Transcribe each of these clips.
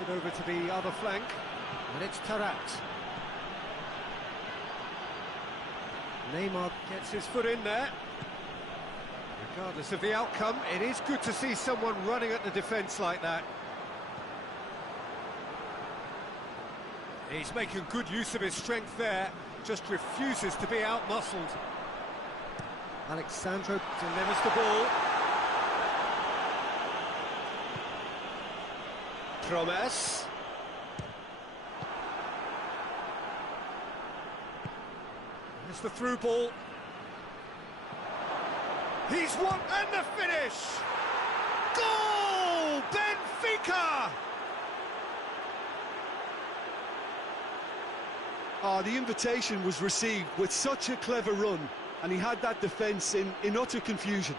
Gets it over to the other flank, and it's Tarat. Neymar gets his foot in there. Regardless of the outcome, it is good to see someone running at the defence like that. He's making good use of his strength there, just refuses to be out-muscled. Alexandro delivers the ball. Promes. There's the through ball. He's won, and the finish! Goal! Benfica! The invitation was received with such a clever run, and he had that defence in utter confusion.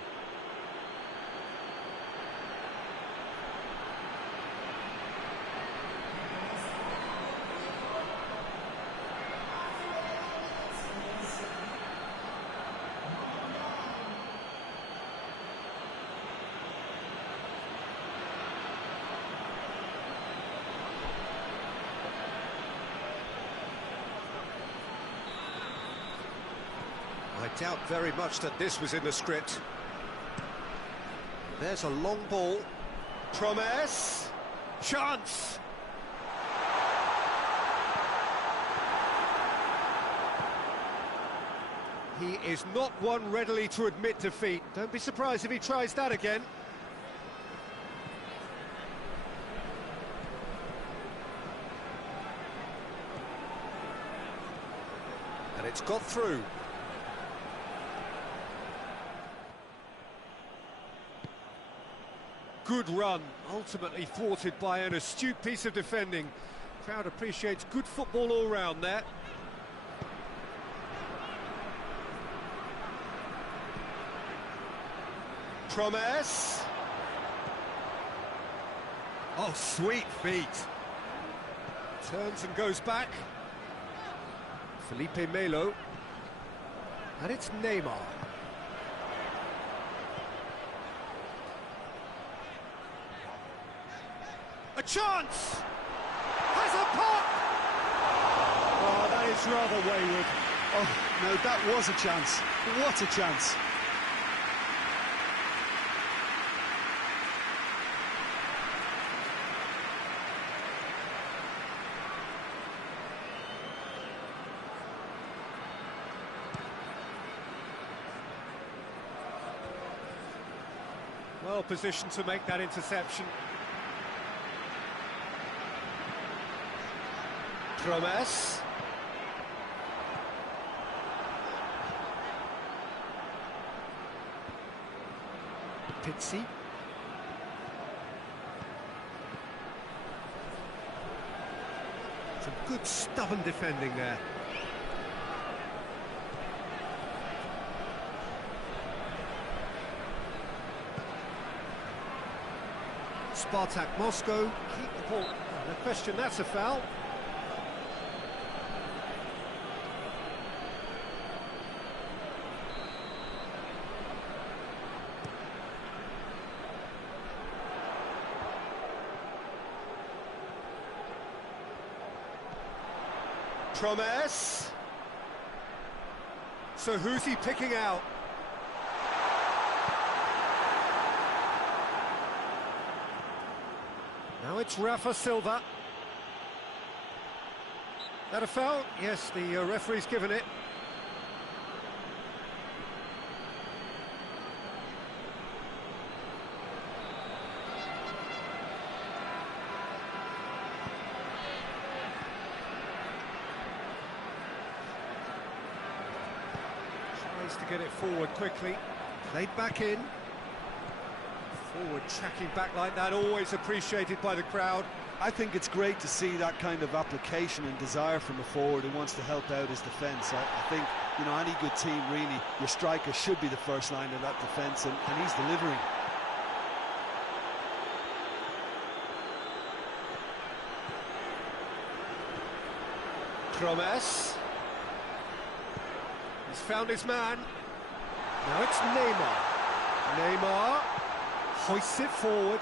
I doubt very much that this was in the script. There's a long ball. Promes. Chance! He is not one readily to admit defeat. Don't be surprised if he tries that again. And it's got through. Good run, ultimately thwarted by an astute piece of defending. Crowd appreciates good football all round there. Promes. Oh, sweet feet. Turns and goes back. Felipe Melo. And it's Neymar. A chance! Has a pop! Oh, that is rather wayward. Oh, no, that was a chance. What a chance. Well positioned to make that interception. Promes. Pizzi. Some good stubborn defending there. SPARTAK Moscow keep the ball. No question, that's a foul. Promes. So who's he picking out? Now it's Rafa Silva. That a foul? Yes, the referee's given it. Tries to get it forward quickly. Played back in. Forward tracking back like that, always appreciated by the crowd. I think it's great to see that kind of application and desire from a forward who wants to help out his defence. I think, you know, any good team, really, your striker should be the first line of that defence, and he's delivering. Promes. He's found his man. Now it's Neymar. Neymar hoists it forward.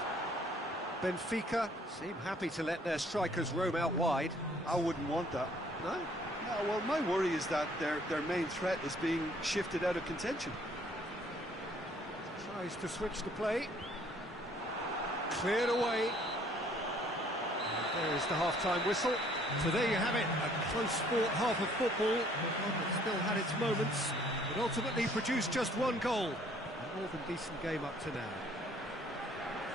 Benfica seem happy to let their strikers roam out wide. I wouldn't want that. No? No, well, my worry is that their main threat is being shifted out of contention. Tries to switch the play. Cleared away. And there's the half-time whistle. So there you have it, a close-fought half of football, one that still had its moments, but ultimately produced just one goal. A more than decent game up to now.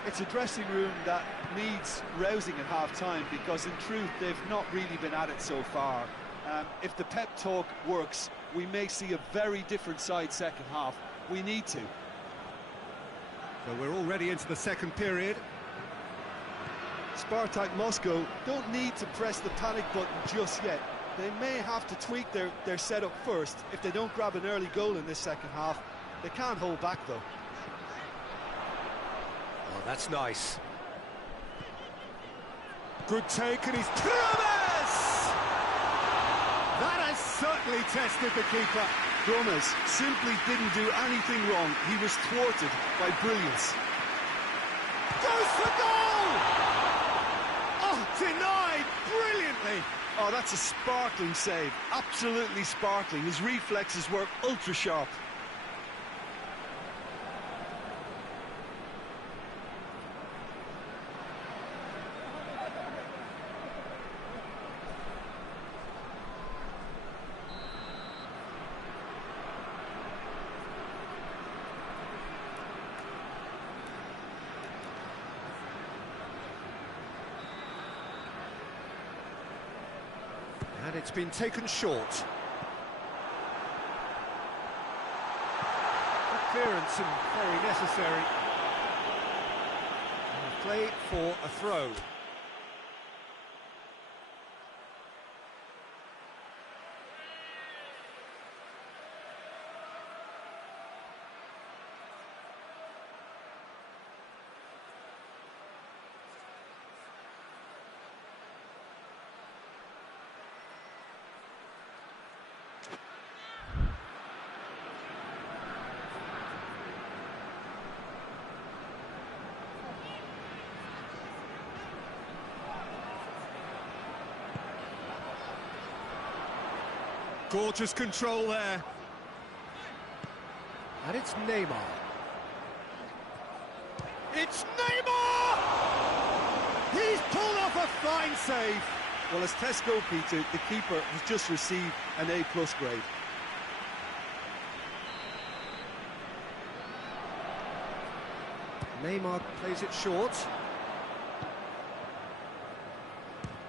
It's a dressing room that needs rousing at half-time because in truth they've not really been at it so far. If the pep talk works, we may see a very different side second half. We need to. So we're already into the second period. SPARTAK Moscow don't need to press the panic button just yet. They may have to tweak their setup first. If they don't grab an early goal in this second half, they can't hold back though. Oh, that's nice. Good take, and he's Promes! That has certainly tested the keeper. Promes simply didn't do anything wrong. He was thwarted by brilliance. Goes for goal! Oh, denied brilliantly. Oh, that's a sparkling save. Absolutely sparkling. His reflexes were ultra sharp. And it's been taken short. Good clearance and very necessary. And play for a throw. Gorgeous control there. And it's Neymar. It's Neymar! He's pulled off a fine save. Well, as tests go, Peter, the keeper has just received an A+ grade. Neymar plays it short.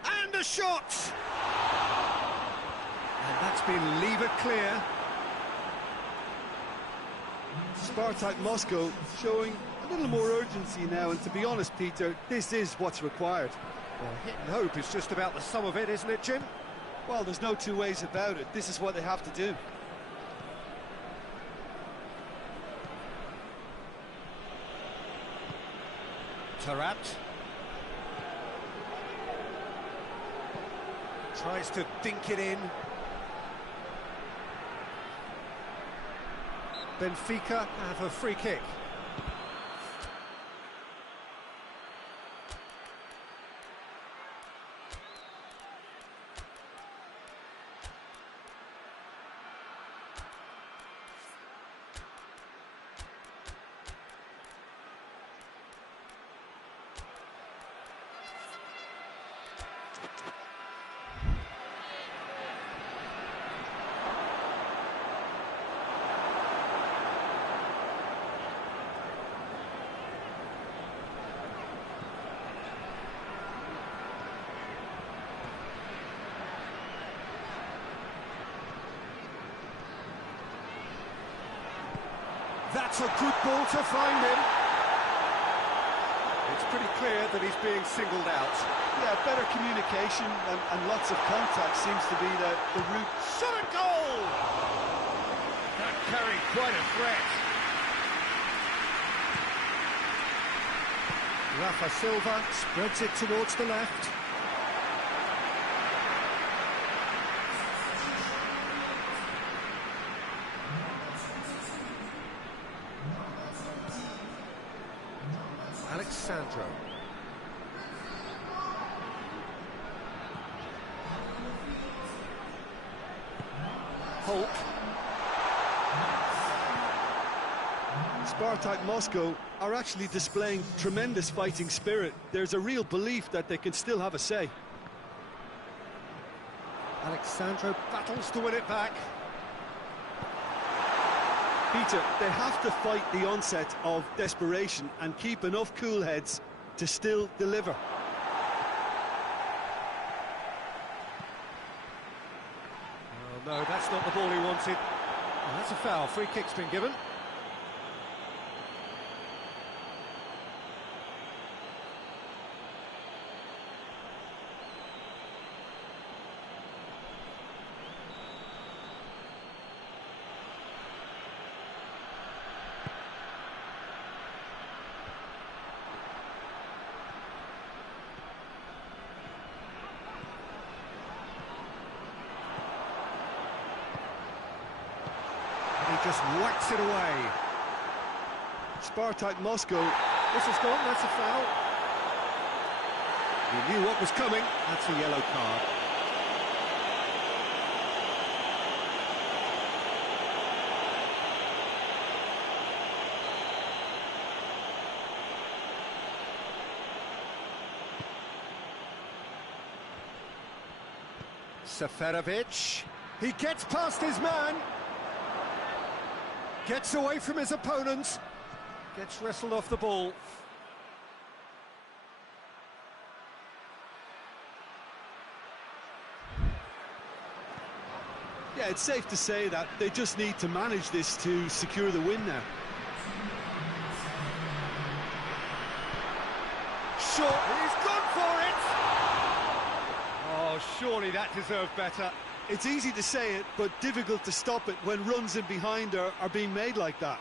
And a shot! And that's been levered clear. SPARTAK Moscow showing a little more urgency now, and to be honest, Peter, this is what's required. Well, hit and hope is just about the sum of it, isn't it, Jim? Well, there's no two ways about it. This is what they have to do. Tarat tries to dink it in. Benfica have a free kick. That's a good ball to find him. It's pretty clear that he's being singled out. Yeah, better communication and lots of contact seems to be the route. Shot a goal! That carried quite a threat. Rafa Silva spreads it towards the left. Alexandro. Polk. SPARTAK Moscow are actually displaying tremendous fighting spirit. There's a real belief that they can still have a say. Alexandro battles to win it back. Peter, they have to fight the onset of desperation and keep enough cool heads to still deliver. Oh, no, that's not the ball he wanted. Oh, that's a foul. Free kick's been given. He just whacks it away. SPARTAK Moscow. This has gone, that's a foul. He knew what was coming, that's a yellow card. Seferovic, he gets past his man. Gets away from his opponent, gets wrestled off the ball. Yeah, it's safe to say that they just need to manage this to secure the win now. Short, he's gone for it! Oh, surely that deserved better. It's easy to say it, but difficult to stop it when runs in behind are being made like that.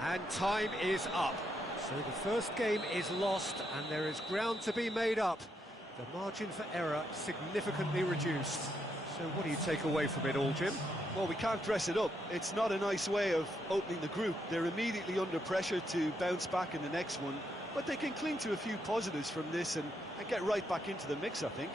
And time is up. So the first game is lost and there is ground to be made up. The margin for error significantly reduced. So what do you take away from it all, Jim? Well, we can't dress it up. It's not a nice way of opening the group. They're immediately under pressure to bounce back in the next one, but they can cling to a few positives from this and get right back into the mix, I think.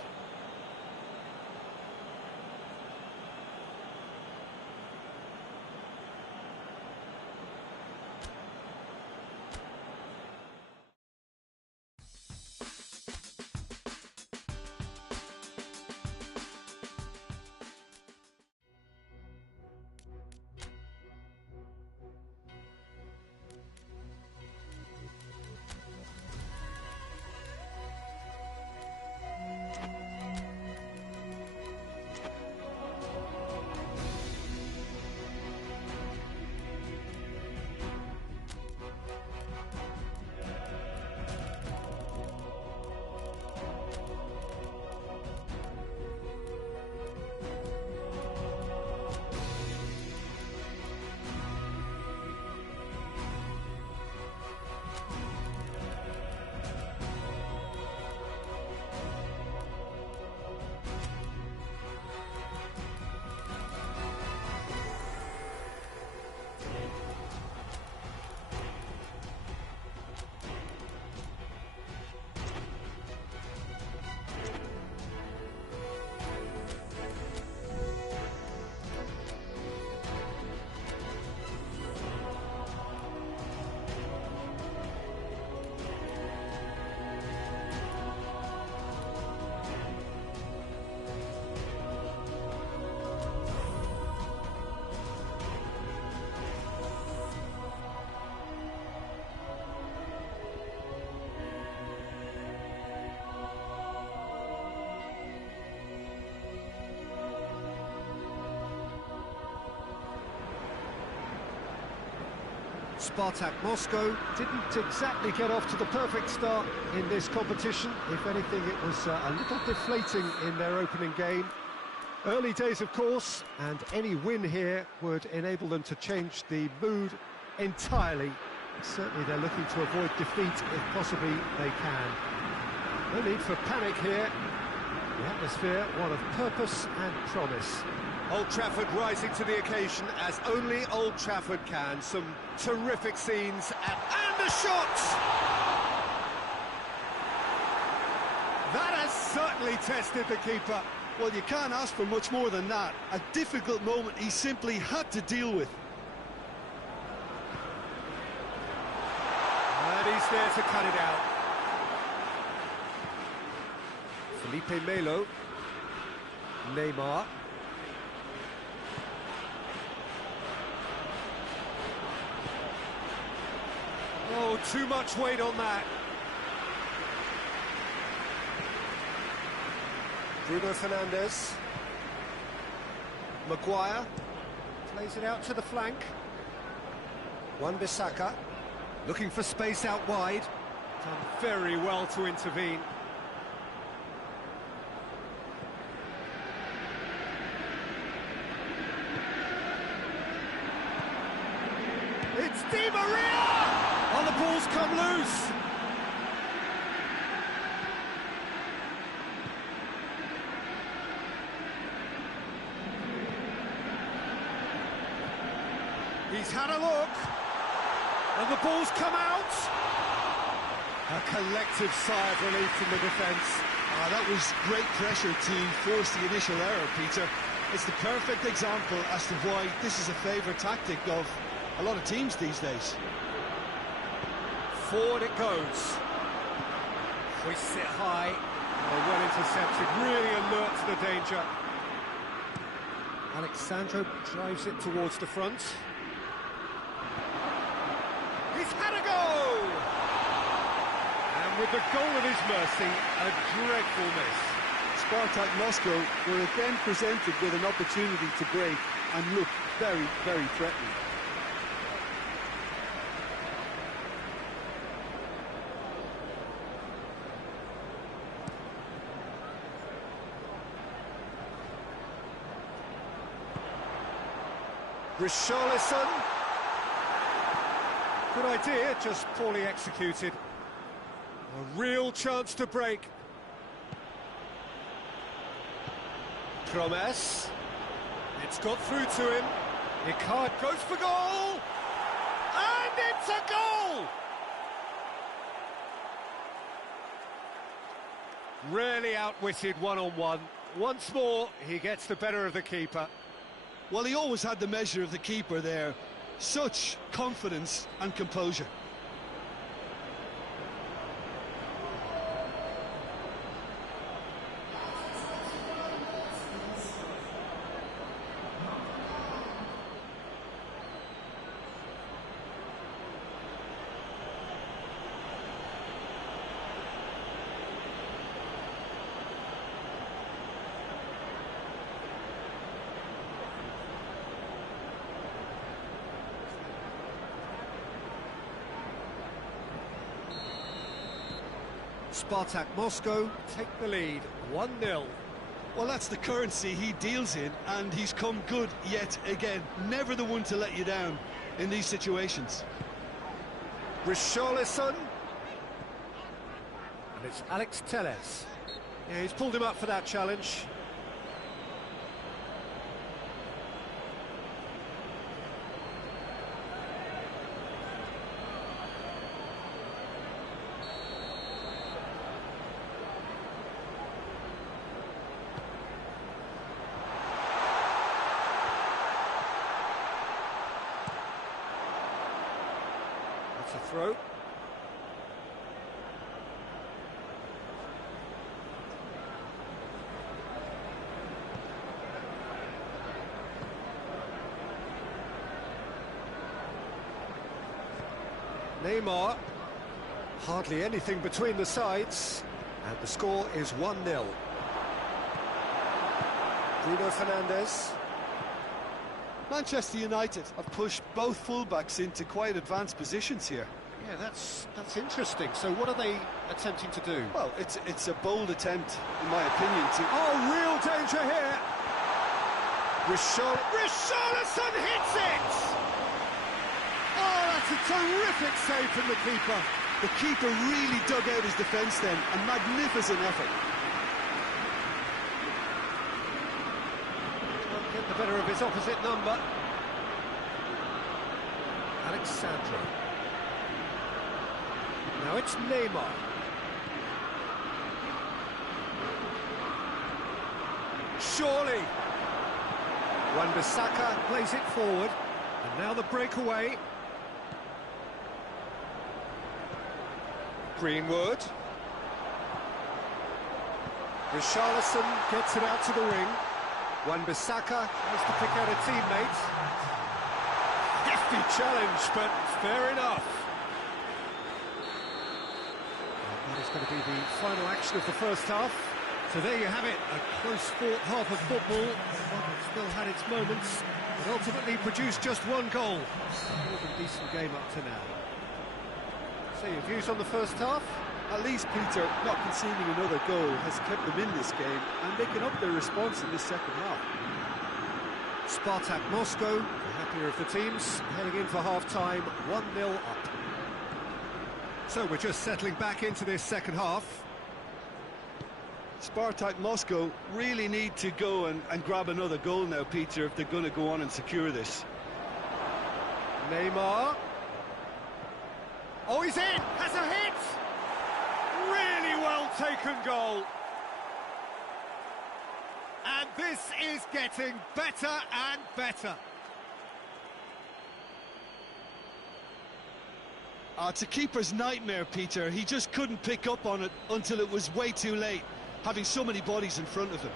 SPARTAK Moscow didn't exactly get off to the perfect start in this competition. If anything, it was a little deflating in their opening game. Early days, of course, and any win here would enable them to change the mood entirely. Certainly they're looking to avoid defeat if possibly they can. No need for panic here. The atmosphere, one of purpose and promise. Old Trafford rising to the occasion as only Old Trafford can. Some terrific scenes, and the shot! That has certainly tested the keeper. Well, you can't ask for much more than that. A difficult moment he simply had to deal with. And he's there to cut it out. Felipe Melo. Neymar. Oh, too much weight on that. Bruno Fernandes. Maguire. Plays it out to the flank. Wan-Bissaka. Looking for space out wide. Done very well to intervene. It's Di Maria! Oh, the ball's come loose. He's had a look. And the ball's come out. A collective sigh of relief from the defence. That was great pressure to force the initial error, Peter. It's the perfect example as to why this is a favourite tactic of a lot of teams these days. Forward it goes. Hoists it high. Oh, well intercepted, really alert to the danger. Alexandro drives it towards the front. He's had a go! And with the goal at his mercy, a dreadful miss. SPARTAK Moscow were again presented with an opportunity to break and look very, very threatening. Richarlison. Good idea, just poorly executed. A real chance to break. Promes. It's got through to him. Icardi goes for goal! And it's a goal! Really outwitted one-on-one. Once more, he gets the better of the keeper. Well, he always had the measure of the keeper there. Such confidence and composure. SPARTAK Moscow take the lead, 1-0. Well, that's the currency he deals in, and he's come good yet again. Never the one to let you down in these situations. Richarlison. And it's Alex Telles. Yeah, he's pulled him up for that challenge. That's a throw. Neymar. Hardly anything between the sides. And the score is 1-0. Bruno Fernandes. Manchester United have pushed both fullbacks into quite advanced positions here. Yeah, that's interesting. So what are they attempting to do? Well, it's a bold attempt, in my opinion, to... Oh, real danger here! Richarlison hits it! Oh, that's a terrific save from the keeper. The keeper really dug out his defence then, a magnificent effort. Can't get the better of his opposite number. Alexandro. Now it's Neymar. Surely. Wan-Bissaka plays it forward. And now the breakaway. Greenwood. Richarlison gets it out to the wing. Wan-Bissaka has to pick out a teammate. Hefty challenge, but fair enough. And that is going to be the final action of the first half. So there you have it, a close-fought half of football. It still had its moments, but ultimately produced just one goal. More than decent game up to now. So your views on the first half? At least, Peter, not conceding another goal has kept them in this game, and they can up their response in this second half. SPARTAK Moscow, the happier of the teams, heading in for half-time, 1-0 up. So we're just settling back into this second half. SPARTAK Moscow really need to go and grab another goal now, Peter, if they're going to go on and secure this. Neymar. Oh, he's in! Has a hit! Really well taken goal. And this is getting better and better. It's a keeper's nightmare, Peter. He just couldn't pick up on it until it was way too late, having so many bodies in front of him.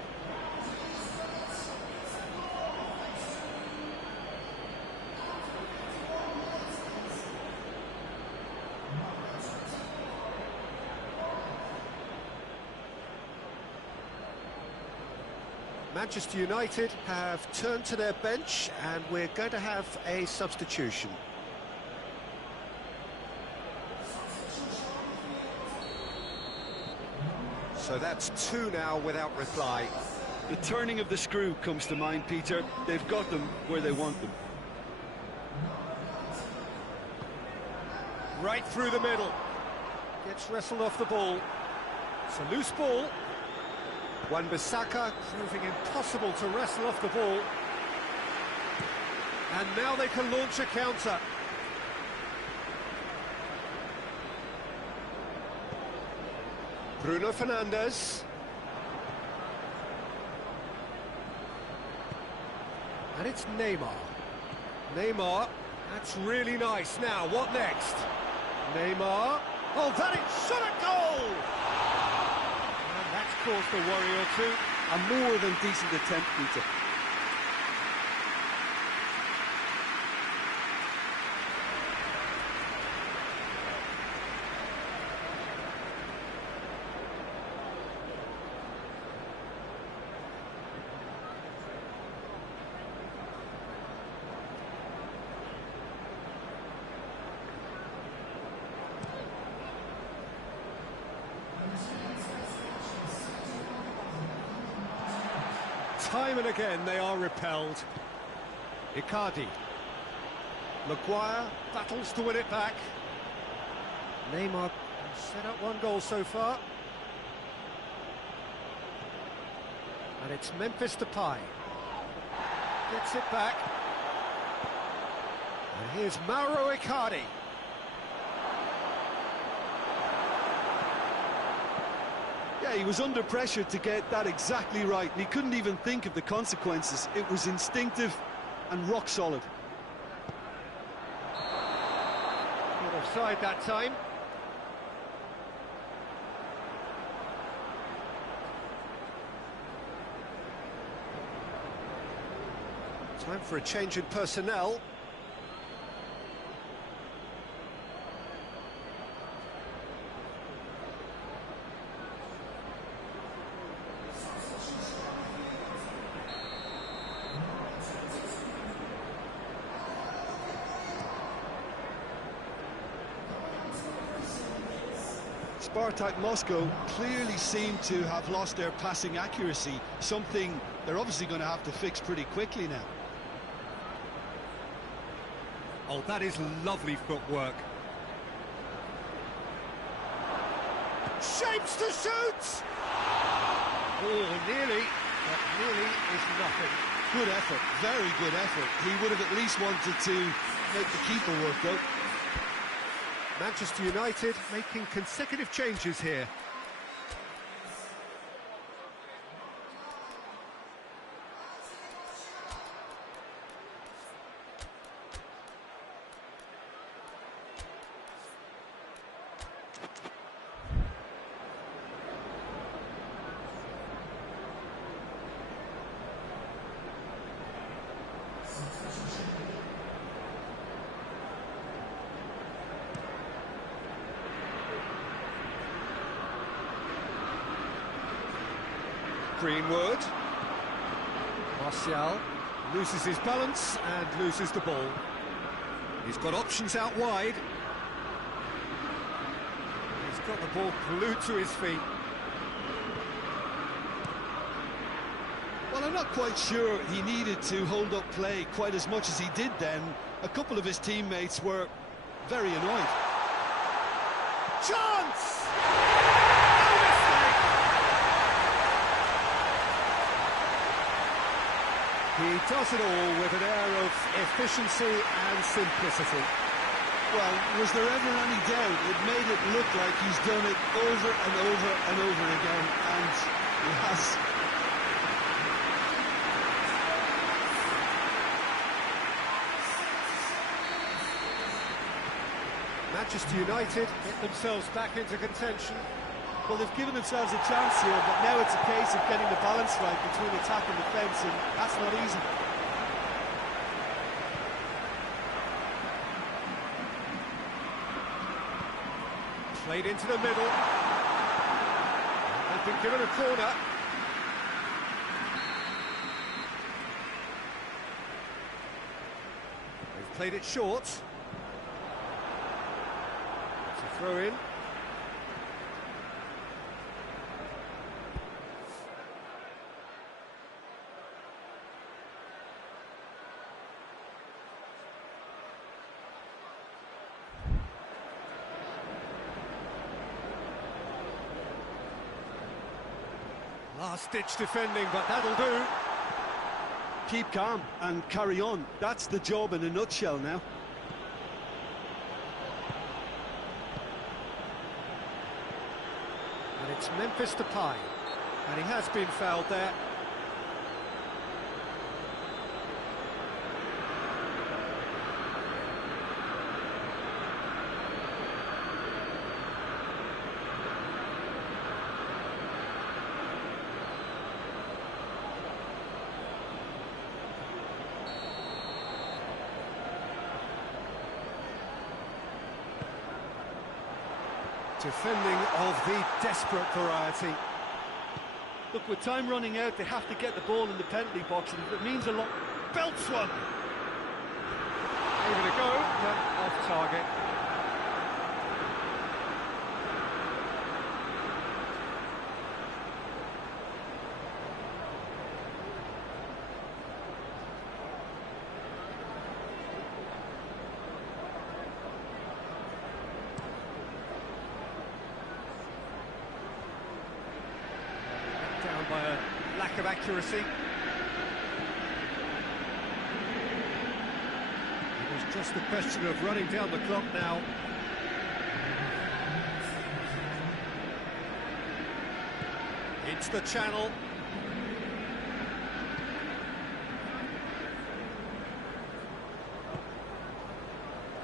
Manchester United have turned to their bench and we're going to have a substitution. So that's two now without reply. The turning of the screw comes to mind, Peter. They've got them where they want them. Right through the middle. Gets wrestled off the ball. It's a loose ball. Wan-Bissaka proving impossible to wrestle off the ball. And now they can launch a counter. Bruno Fernandes. And it's Neymar. Neymar, that's really nice. Now, what next? Neymar. Oh, that is shot a goal! And that's caused a worry or two. A more than decent attempt, Peter. Time and again they are repelled. Icardi. Maguire battles to win it back. Neymar set up one goal so far. And it's Memphis Depay. Gets it back. And here's Mauro Icardi. Yeah, he was under pressure to get that exactly right, and he couldn't even think of the consequences. It was instinctive and rock solid. Not offside that time. Time for a change in personnel. SPARTAK Moscow clearly seem to have lost their passing accuracy, something they're obviously going to have to fix pretty quickly now. Oh, that is lovely footwork. shapes to shoot! Oh, nearly, but nearly is nothing. Good effort, very good effort. He would have at least wanted to make the keeper work, though. Manchester United making consecutive changes here. Greenwood. Martial loses his balance and loses the ball. He's got options out wide. He's got the ball glued to his feet. Well, I'm not quite sure he needed to hold up play quite as much as he did then. A couple of his teammates were very annoyed. Chance! He does it all with an air of efficiency and simplicity. Well, was there ever any doubt? It made it look like he's done it over and over and over again, and he has. Manchester United get themselves back into contention. Well, they've given themselves a chance here, but now it's a case of getting the balance right between attack and defence, and that's not easy. Played into the middle. They've been given a corner. They've played it short. It's a throw in. Last-ditch defending, but that'll do. Keep calm and carry on. That's the job in a nutshell now. And it's Memphis Depay. And he has been fouled there. Defending of the desperate variety. Look, with time running out, they have to get the ball in the penalty box, and if it means a lot, belts one. Gave it a go, but off target. Down by a lack of accuracy. It was just a question of running down the clock now. Into the channel.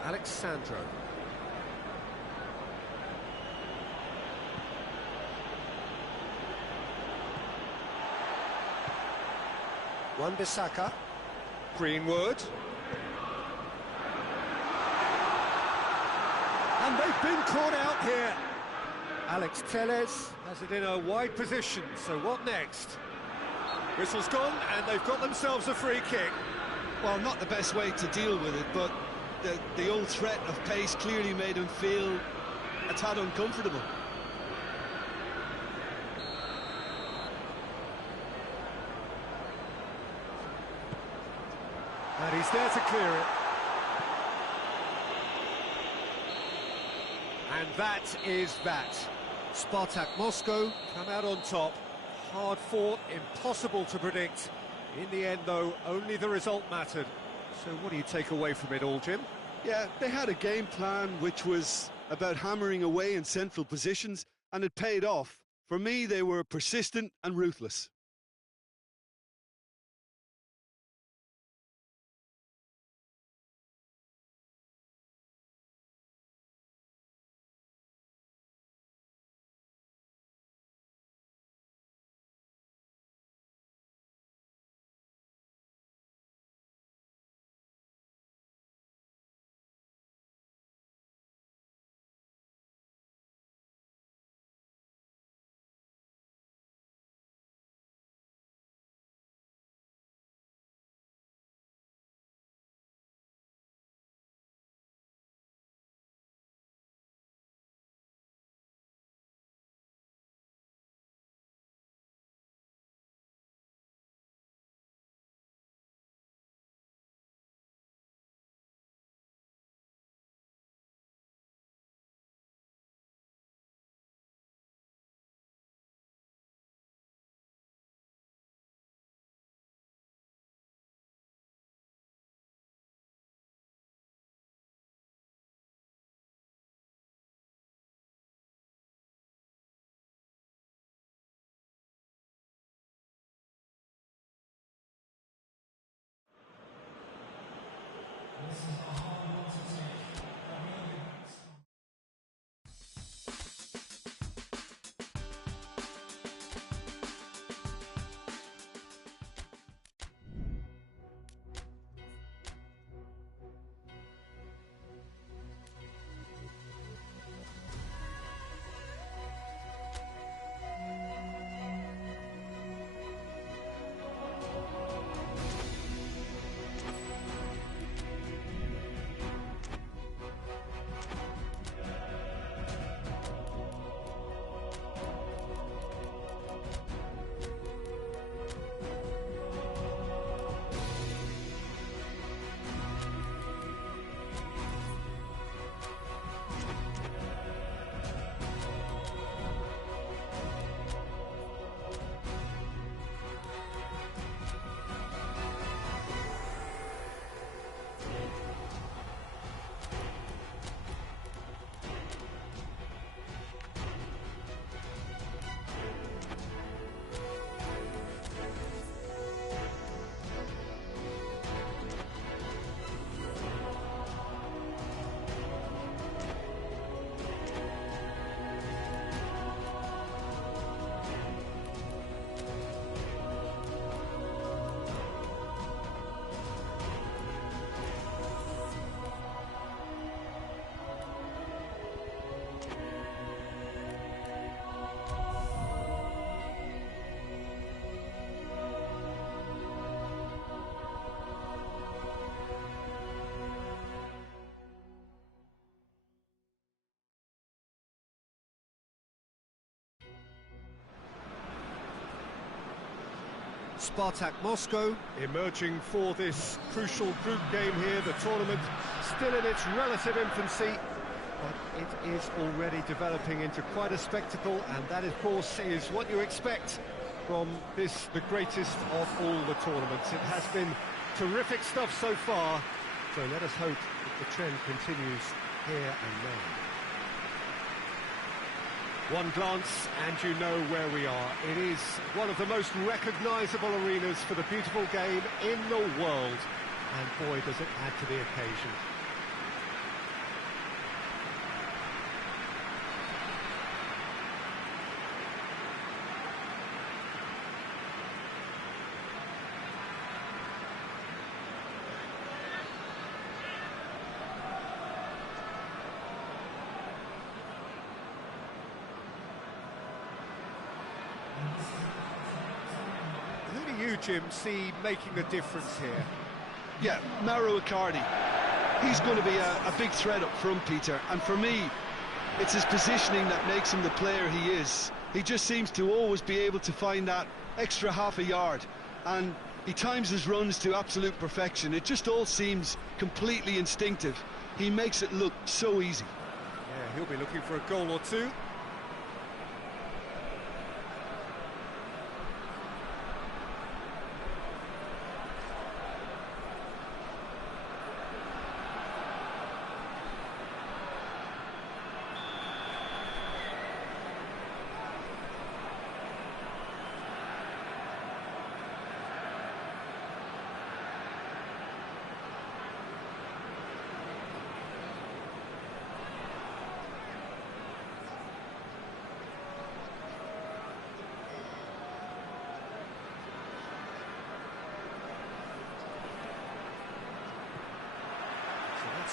Alexandro. Wan-Bissaka. Greenwood. And they've been caught out here. Alex Telles has it in a wide position, so what next? Whistle's gone, and they've got themselves a free kick. Well, not the best way to deal with it, but the old threat of pace clearly made him feel a tad uncomfortable. And he's there to clear it. And that is that. Spartak Moscow come out on top. Hard fought, impossible to predict. In the end, though, only the result mattered. So what do you take away from it all, Jim? Yeah, they had a game plan which was about hammering away in central positions, and it paid off. For me, they were persistent and ruthless. Spartak Moscow emerging for this crucial group game here. The tournament still in its relative infancy, but it is already developing into quite a spectacle, and that, of course, is what you expect from this, the greatest of all the tournaments. It has been terrific stuff so far, so let us hope that the trend continues here and now. One glance and you know where we are. It is one of the most recognisable arenas for the beautiful game in the world. And boy, does it add to the occasion. Who do you, Jim, see making a difference here? Yeah, Icardi. He's going to be a big threat up front, Peter. And for me, it's his positioning that makes him the player he is. He just seems to always be able to find that extra half a yard. And he times his runs to absolute perfection. It just all seems completely instinctive. He makes it look so easy. Yeah, he'll be looking for a goal or two.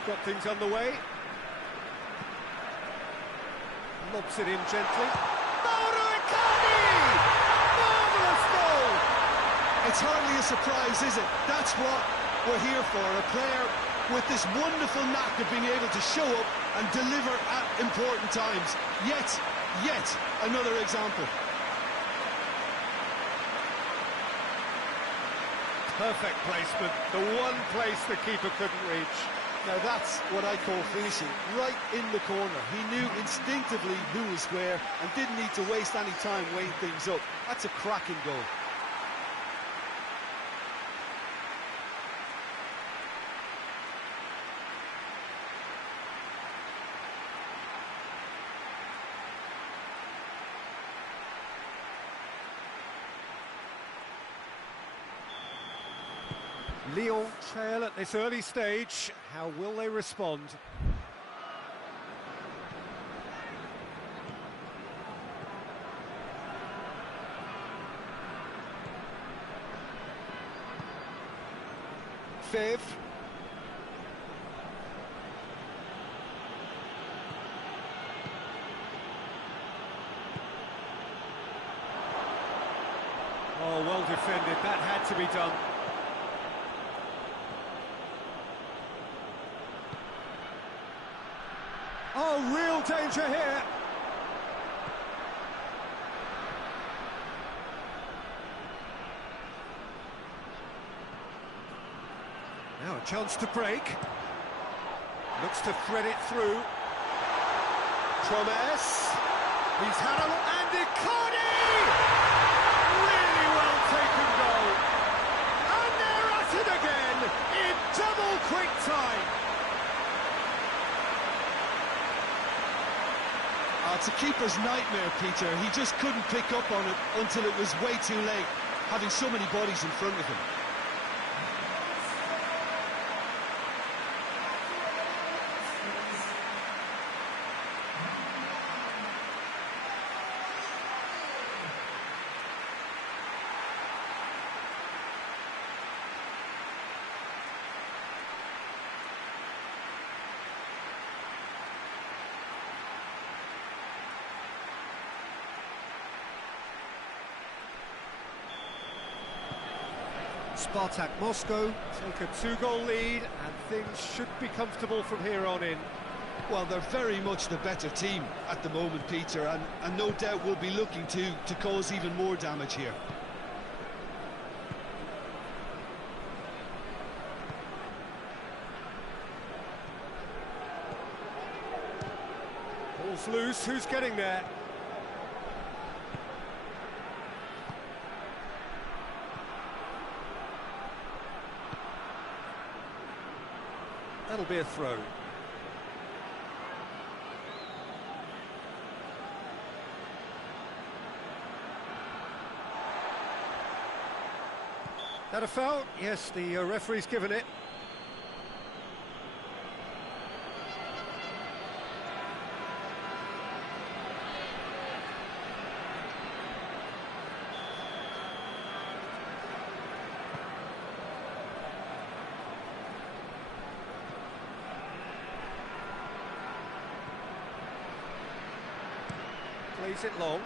got things underway. Lobs it in gently. Icardi! Marvellous goal! It's hardly a surprise, is it? That's what we're here for, a player with this wonderful knack of being able to show up and deliver at important times. Yet another example. Perfect placement, the one place the keeper couldn't reach. Now that's what I call finishing, right in the corner. He knew instinctively who was where and didn't need to waste any time weighing things up. That's a cracking goal. Lyon trail at this early stage. How will they respond? Fave. Oh, well defended. That had to be done. Oh, real danger here. Now a chance to break. Looks to thread it through. Promise. He's had a... and Icardi! Really well taken goal. And they're at it again in double quick time. It's a keeper's nightmare, Peter. He just couldn't pick up on it until it was way too late, having so many bodies in front of him. SPARTAK Moscow take a 2-goal lead and things should be comfortable from here on in. Well, they're very much the better team at the moment, Peter, and no doubt will be looking to cause even more damage here. Ball's loose, who's getting there? That'll be a throw. That a foul? Yes, the referee's given it. Plays it long,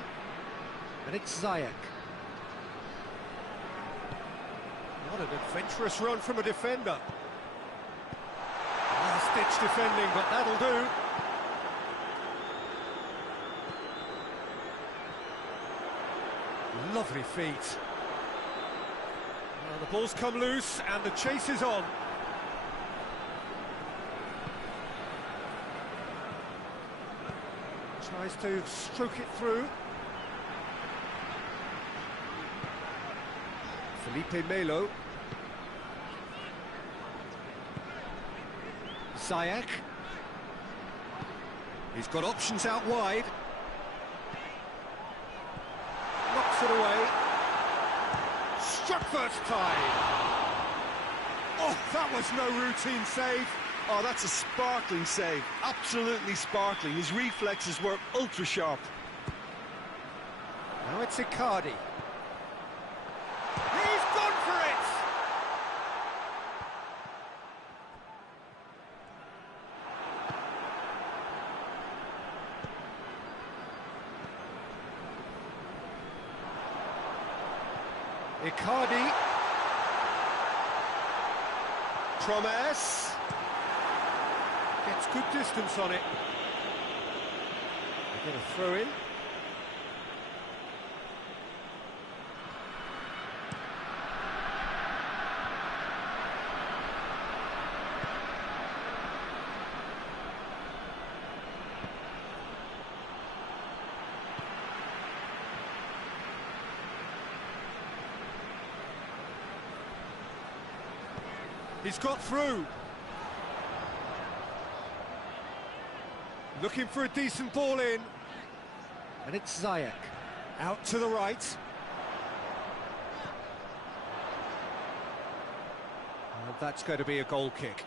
and it's Ziyech. What an adventurous run from a defender. Last-ditch defending, but that'll do. Lovely feet. Well, the ball's come loose, and the chase is on. Tries to stroke it through. Felipe Melo. Ziyech. He's got options out wide. Knocks it away. Struck first time. Oh, that was no routine save. Oh, that's a sparkling save. Absolutely sparkling. His reflexes were ultra sharp. Now it's Icardi. He's gone for it! Icardi. Promise. Gets good distance on it. They get a throw in. He's got through. Looking for a decent ball in. And it's Ziyech. Out to the right. And that's going to be a goal kick.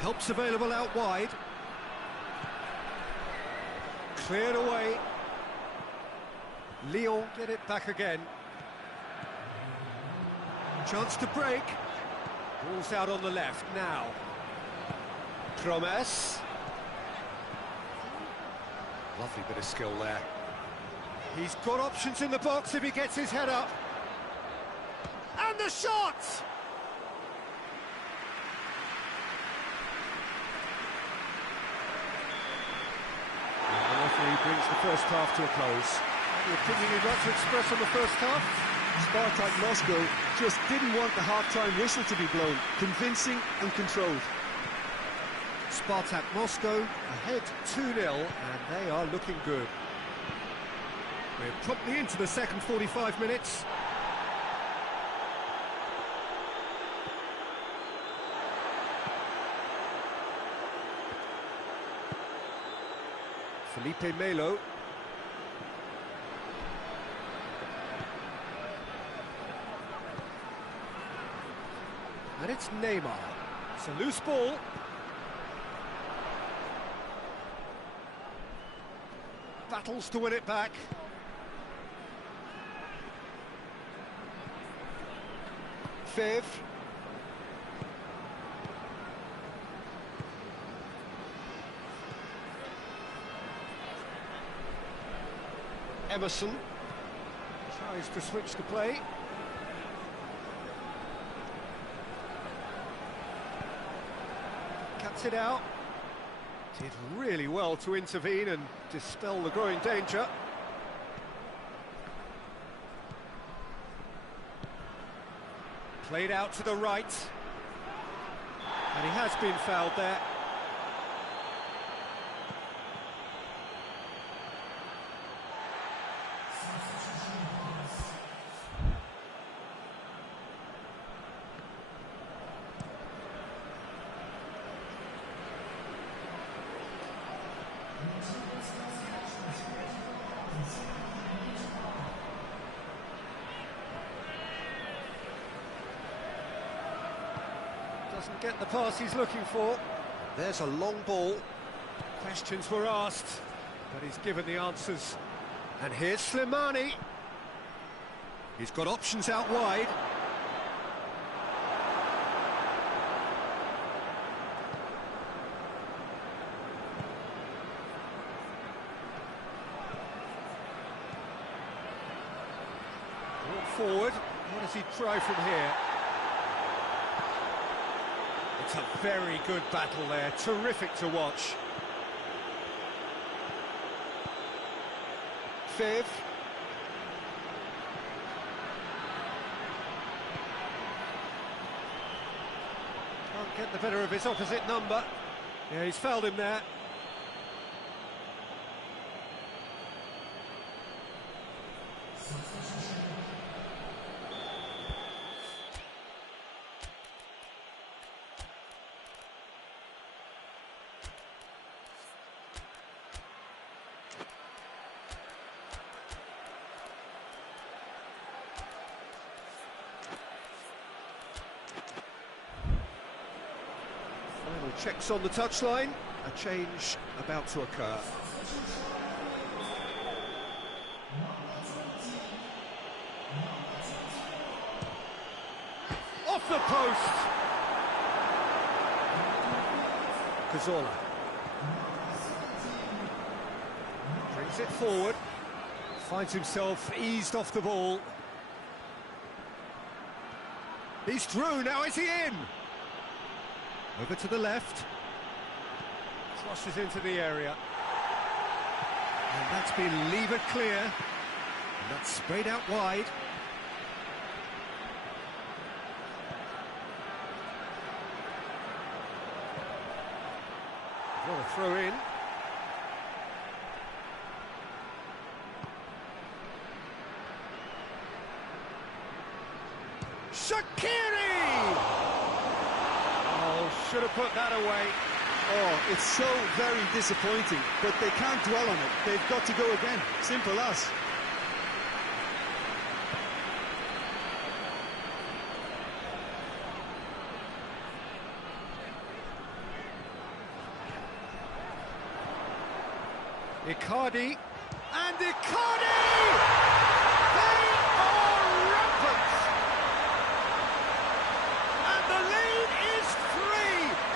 Help's available out wide. Cleared away. Lyon get it back again. Chance to break. Ball's out on the left now. Promise. Lovely bit of skill there. He's got options in the box if he gets his head up. And the shot! Brings the first half to a close. The opinion you'd like to express on the first half? Spartak Moscow just didn't want the half-time whistle to be blown. Convincing and controlled. Spartak Moscow ahead 2-0, and they are looking good. We're promptly into the second 45 minutes. Felipe Melo. And it's Neymar. It's a loose ball. Battles to win it back. Fifth. Emerson tries to switch the play. Cuts it out. Did really well to intervene and dispel the growing danger. Played out to the right. And he has been fouled there. Doesn't get the pass he's looking for. There's a long ball. Questions were asked, but he's given the answers. And here's Slimani. He's got options out wide. Brought forward. What does he try from here? It's a very good battle there, terrific to watch. Fifth. get the better of his opposite number. Yeah, he's fouled him there. Final checks on the touchline. A change about to occur. Off the post! Cazorla. Brings it forward. Finds himself eased off the ball. He's through, now is he in? Over to the left. Crosses into the area. And that's been levered clear. And that's sprayed out wide. What a throw in. Shaqiri! Oh, should have put that away. Oh, it's so very disappointing, but they can't dwell on it. They've got to go again. Simple as. Icardi, and Icardi! They are rampant! And the lead is 3!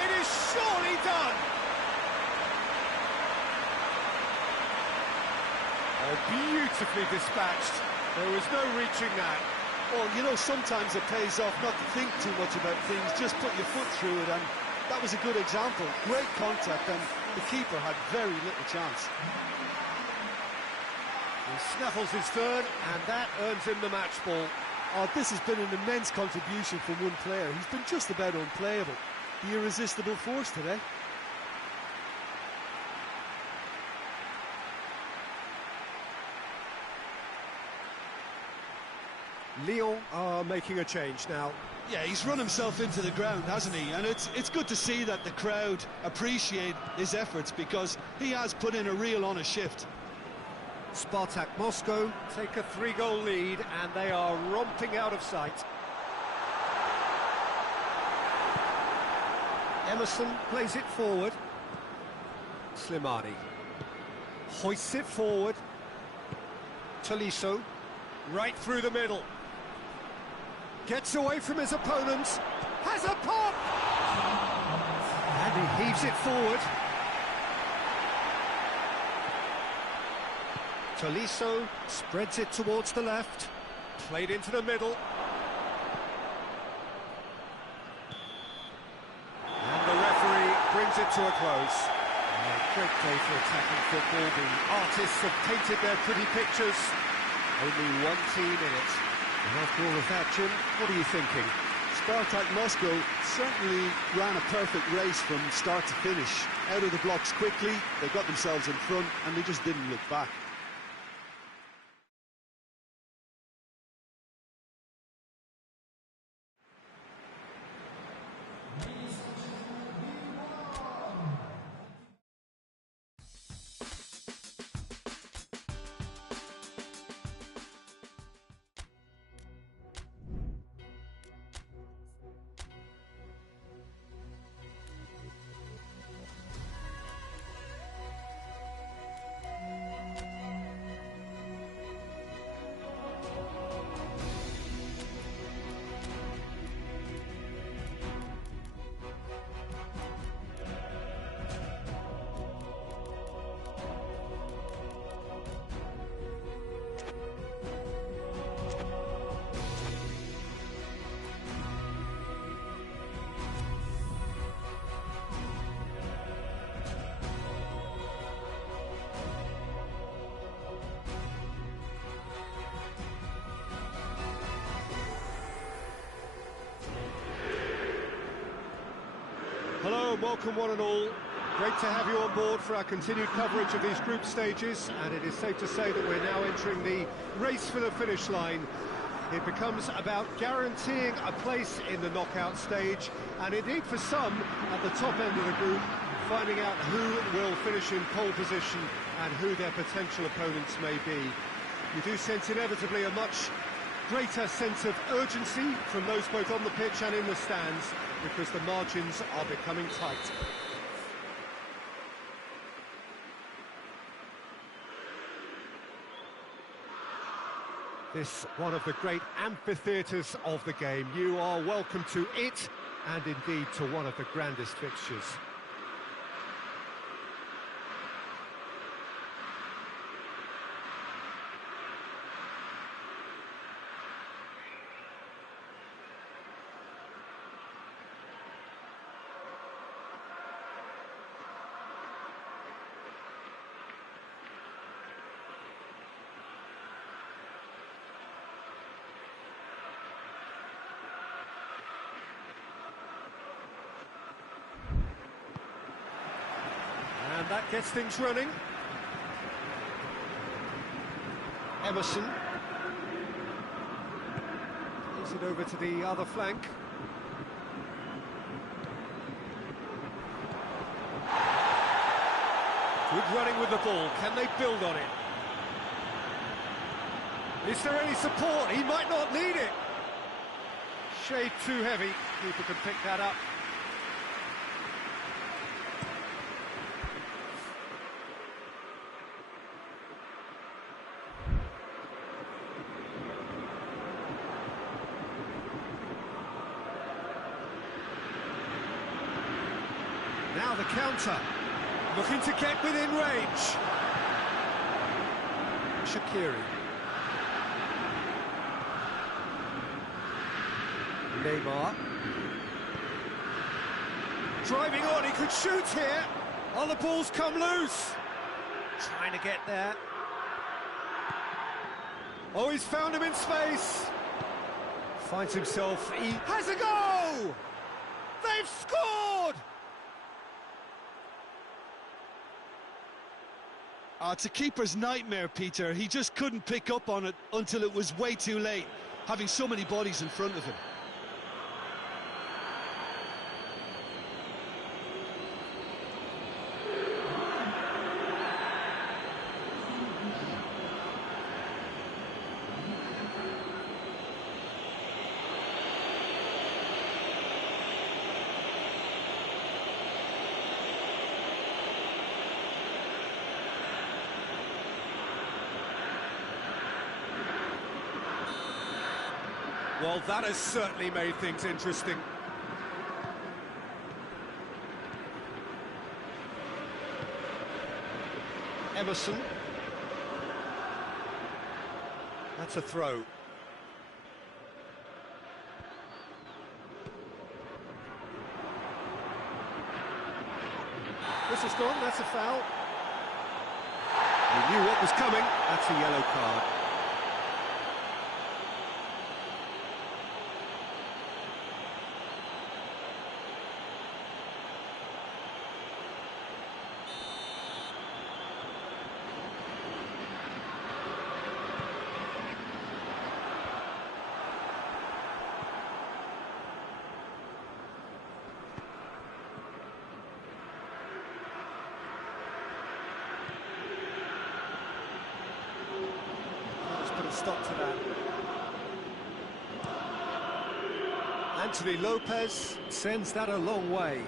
It is surely done! Oh, beautifully dispatched. There was no reaching that. Well, you know, sometimes it pays off not to think too much about things, just put your foot through it, and that was a good example. Great contact, and the keeper had very little chance. He snaffles his third, and that earns him the match ball. Oh, this has been an immense contribution from one player. He's been just about unplayable. The irresistible force today. Lyon are making a change now. Yeah, he's run himself into the ground, hasn't he? And it's good to see that the crowd appreciate his efforts, because he has put in a real honest shift. SPARTAK Moscow take a 3-goal lead, and they are romping out of sight. Emerson plays it forward. Slimani hoists it forward. Tolisso right through the middle. Gets away from his opponents. Has a pop! And he heaves it forward. Tolisso spreads it towards the left. Played into the middle. And the referee brings it to a close. A great day for attacking football. The artists have painted their pretty pictures. Only one team in it. And after all of that, Jim, what are you thinking? SPARTAK Moscow certainly ran a perfect race from start to finish. Out of the blocks quickly, they got themselves in front, and they just didn't look back. Hello and welcome one and all. Great to have you on board for our continued coverage of these group stages, and it is safe to say that we're now entering the race for the finish line. It becomes about guaranteeing a place in the knockout stage, and indeed for some at the top end of the group, finding out who will finish in pole position and who their potential opponents may be. You do sense inevitably a much greater sense of urgency from those both on the pitch and in the stands, because the margins are becoming tight. This one of the great amphitheatres of the game. You are welcome to it, and indeed to one of the grandest fixtures. And that gets things running. Emerson. Plays it over to the other flank. Good running with the ball. Can they build on it? Is there any support? He might not need it. Shade too heavy. Keeper can pick that up. Now the counter, looking to get within range. Shaqiri. Neymar. Driving on, he could shoot here. Oh, the ball's come loose. Trying to get there. Oh, he's found him in space. Finds himself, he has a goal! They've scored! It's a keeper's nightmare, Peter. He just couldn't pick up on it until it was way too late, having so many bodies in front of him. Well, that has certainly made things interesting. Emerson. That's a throw. This is gone, that's a foul. He knew what was coming, that's a yellow card. Stop to that. Anthony Lopez sends that a long way.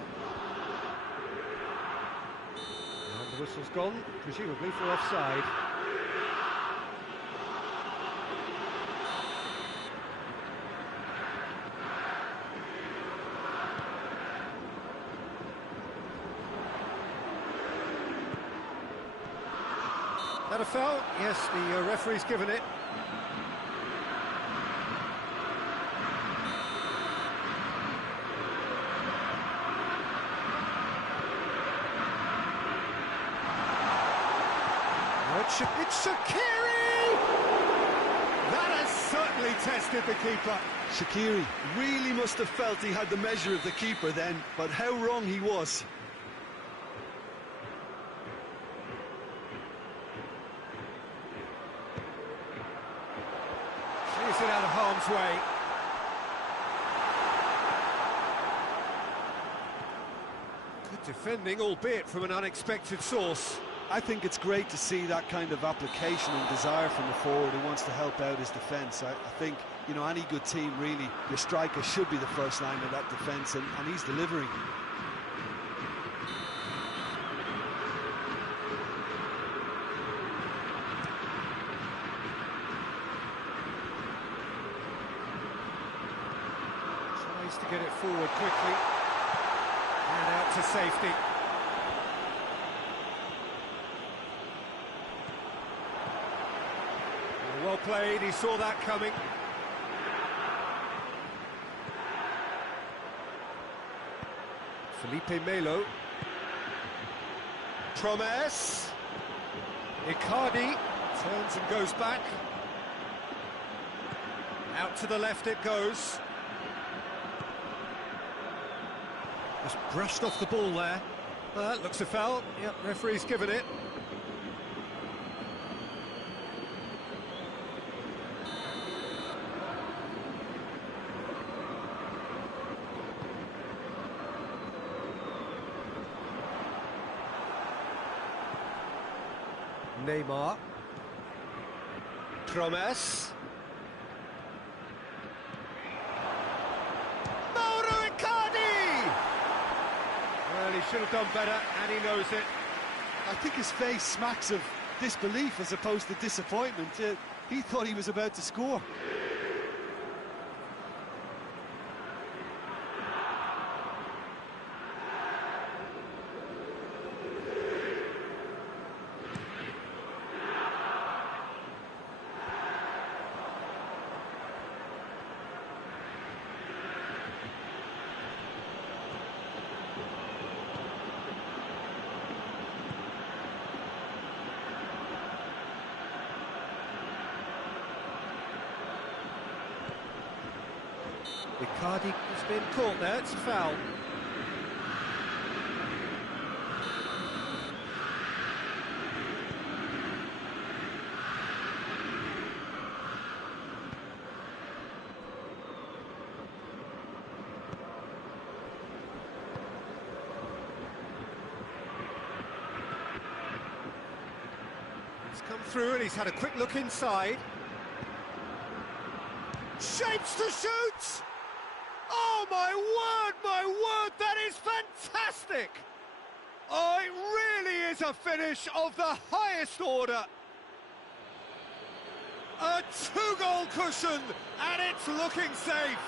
And the whistle's gone, presumably for offside. That a foul? Yes, the referee's given it. It's Shaqiri! That has certainly tested the keeper. Shaqiri really must have felt he had the measure of the keeper then, but how wrong he was. Clears it out of harm's way. Good defending, albeit from an unexpected source. I think it's great to see that kind of application and desire from a forward who wants to help out his defence. I think, you know, any good team, really, your striker should be the first line of that defence, and he's delivering. Tries to get it forward quickly. And out to safety. Well played, he saw that coming. Felipe Melo. Promes. Icardi turns and goes back. Out to the left it goes. Just brushed off the ball there. Well, that looks a foul. Yep, referee's given it. Neymar. Promes. Icardi! Well, he should have done better, and he knows it. I think his face smacks of disbelief as opposed to disappointment. He thought he was about to score. Icardi has been caught there, it's a foul. He's come through and he's had a quick look inside. Shapes to shoot! Oh, my word, that is fantastic! Oh, it really is a finish of the highest order. A two-goal cushion, and it's looking safe.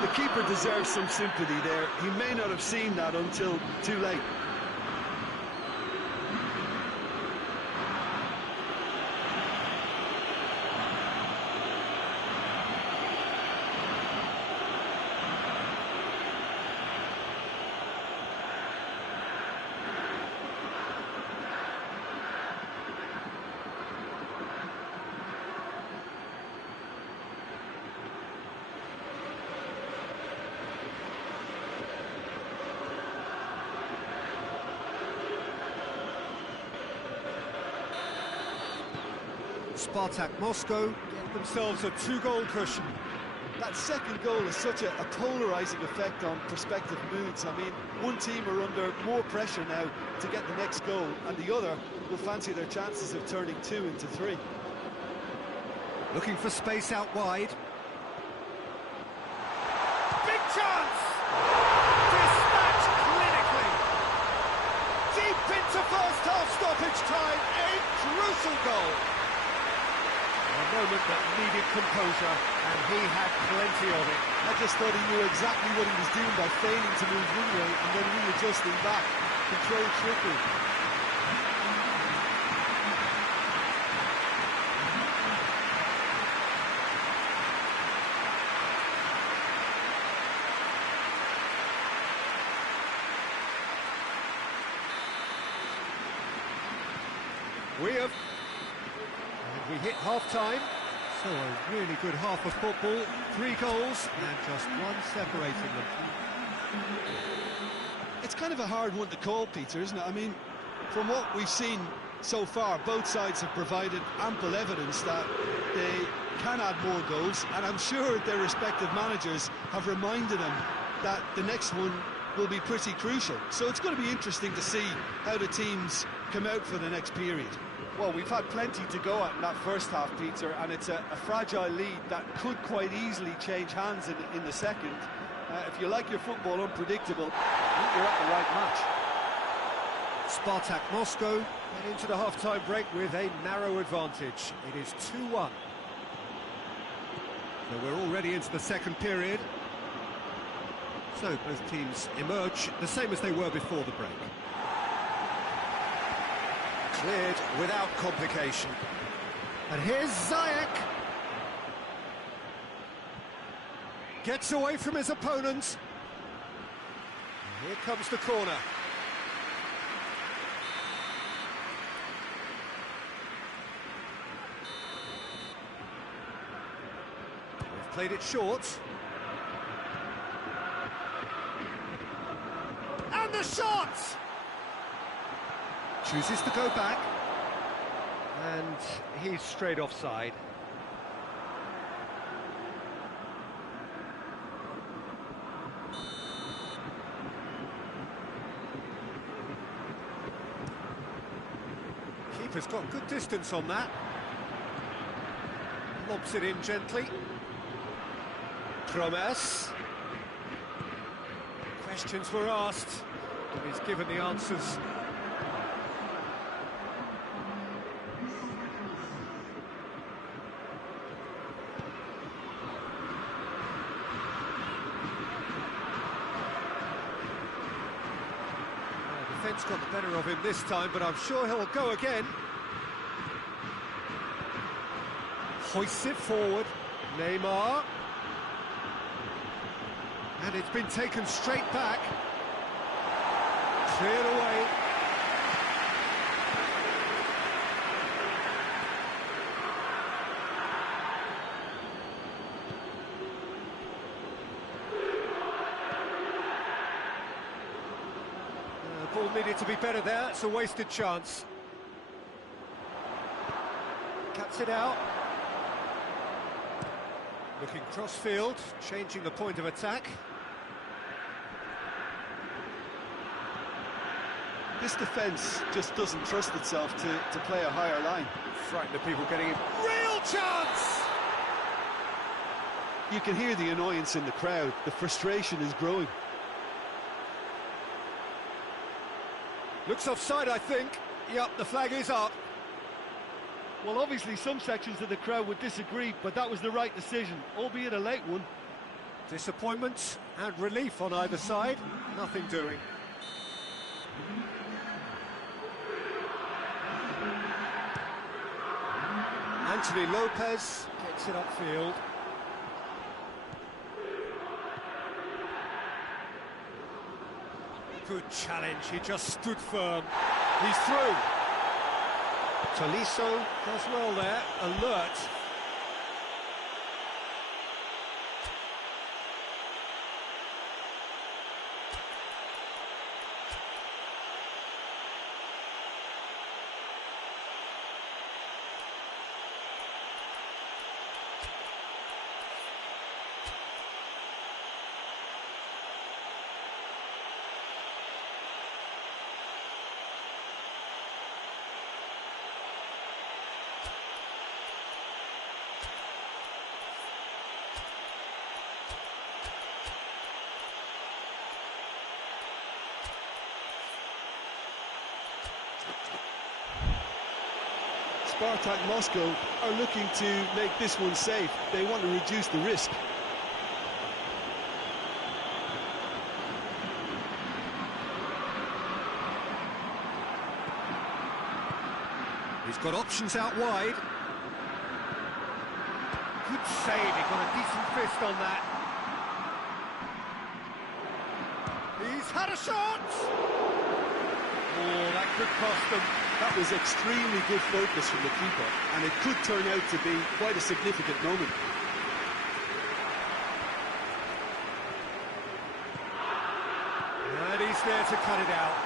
The keeper deserves some sympathy there. He may not have seen that until too late. SPARTAK Moscow get themselves a two-goal cushion. That second goal has such a polarising effect on prospective moods. I mean, one team are under more pressure now to get the next goal, and the other will fancy their chances of turning 2 into 3. Looking for space out wide. Big chance! Dispatched clinically. Deep into first half stoppage time, a crucial goal. A moment that needed composure, and he had plenty of it. I just thought he knew exactly what he was doing by failing to move one way and then readjusting back. Controlled trickery. We have We hit half-time, so a really good half of football, 3 goals and just one separating them. It's kind of a hard one to call, Peter, isn't it? I mean, from what we've seen so far, both sides have provided ample evidence that they can add more goals, and I'm sure their respective managers have reminded them that the next one will be pretty crucial. So it's going to be interesting to see how the teams come out for the next period. Well, we've had plenty to go at in that first half, Peter, and it's a fragile lead that could quite easily change hands in the second. If you like your football unpredictable, I think you're at the right match. SPARTAK Moscow head into the half-time break with a narrow advantage. It is 2-1. So we're already into the second period. So both teams emerge the same as they were before the break. Cleared without complication. And here's Ziyech. Gets away from his opponent. Here comes the corner. They've played it short. And the shot! Chooses to go back. And he's straight offside. Keeper's got good distance on that. Lobs it in gently. Promes. Questions were asked, and he's given the answers. Defence got the better of him this time, but I'm sure he'll go again. Hoists it forward. Neymar. And it's been taken straight back. Cleared away. Ball needed to be better there. It's a wasted chance. Cuts it out. Looking cross-field, changing the point of attack. This defence just doesn't trust itself to play a higher line. Frightened of people getting in. Real chance! You can hear the annoyance in the crowd. The frustration is growing. Looks offside, I think. Yep, the flag is up. Well, obviously some sections of the crowd would disagree, but that was the right decision, albeit a late one. Disappointment and relief on either side. Nothing doing. Anthony Lopez gets it upfield. Good challenge, he just stood firm. He's through. Tolisso does well there, alert. SPARTAK Moscow are looking to make this one safe. They want to reduce the risk. He's got options out wide. Good save, he got a decent fist on that. He's had a shot! Oh, that could cost them. That was extremely good focus from the keeper, and it could turn out to be quite a significant moment. And he's there to cut it out.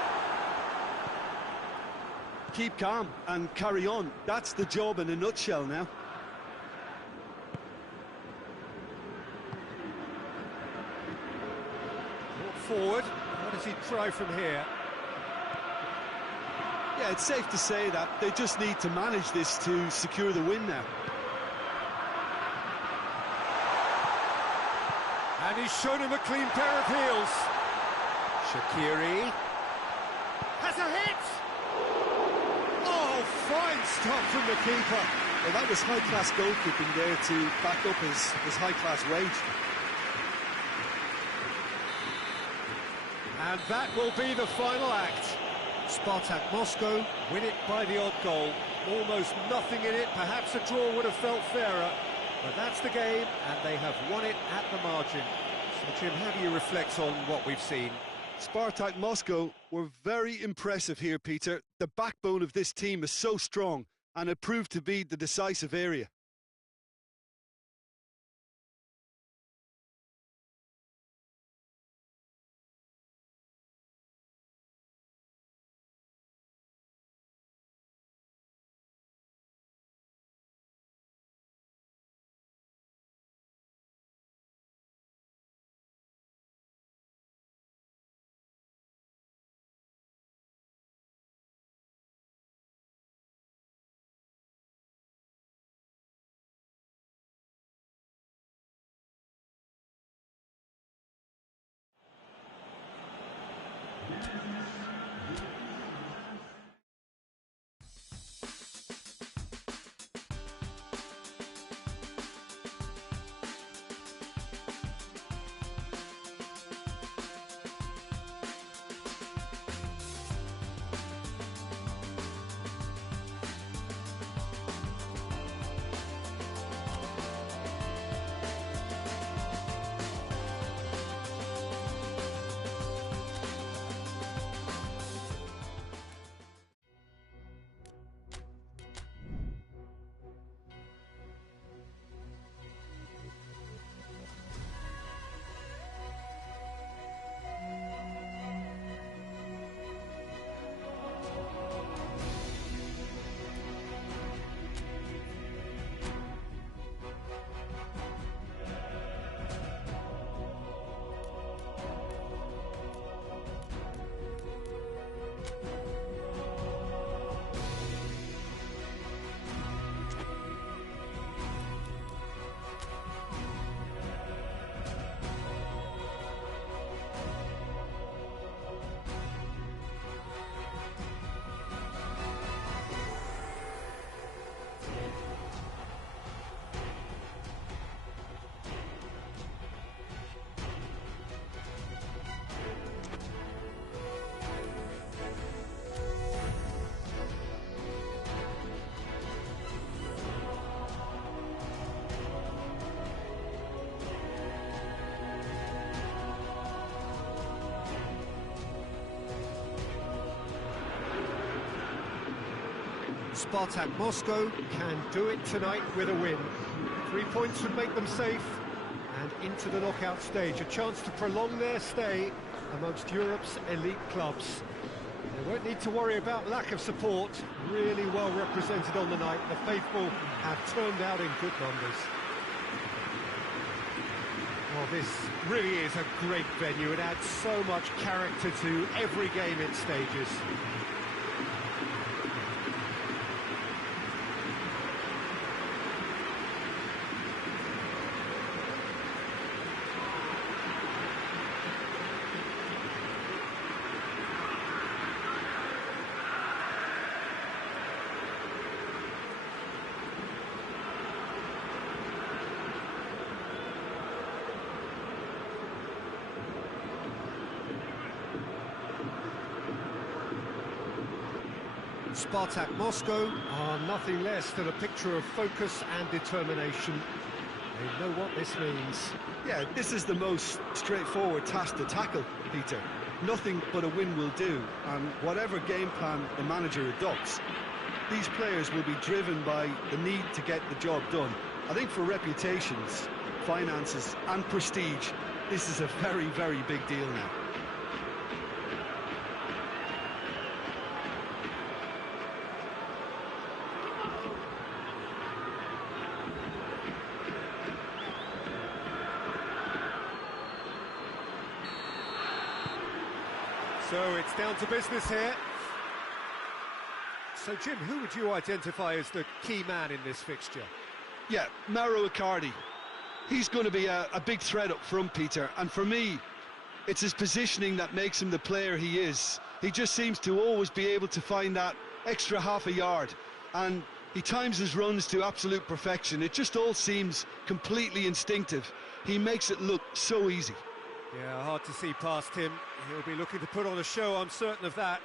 Keep calm and carry on. That's the job in a nutshell now. Brought forward. What does he try from here? Yeah, it's safe to say that they just need to manage this to secure the win now. And he's shown him a clean pair of heels. Shaqiri has a hit! Oh, fine stop from the keeper. Well, that was high-class goalkeeping there to back up his high-class wage. And that will be the final act. Spartak Moscow win it by the odd goal. Almost nothing in it, perhaps a draw would have felt fairer. But that's the game, and they have won it at the margin. So, Jim, how do you reflect on what we've seen? Spartak Moscow were very impressive here, Peter. The backbone of this team is so strong, and it proved to be the decisive area. Spartak Moscow can do it tonight with a win. 3 points would make them safe, and into the knockout stage, a chance to prolong their stay amongst Europe's elite clubs. They won't need to worry about lack of support. Really well represented on the night. The faithful have turned out in good numbers. Well, this really is a great venue. It adds so much character to every game it stages. Spartak Moscow are nothing less than a picture of focus and determination. They know what this means. Yeah, this is the most straightforward task to tackle, Peter. Nothing but a win will do, and whatever game plan the manager adopts, these players will be driven by the need to get the job done. I think for reputations, finances and prestige, this is a very, very big deal now. So it's down to business here. So, Jim, who would you identify as the key man in this fixture? Yeah, Icardi. He's going to be a big threat up front, Peter, and for me, it's his positioning that makes him the player he is. He just seems to always be able to find that extra half a yard, and he times his runs to absolute perfection. It just all seems completely instinctive. He makes it look so easy. Yeah, hard to see past him. He'll be looking to put on a show, I'm certain of that.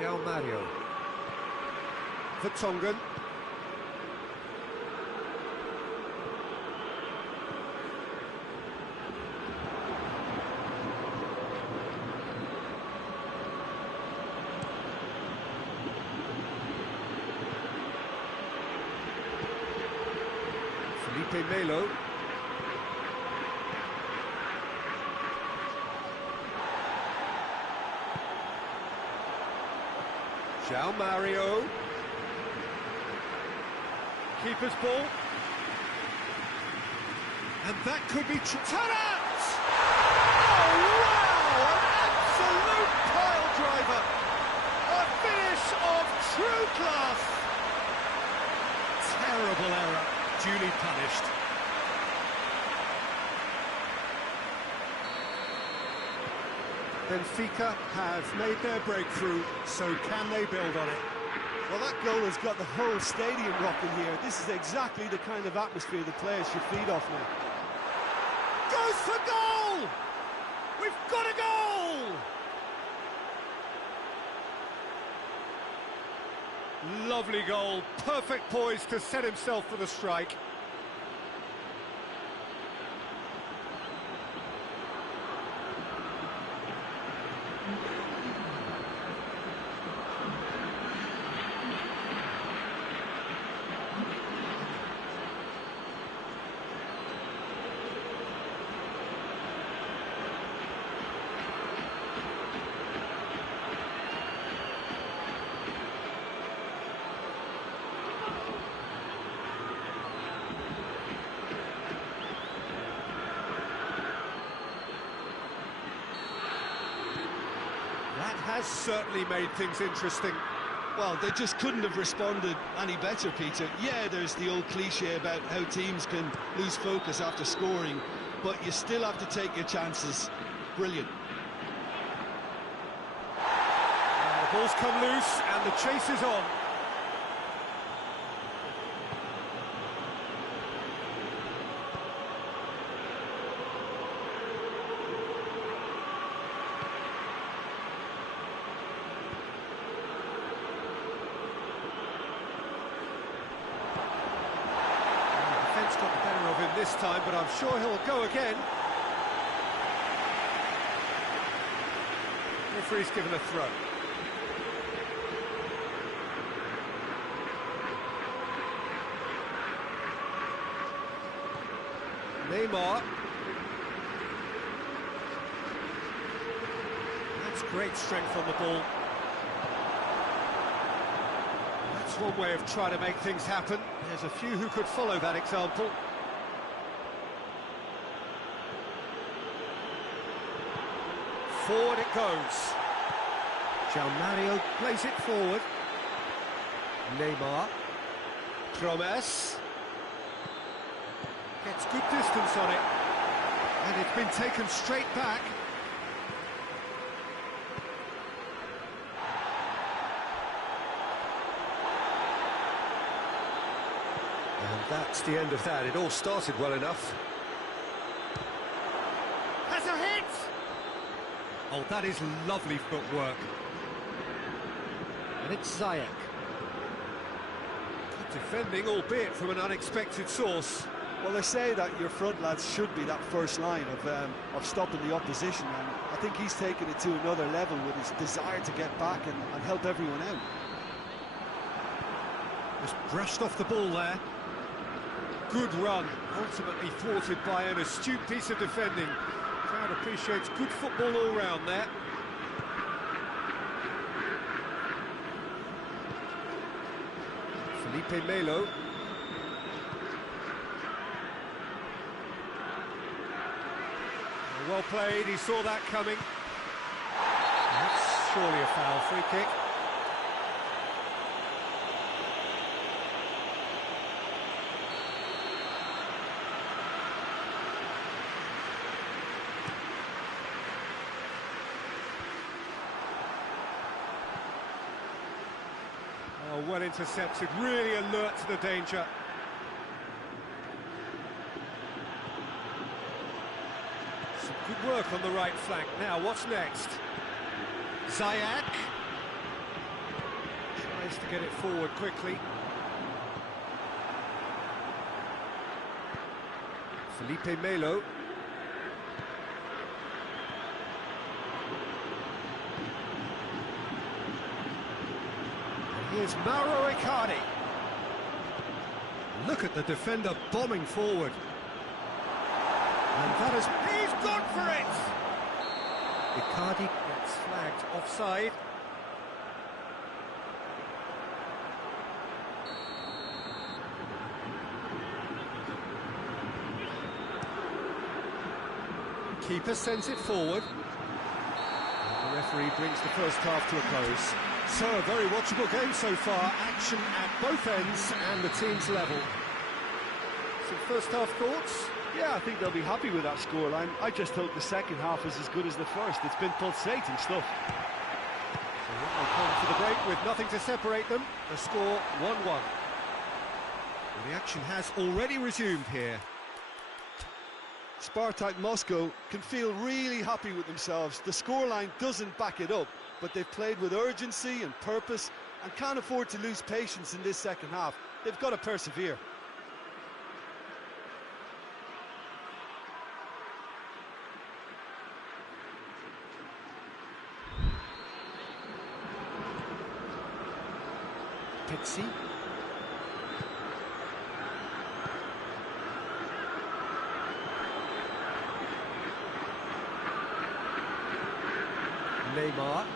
João Mario. Vertonghen. Felipe Melo. João Mario. Keeper's ball. And that could be... Tarat! Oh, wow! An absolute pile driver! A finish of true class! Terrible error, duly punished. Benfica have made their breakthrough, so can they build on it? Well, that goal has got the whole stadium rocking here. This is exactly the kind of atmosphere the players should feed off now. Goes for goal! We've got a goal! Lovely goal, perfect poise to set himself for the strike. That has certainly made things interesting. Well, they just couldn't have responded any better, Peter. Yeah, there's the old cliche about how teams can lose focus after scoring, but you still have to take your chances. Brilliant. And the ball's come loose and the chase is on. Got the better of him this time, but I'm sure he'll go again. Referee's given a throw. Neymar. That's great strength on the ball. That's one way of trying to make things happen. There's a few who could follow that example. Forward it goes. João Mario plays it forward. Neymar. Promes. Gets good distance on it. And it's been taken straight back. And that's the end of that. It all started well enough. Has a hit! Oh, that is lovely footwork. And it's Ziyech. Good defending, albeit from an unexpected source. Well, they say that your front lads should be that first line of stopping the opposition, and I think he's taken it to another level with his desire to get back and help everyone out. Just brushed off the ball there. Good run, ultimately thwarted by an astute piece of defending. Crowd appreciates good football all round there. Felipe Melo. Well played, he saw that coming. That's surely a foul, free kick. Oh, well intercepted, really alert to the danger. Some good work on the right flank. Now, what's next? Ziyech. Tries to get it forward quickly. Felipe Melo. And here's Mauro Icardi. Look at the defender bombing forward. And that is... He's gone for it! Icardi gets flagged offside. Keeper sends it forward. And the referee brings the first half to a close. So, a very watchable game so far. Action at both ends and the team's level. Some first half thoughts? Yeah, I think they'll be happy with that scoreline. I just hope the second half is as good as the first. It's been pulsating stuff. So they'll come for the break with nothing to separate them. The score 1-1. Well, the action has already resumed here. SPARTAK Moscow can feel really happy with themselves. The scoreline doesn't back it up, but they've played with urgency and purpose and can't afford to lose patience in this second half. They've got to persevere. Pizzi. Neymar.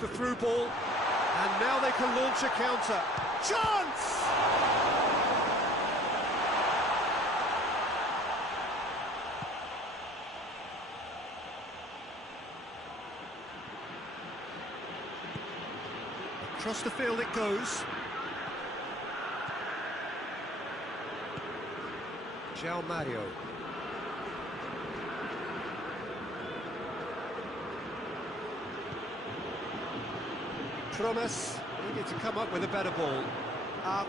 The through ball, and now they can launch a counter. Chance! Across the field it goes. João Mario. Promise needed to come up with a better ball.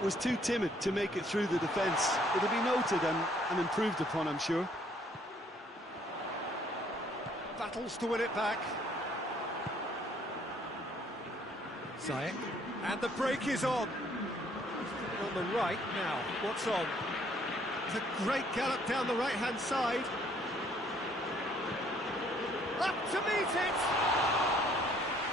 Was too timid to make it through the defence. It'll be noted and improved upon, I'm sure. Battles to win it back. Zayek, and the break is on. On the right now, what's on? It's a great gallop down the right-hand side. Up to meet it!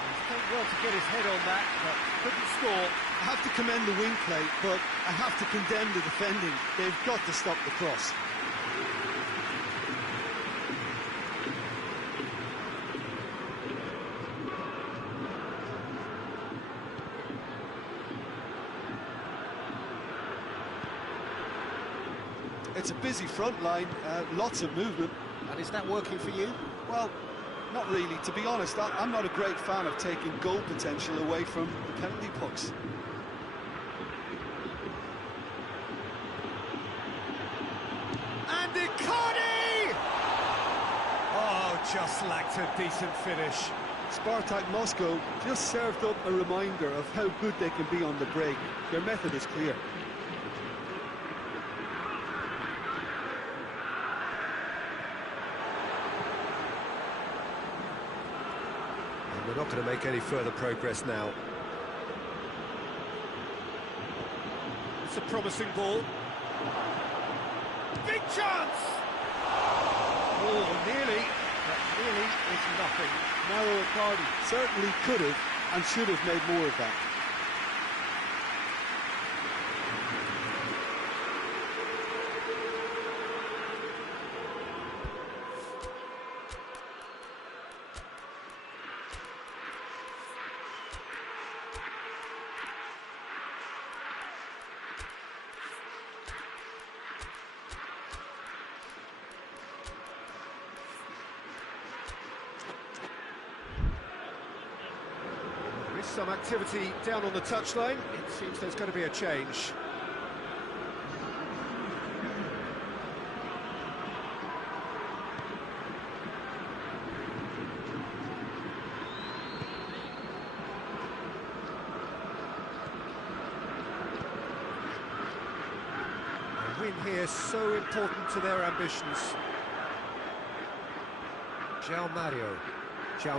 He's done well to get his head on that, but couldn't score. I have to commend the wing play, but I have to condemn the defending. They've got to stop the cross. It's a busy front line, lots of movement. And is that working for you? Well, not really. To be honest, I'm not a great fan of taking goal potential away from the penalty box. And Icardi! Oh, just lacked a decent finish. SPARTAK Moscow just served up a reminder of how good they can be on the break. Their method is clear. And we're not going to make any further progress now. It's a promising ball. Big chance! Oh, nearly. But nearly is nothing. Narrow Icardi certainly could have and should have made more of that. Some activity down on the touchline. It seems there's going to be a change. A win here is so important to their ambitions. João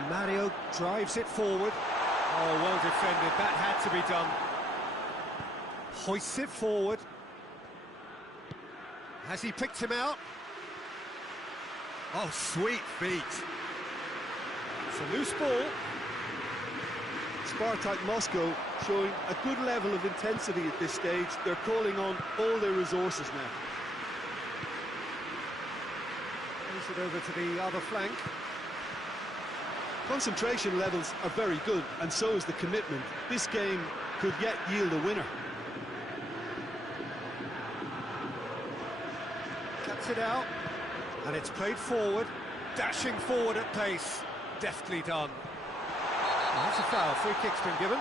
Mario drives it forward. Oh, well defended, that had to be done. Hoists it forward. Has he picked him out? Oh, sweet feet. It's a loose ball. SPARTAK Moscow showing a good level of intensity at this stage. They're calling on all their resources now. Plays it over to the other flank. Concentration levels are very good, and so is the commitment. This game could yet yield a winner. Cuts it out, and it's played forward, dashing forward at pace. Deftly done. Oh, that's a foul. Free kick's been given.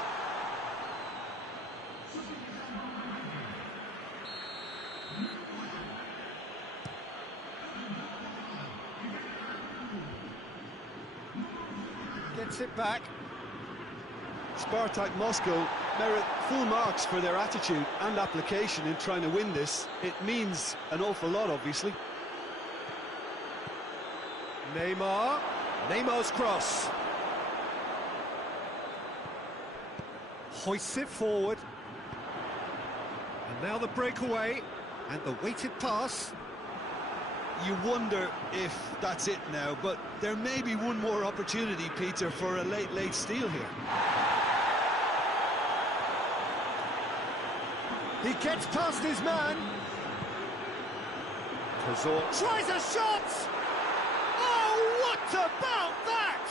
Gets it back. SPARTAK Moscow merit full marks for their attitude and application in trying to win this. It means an awful lot, obviously. Neymar's cross. Hoists it forward. And now the breakaway and the weighted pass. You wonder if that's it now, but there may be one more opportunity, Peter, for a late steal here. He gets past his man. Tries a shot! Oh, what about that?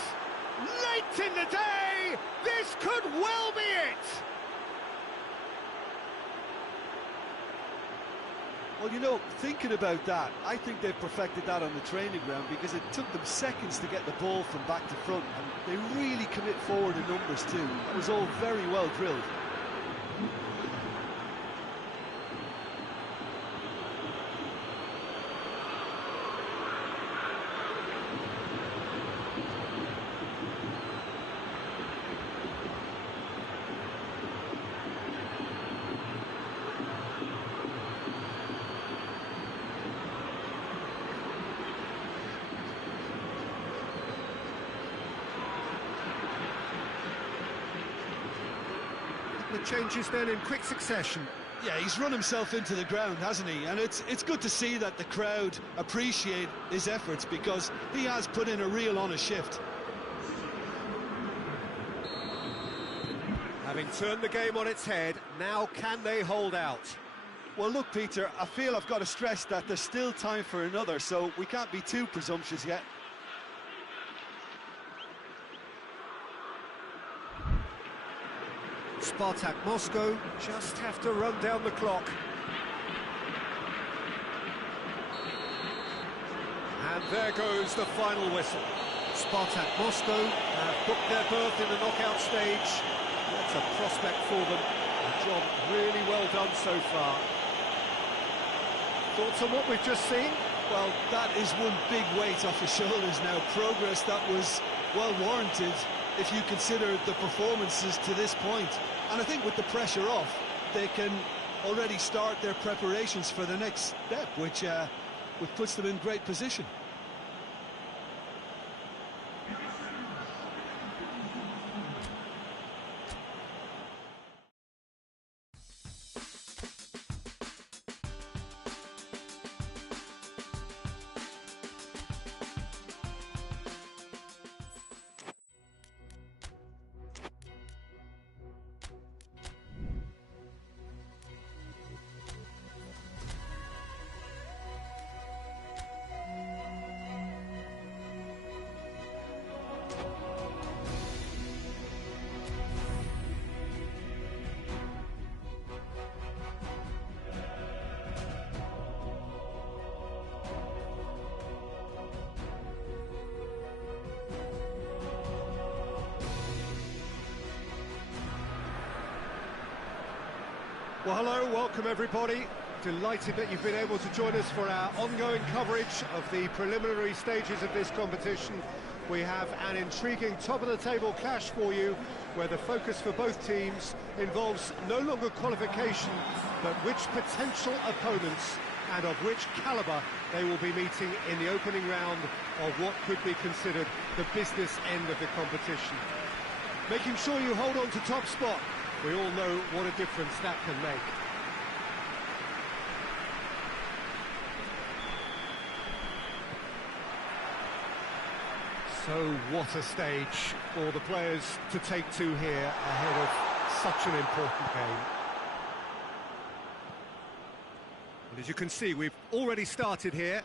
Late in the day, this could well be it! Well, you know, thinking about that, I think they've perfected that on the training ground because it took them seconds to get the ball from back to front, and they really commit forward in numbers too. That was all very well drilled. The changes then in quick succession. Yeah, he's run himself into the ground, hasn't he? And it's good to see that the crowd appreciate his efforts because he has put in a real honest shift. Having turned the game on its head, now can they hold out? Well, look, Peter, I feel I've got to stress that there's still time for another, so we can't be too presumptuous yet. SPARTAK Moscow just have to run down the clock. And there goes the final whistle. SPARTAK Moscow have booked their berth in the knockout stage. What a prospect for them. A job really well done so far. Thoughts on what we've just seen? Well, that is one big weight off your shoulders now. Progress that was well warranted if you consider the performances to this point. And I think with the pressure off, they can already start their preparations for the next step, which puts them in great position. Well, hello, welcome everybody. Delighted that you've been able to join us for our ongoing coverage of the preliminary stages of this competition. We have an intriguing top-of-the-table clash for you, where the focus for both teams involves no longer qualification, but which potential opponents and of which calibre they will be meeting in the opening round of what could be considered the business end of the competition. Making sure you hold on to top spot. We all know what a difference that can make. So what a stage for the players to take to here ahead of such an important game. And as you can see, we've already started here.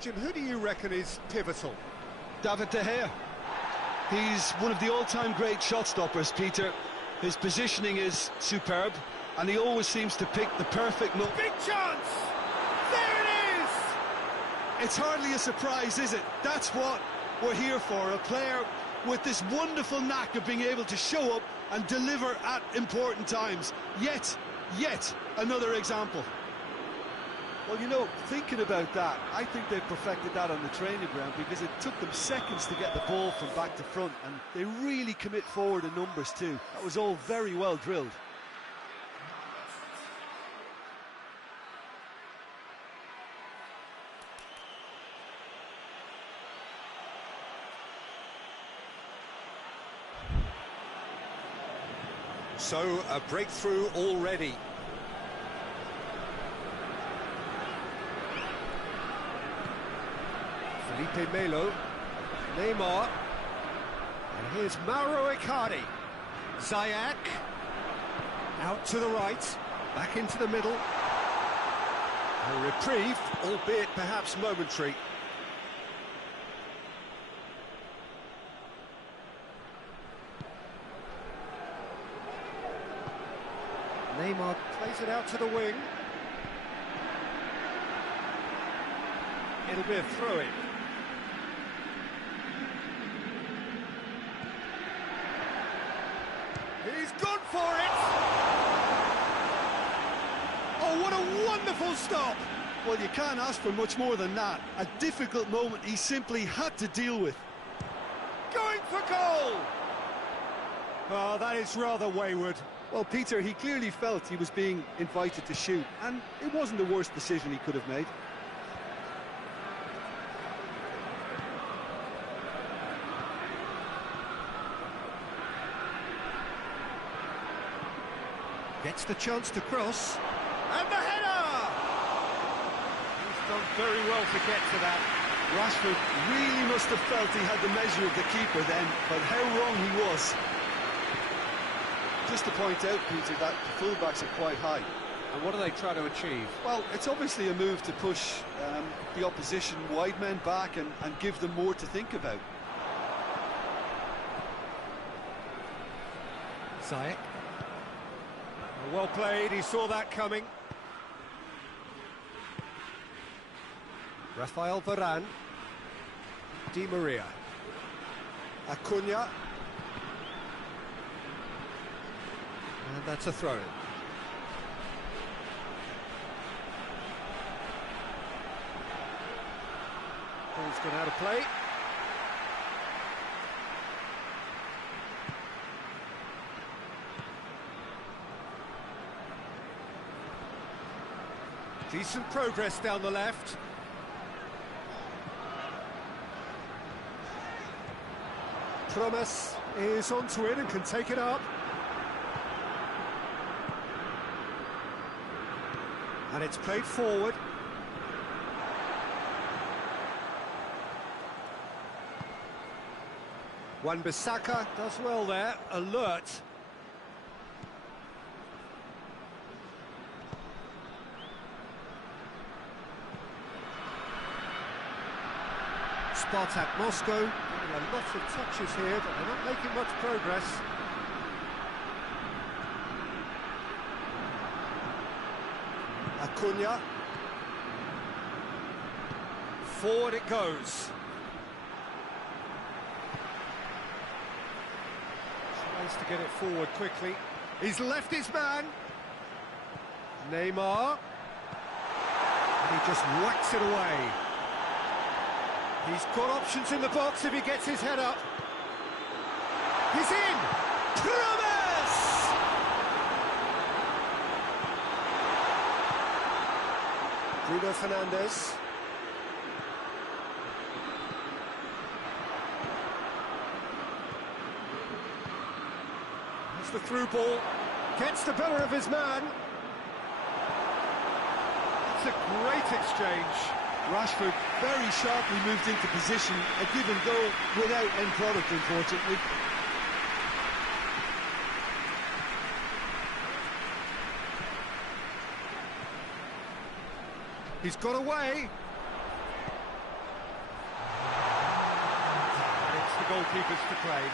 Jim, who do you reckon is pivotal? David De Gea. He's one of the all-time great shot stoppers, Peter. His positioning is superb, and he always seems to pick the perfect moment. Big chance! There it is! It's hardly a surprise, is it? That's what we're here for, a player with this wonderful knack of being able to show up and deliver at important times. Yet another example. Well, you know, thinking about that, I think they've perfected that on the training ground, because it took them seconds to get the ball from back to front, and they really commit forward in numbers too. That was all very well drilled. So, a breakthrough already. Felipe Melo, Neymar, and here's Mauro Icardi. Ziyech, out to the right, back into the middle. A reprieve, albeit perhaps momentary. Neymar plays it out to the wing. It'll be a throw-in. He's gone for it! Oh, what a wonderful stop! Well, you can't ask for much more than that. A difficult moment he simply had to deal with. Going for goal! Oh, that is rather wayward. Well, Peter, he clearly felt he was being invited to shoot, and it wasn't the worst decision he could have made. Gets the chance to cross. And the header! He's done very well to get to that. Rashford really must have felt he had the measure of the keeper then, but how wrong he was. Just to point out, Peter, that the fullbacks are quite high. And what do they try to achieve? Well, it's obviously a move to push the opposition wide men back and give them more to think about. Ziyech. Well played, he saw that coming. Rafael Varane. Di Maria. Acuna. And that's a throw-in. Ball's gone out of play. Decent progress down the left. Promes is onto it and can take it up. And it's played forward. Wan-Bissaka does well there, alert. SPARTAK Moscow getting a lot of touches here, but they're not making much progress. Acuna. Forward it goes. Tries to get it forward quickly. He's left his man. Neymar. And he just whacks it away. He's got options in the box if he gets his head up. He's in! Promes! Bruno Fernandes. That's the through ball. Gets the better of his man. It's a great exchange. Rashford very sharply moved into position, a give and go without end product, unfortunately. He's got away. It's the goalkeepers to claim.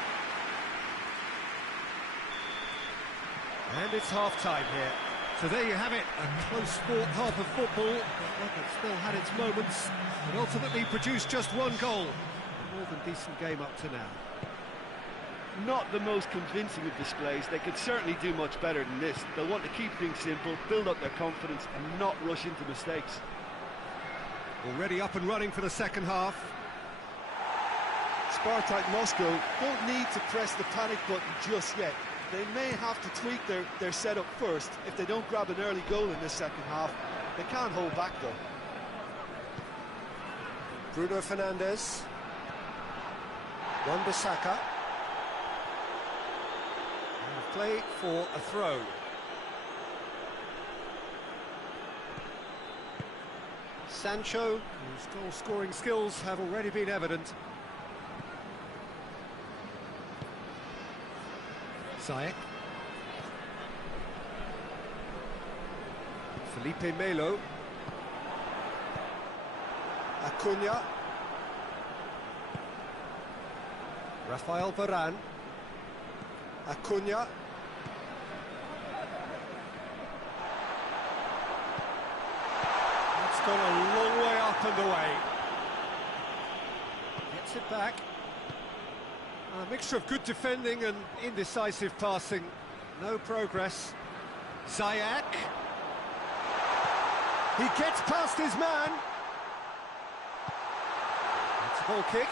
And it's half-time here. So there you have it, a close fought half of football, but one that still had its moments, and ultimately produced just one goal. A more than decent game up to now. Not the most convincing of displays. They could certainly do much better than this. They'll want to keep things simple, build up their confidence, and not rush into mistakes. Already up and running for the second half. SPARTAK Moscow don't need to press the panic button just yet. They may have to tweak their setup first. If they don't grab an early goal in this second half, they can't hold back though. Bruno Fernandes. Wan-Bissaka. Play for a throw. Sancho, whose goal-scoring skills have already been evident. Ziyech. Felipe Melo. Acuna. Rafael Varane. Acuna. That's gone a long way up and away. Gets it back. A mixture of good defending and indecisive passing. No progress. Ziyech. He gets past his man. It's a ball kick.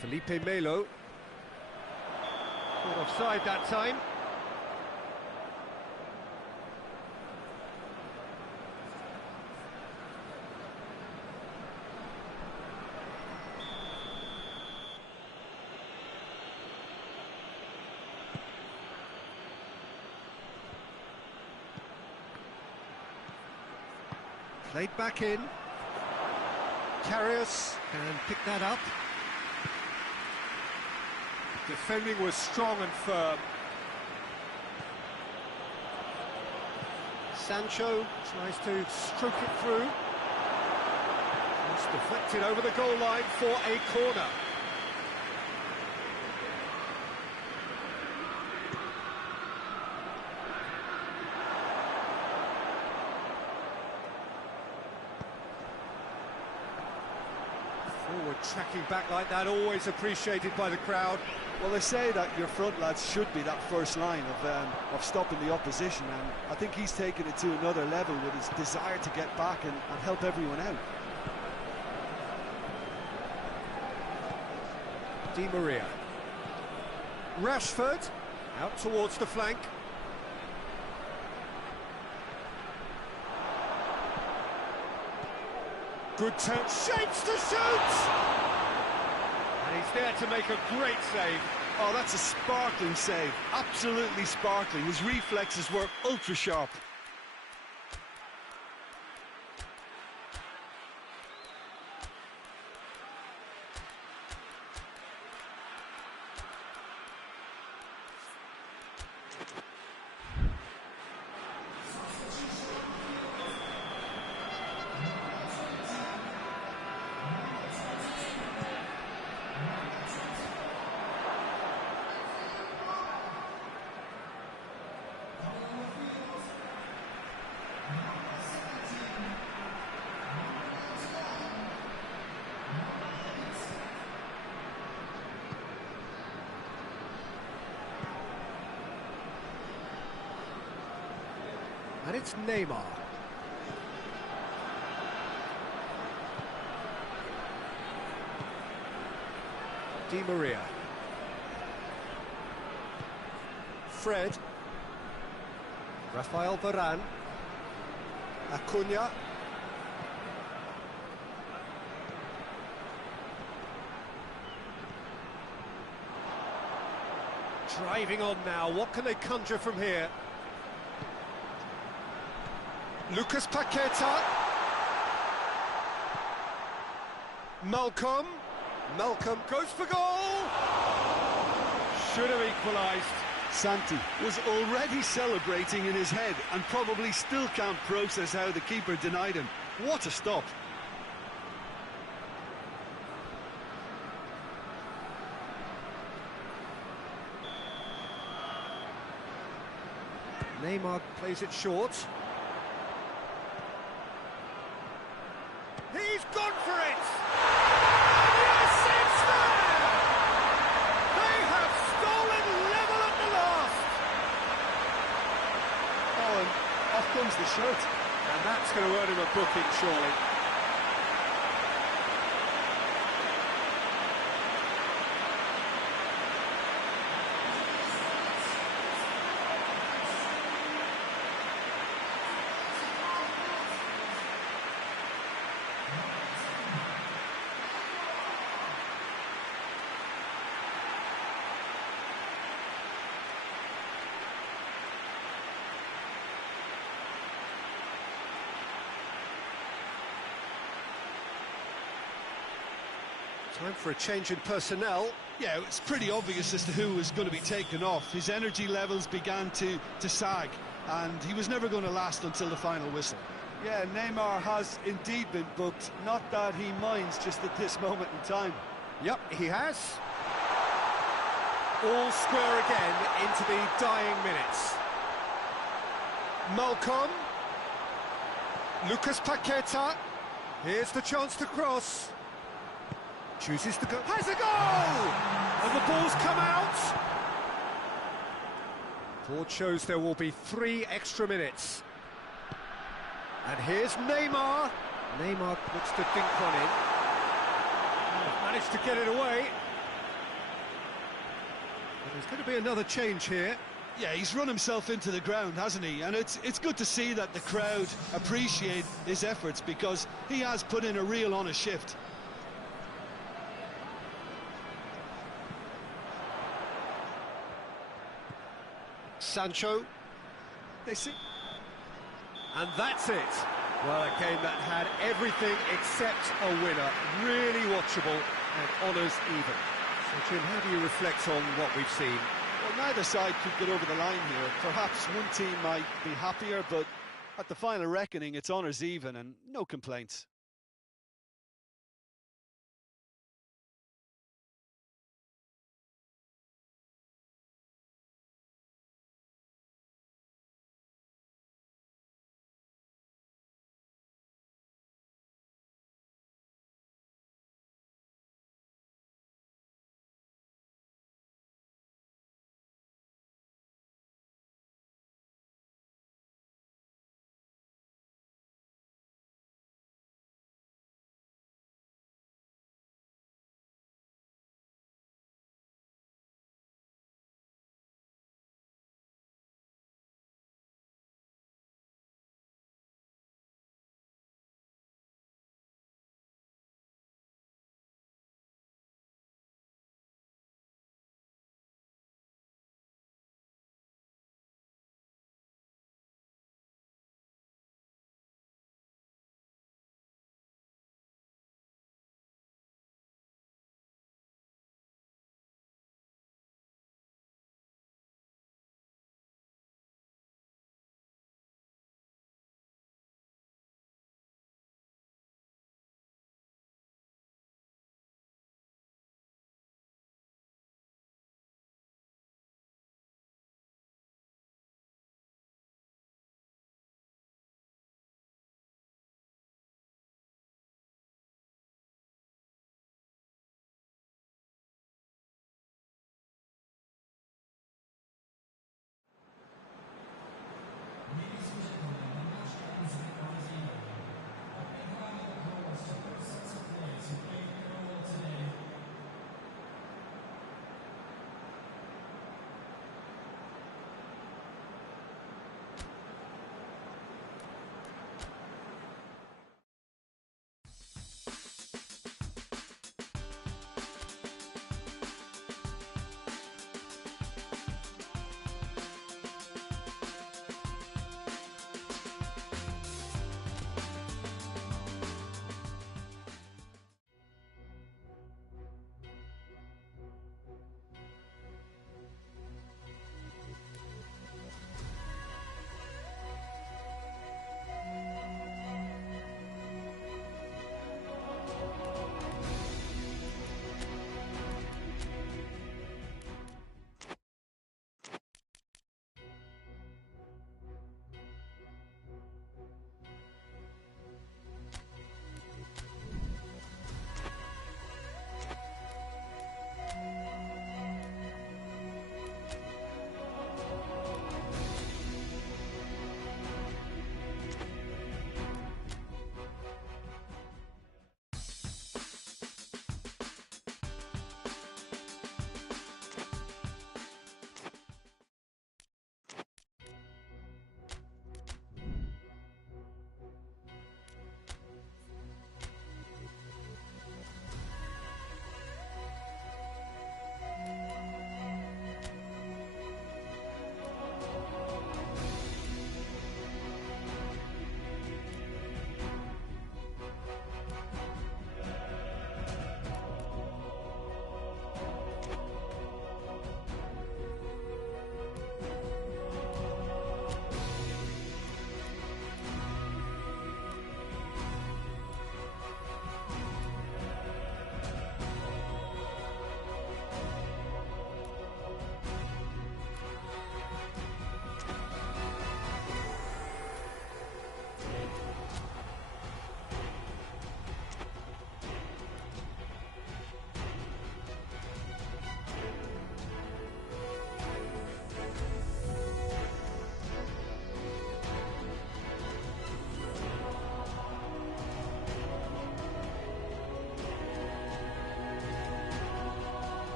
Felipe Melo. Caught offside that time. Played back in. Karius can pick that up. Defending was strong and firm. Sancho tries to stroke it through. It's deflected over the goal line for a corner. Forward tracking back like that, always appreciated by the crowd. Well, they say that your front lads should be that first line of stopping the opposition, and I think he's taken it to another level with his desire to get back and help everyone out. Di Maria. Rashford, out towards the flank. Good turn, shapes to shoot! And he's there to make a great save. Oh, that's a sparkling save, absolutely sparkling. His reflexes were ultra sharp. And it's Neymar. Di Maria. Fred. Rafael Varane. Acuna. Driving on now, what can they conjure from here? Lucas Paqueta. Malcolm goes for goal! Should have equalised. Santi was already celebrating in his head and probably still can't process how the keeper denied him. What a stop! Neymar plays it short. He's gone for it! And yes, it's there! They have stolen level at the last! Oh, and off comes the shirt. And that's going to earn him a booking, surely. Time for a change in personnel. Yeah, it's pretty obvious as to who was going to be taken off. His energy levels began to sag, and he was never going to last until the final whistle. Yeah, Neymar has indeed been booked. Not that he minds just at this moment in time. Yep, he has. All square again into the dying minutes. Malcolm. Lucas Paqueta. Here's the chance to cross. Chooses to go. Has a goal! And the ball's come out. Board shows there will be 3 extra minutes. And here's Neymar. Neymar looks to dink one in. Managed to get it away. But there's going to be another change here. Yeah, he's run himself into the ground, hasn't he? And it's good to see that the crowd appreciate his efforts, because he has put in a real honest shift. Sancho. They see. And that's it. Well, a game that had everything except a winner. Really watchable and honours even. So, Jim, how do you reflect on what we've seen? Well, neither side could get over the line here. Perhaps one team might be happier, but at the final reckoning, it's honours even and no complaints.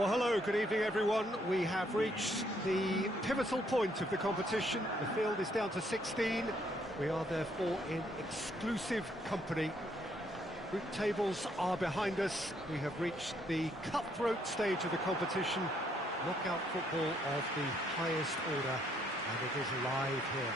Well, hello, good evening, everyone. We have reached the pivotal point of the competition. The field is down to 16. We are therefore in exclusive company. Group tables are behind us. We have reached the cutthroat stage of the competition. Knockout football of the highest order, and it is live here.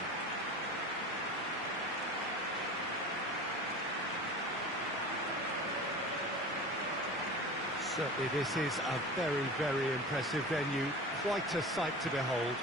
Certainly this is a very, very impressive venue. Quite a sight to behold.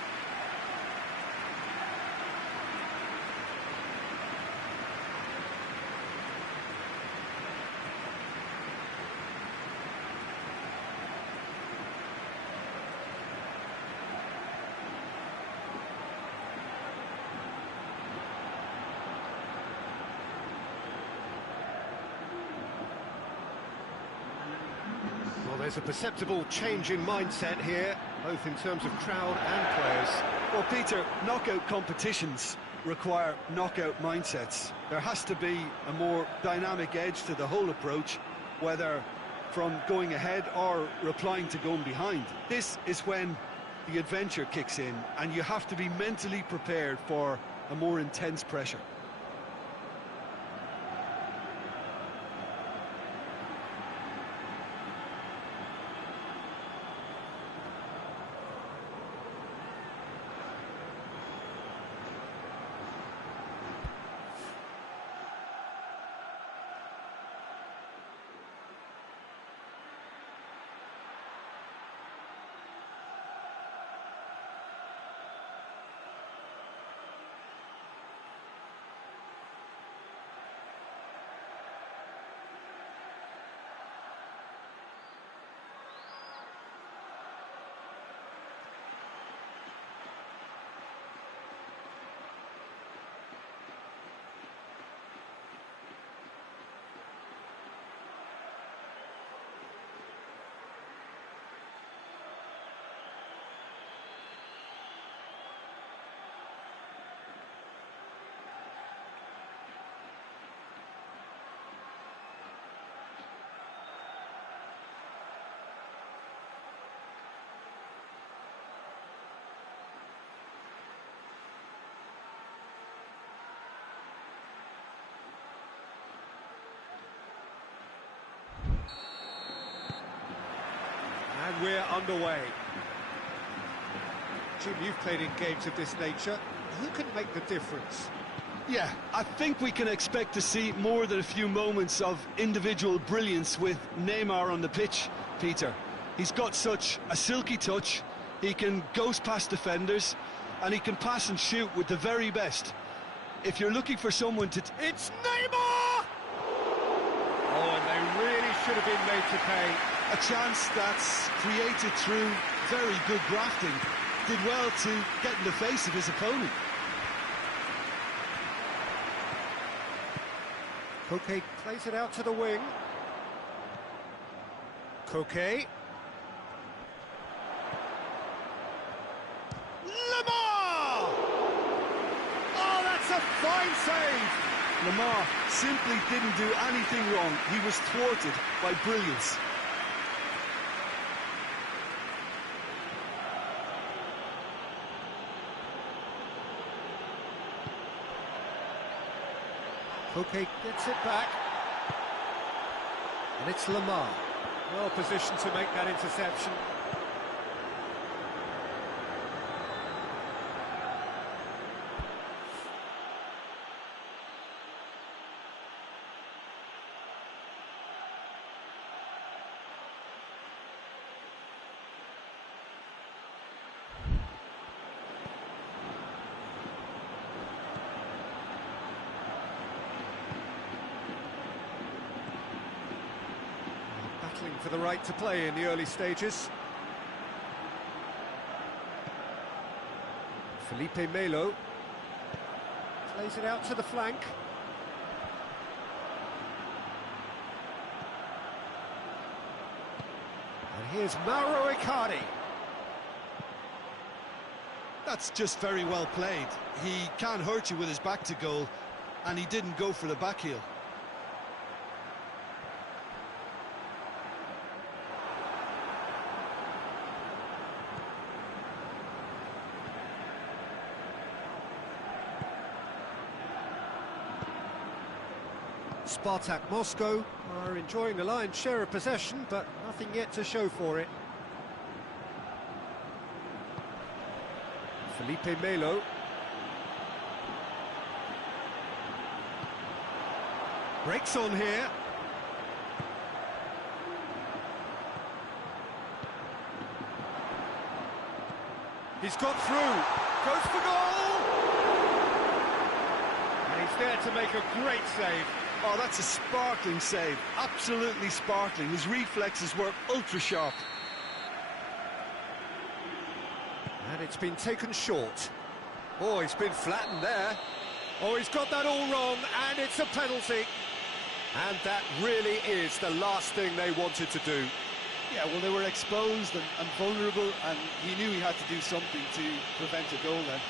There's a perceptible change in mindset here, both in terms of crowd and players. Well, Peter, knockout competitions require knockout mindsets. There has to be a more dynamic edge to the whole approach, whether from going ahead or replying to going behind. This is when the adventure kicks in, and you have to be mentally prepared for a more intense pressure. And we're underway. Jim, you've played in games of this nature. Who can make the difference? Yeah, I think we can expect to see more than a few moments of individual brilliance with Neymar on the pitch, Peter. He's got such a silky touch, he can ghost past defenders, and he can pass and shoot with the very best. If you're looking for someone to... It's Neymar! Oh, and they really should have been made to pay. A chance that's created through very good grafting. Did well to get in the face of his opponent. Koke plays it out to the wing. Koke. Lamar! Oh, that's a fine save! Lamar simply didn't do anything wrong. He was thwarted by brilliance. Koke gets it back. And it's Lamar. Well positioned to make that interception. For the right to play in the early stages. Felipe Melo plays it out to the flank. And here's Mauro Icardi. That's just very well played. He can't hurt you with his back to goal, and he didn't go for the back heel. SPARTAK Moscow are enjoying the lion's share of possession, but nothing yet to show for it. Felipe Melo. Breaks on here. He's got through. Goes for goal! And he's there to make a great save. Oh, that's a sparkling save. Absolutely sparkling. His reflexes were ultra-sharp. And it's been taken short. Oh, he's been flattened there. Oh, he's got that all wrong, and it's a penalty. And that really is the last thing they wanted to do. Yeah, well, they were exposed and vulnerable, and he knew he had to do something to prevent a goal then.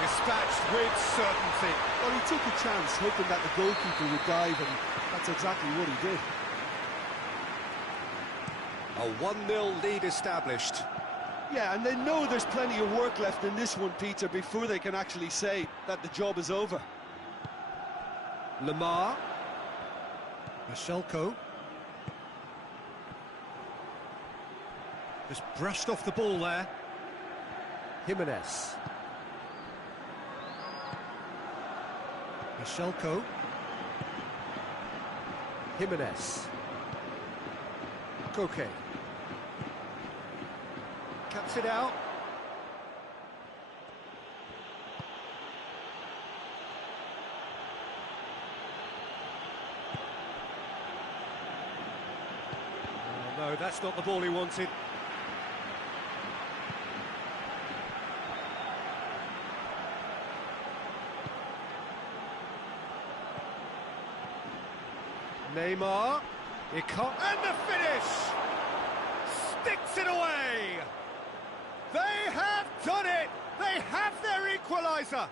Dispatched with certainty. Well, he took a chance, hoping that the goalkeeper would dive, and that's exactly what he did. A 1-0 lead established. Yeah, and they know there's plenty of work left in this one, Peter, before they can actually say that the job is over. Lamar. Mashelko. Just brushed off the ball there. Jimenez. Mashelko. Jimenez. Koke. Cuts it out. Oh, no, that's not the ball he wanted. Neymar, Icardi, and the finish! Sticks it away! They have done it! They have their equaliser!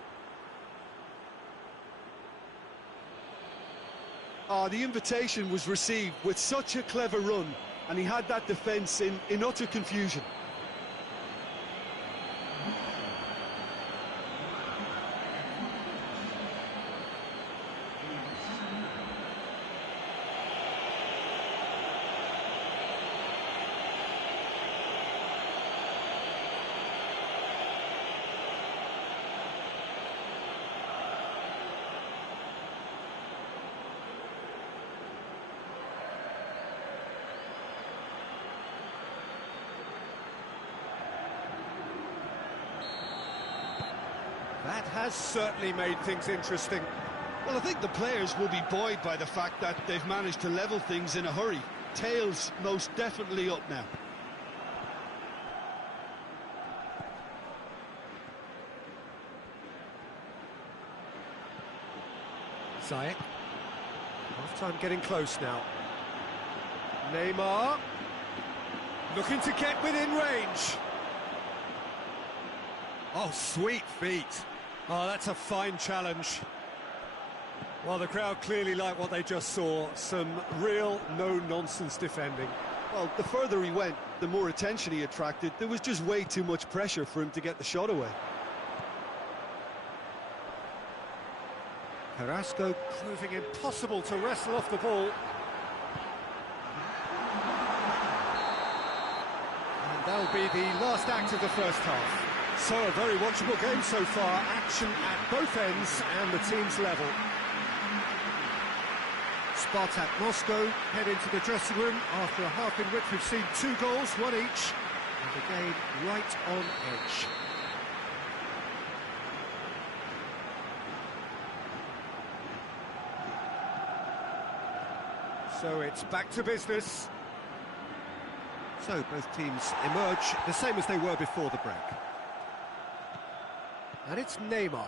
Oh, the invitation was received with such a clever run, and he had that defence in utter confusion. That has certainly made things interesting. Well, I think the players will be buoyed by the fact that they've managed to level things in a hurry. Tails most definitely up now. Ziyech. Half-time getting close now. Neymar. Looking to get within range. Oh, sweet feet. Oh, that's a fine challenge. Well, the crowd clearly like what they just saw. Some real no-nonsense defending. Well, the further he went, the more attention he attracted. There was just way too much pressure for him to get the shot away. Carrasco proving impossible to wrestle off the ball. And that'll be the last act of the first half. So, a very watchable game so far. Action at both ends and the team's level. SPARTAK Moscow head into the dressing room after a half in which we've seen 2 goals, 1 each, and the game right on edge. So it's back to business. So both teams emerge the same as they were before the break. And it's Neymar.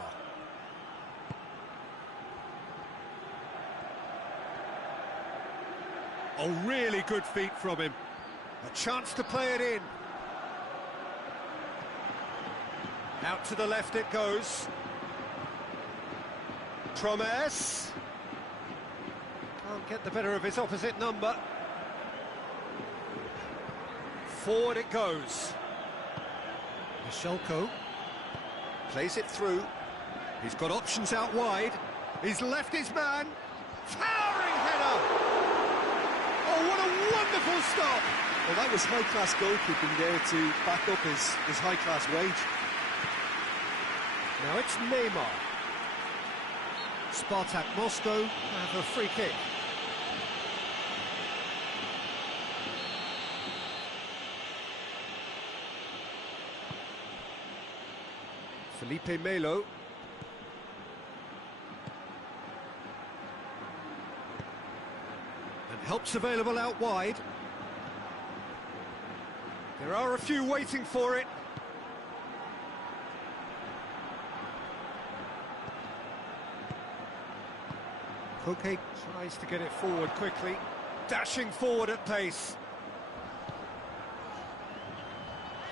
Oh, really good feet from him. A chance to play it in. Out to the left it goes. Promes. Can't get the better of his opposite number. Forward it goes. Michelko plays it through. He's got options out wide. He's left his man. Towering header! Oh, what a wonderful stop! Well, that was high-class goalkeeping there to back up his high-class wage. Now it's Neymar. SPARTAK Moscow have a free kick. Felipe Melo. And help's available out wide. There are a few waiting for it. Koke tries to get it forward quickly, dashing forward at pace.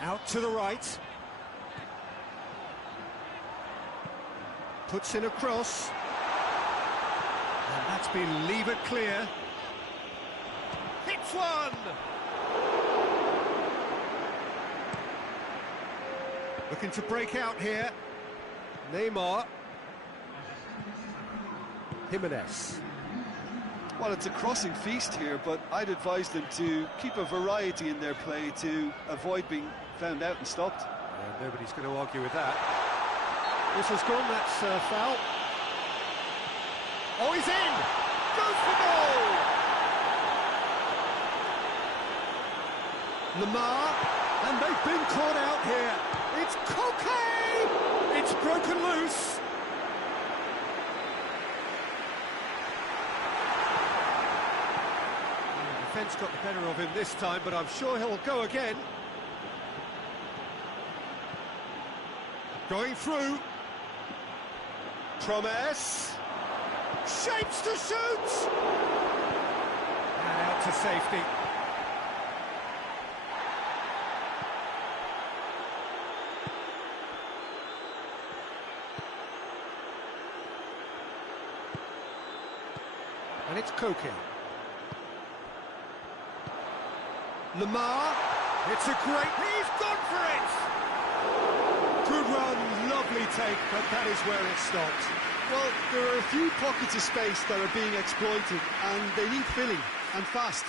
Out to the right. Puts in a cross. And that's been levered clear. Hits one! Looking to break out here. Neymar. Jimenez. Well, it's a crossing feast here, but I'd advise them to keep a variety in their play to avoid being found out and stopped. Nobody's going to argue with that. Whistle's gone, that's foul. Oh, he's in! Goes for goal! Lamar, and they've been caught out here. It's Koke! It's broken loose. The defence got the better of him this time, but I'm sure he'll go again. Going through. Promes. Shapes to shoot! And out to safety. And it's Koke. Lamar. It's a great... He's gone for it! Good run, lovely take, but that is where it stopped. Well, there are a few pockets of space that are being exploited, and they need filling, and fast.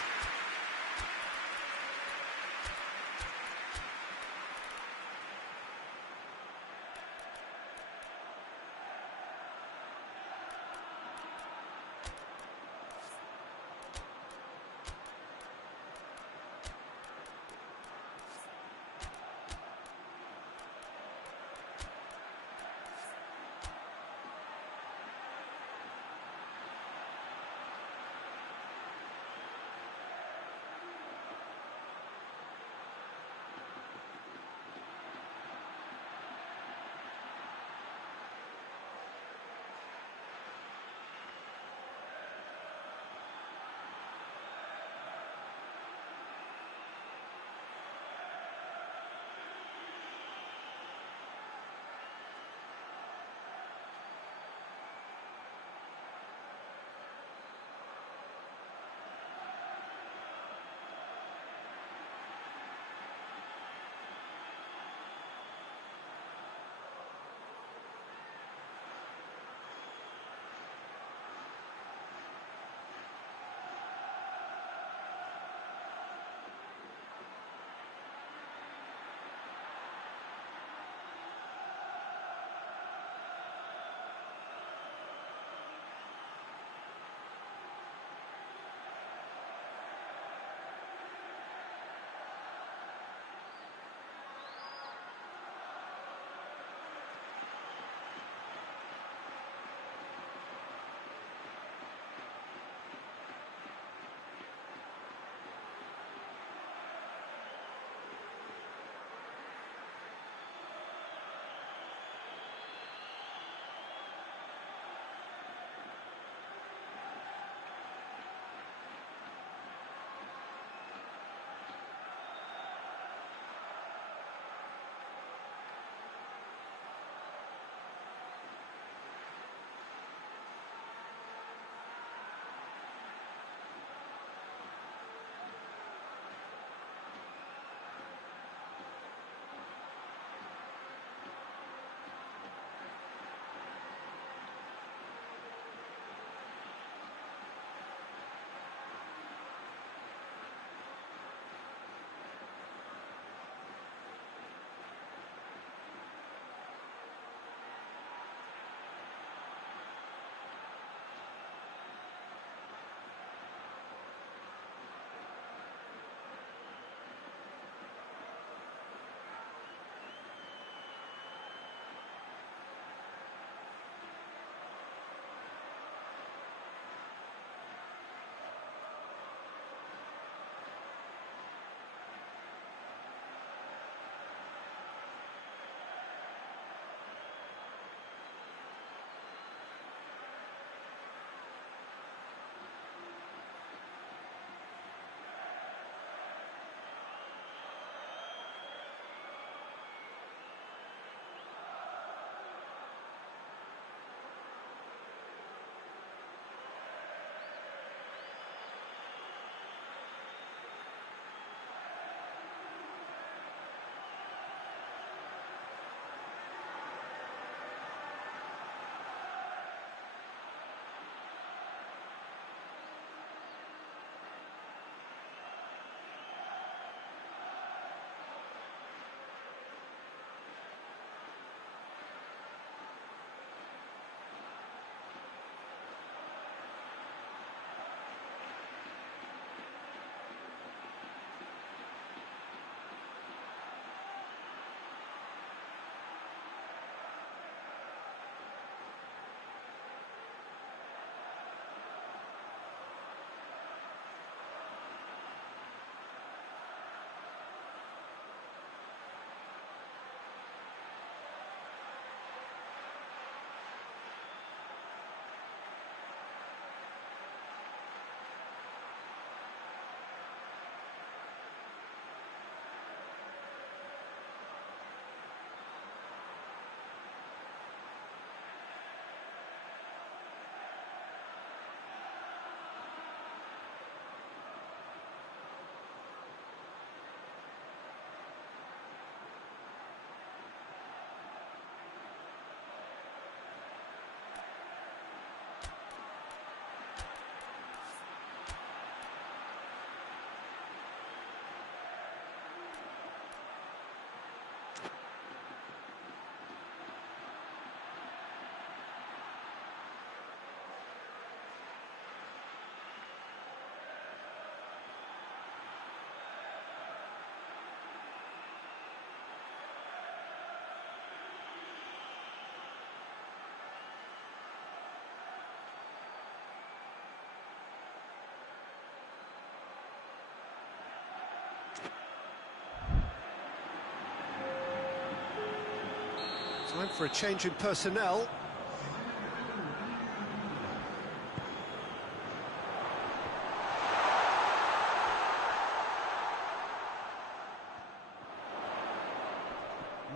Time for a change in personnel.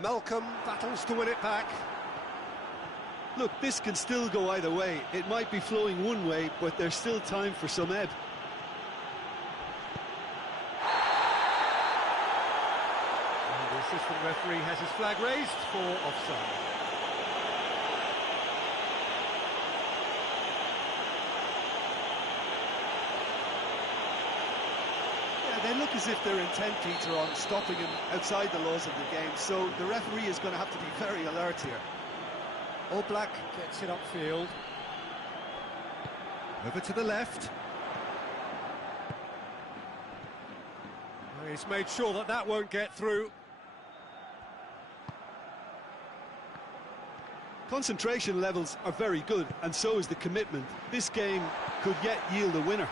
Malcolm battles to win it back. Look, this can still go either way. It might be flowing one way, but there's still time for some ebb. And the assistant referee has his flag raised for offside. They look as if they're intent, Peter, on stopping him outside the laws of the game, so the referee is going to have to be very alert here. All Black gets it upfield. Over to the left. He's made sure that that won't get through. Concentration levels are very good, and so is the commitment. This game could yet yield a winner.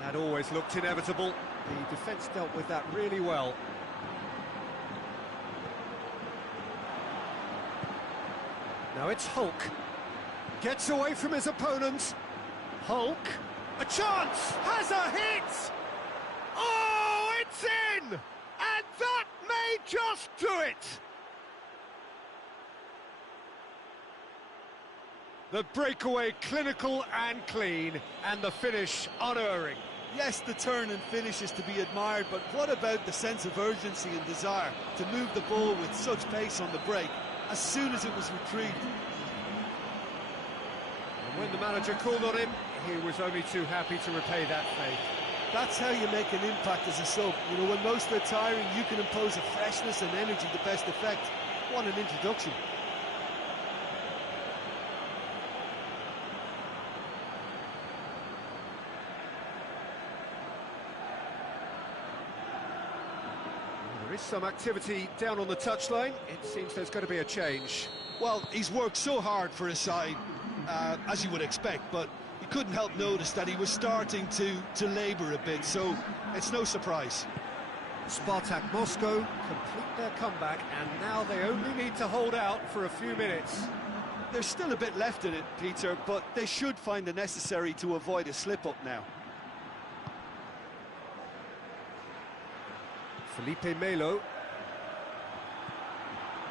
That always looked inevitable. The defence dealt with that really well. Now it's Hulk. Gets away from his opponent. Hulk. A chance! Has a hit! Oh, it's in! And that may just do it! The breakaway clinical and clean, and the finish unerring. Yes, the turn and finish is to be admired, but what about the sense of urgency and desire to move the ball with such pace on the break as soon as it was retrieved? And when the manager called on him, he was only too happy to repay that faith. That's how you make an impact as a sub. You know, when most are tiring, you can impose a freshness and energy to best effect. What an introduction. There is some activity down on the touchline. It seems there's going to be a change. Well, he's worked so hard for his side, as you would expect, but you couldn't help notice that he was starting to labour a bit, so it's no surprise. SPARTAK Moscow complete their comeback, and now they only need to hold out for a few minutes. There's still a bit left in it, Peter, but they should find the necessary to avoid a slip-up now. Felipe Melo.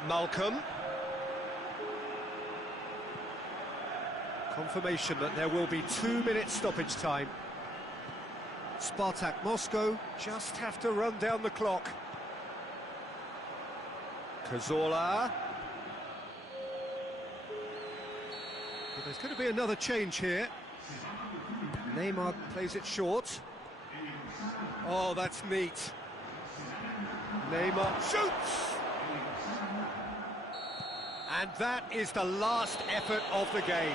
Malcolm. Confirmation that there will be 2 minutes stoppage time. SPARTAK Moscow just have to run down the clock. Cazorla. But there's going to be another change here. Neymar plays it short. Oh, that's neat. Neymar shoots! And that is the last effort of the game.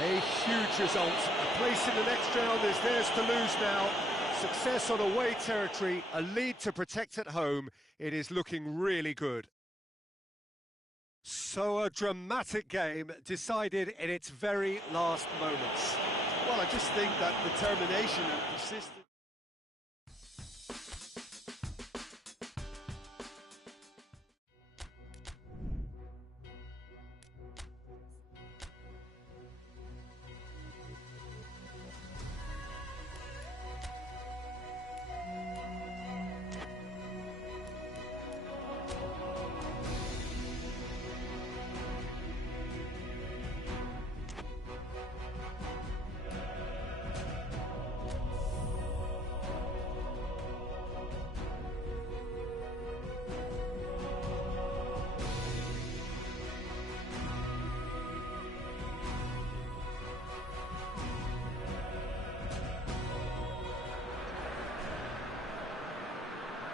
A huge result. A place in the next round is theirs to lose now. Success on away territory, a lead to protect at home. It is looking really good. So a dramatic game decided in its very last moments. Well, I just think that determination and persistence...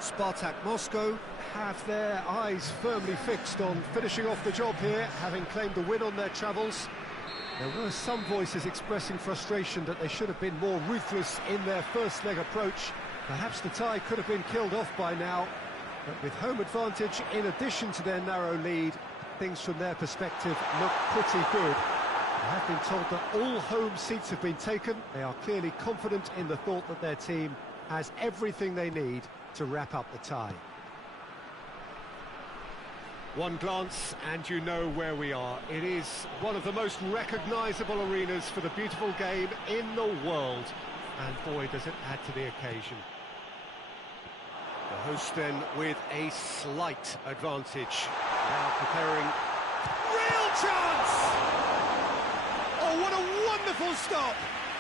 SPARTAK Moscow have their eyes firmly fixed on finishing off the job here, having claimed the win on their travels. There were some voices expressing frustration that they should have been more ruthless in their first leg approach. Perhaps the tie could have been killed off by now, but with home advantage in addition to their narrow lead, things from their perspective look pretty good. I have been told that all home seats have been taken. They are clearly confident in the thought that their team has everything they need to wrap up the tie. One glance and you know where we are. It is one of the most recognisable arenas for the beautiful game in the world. And boy, does it add to the occasion. The host then with a slight advantage. Now preparing. Real chance! Oh, what a wonderful stop!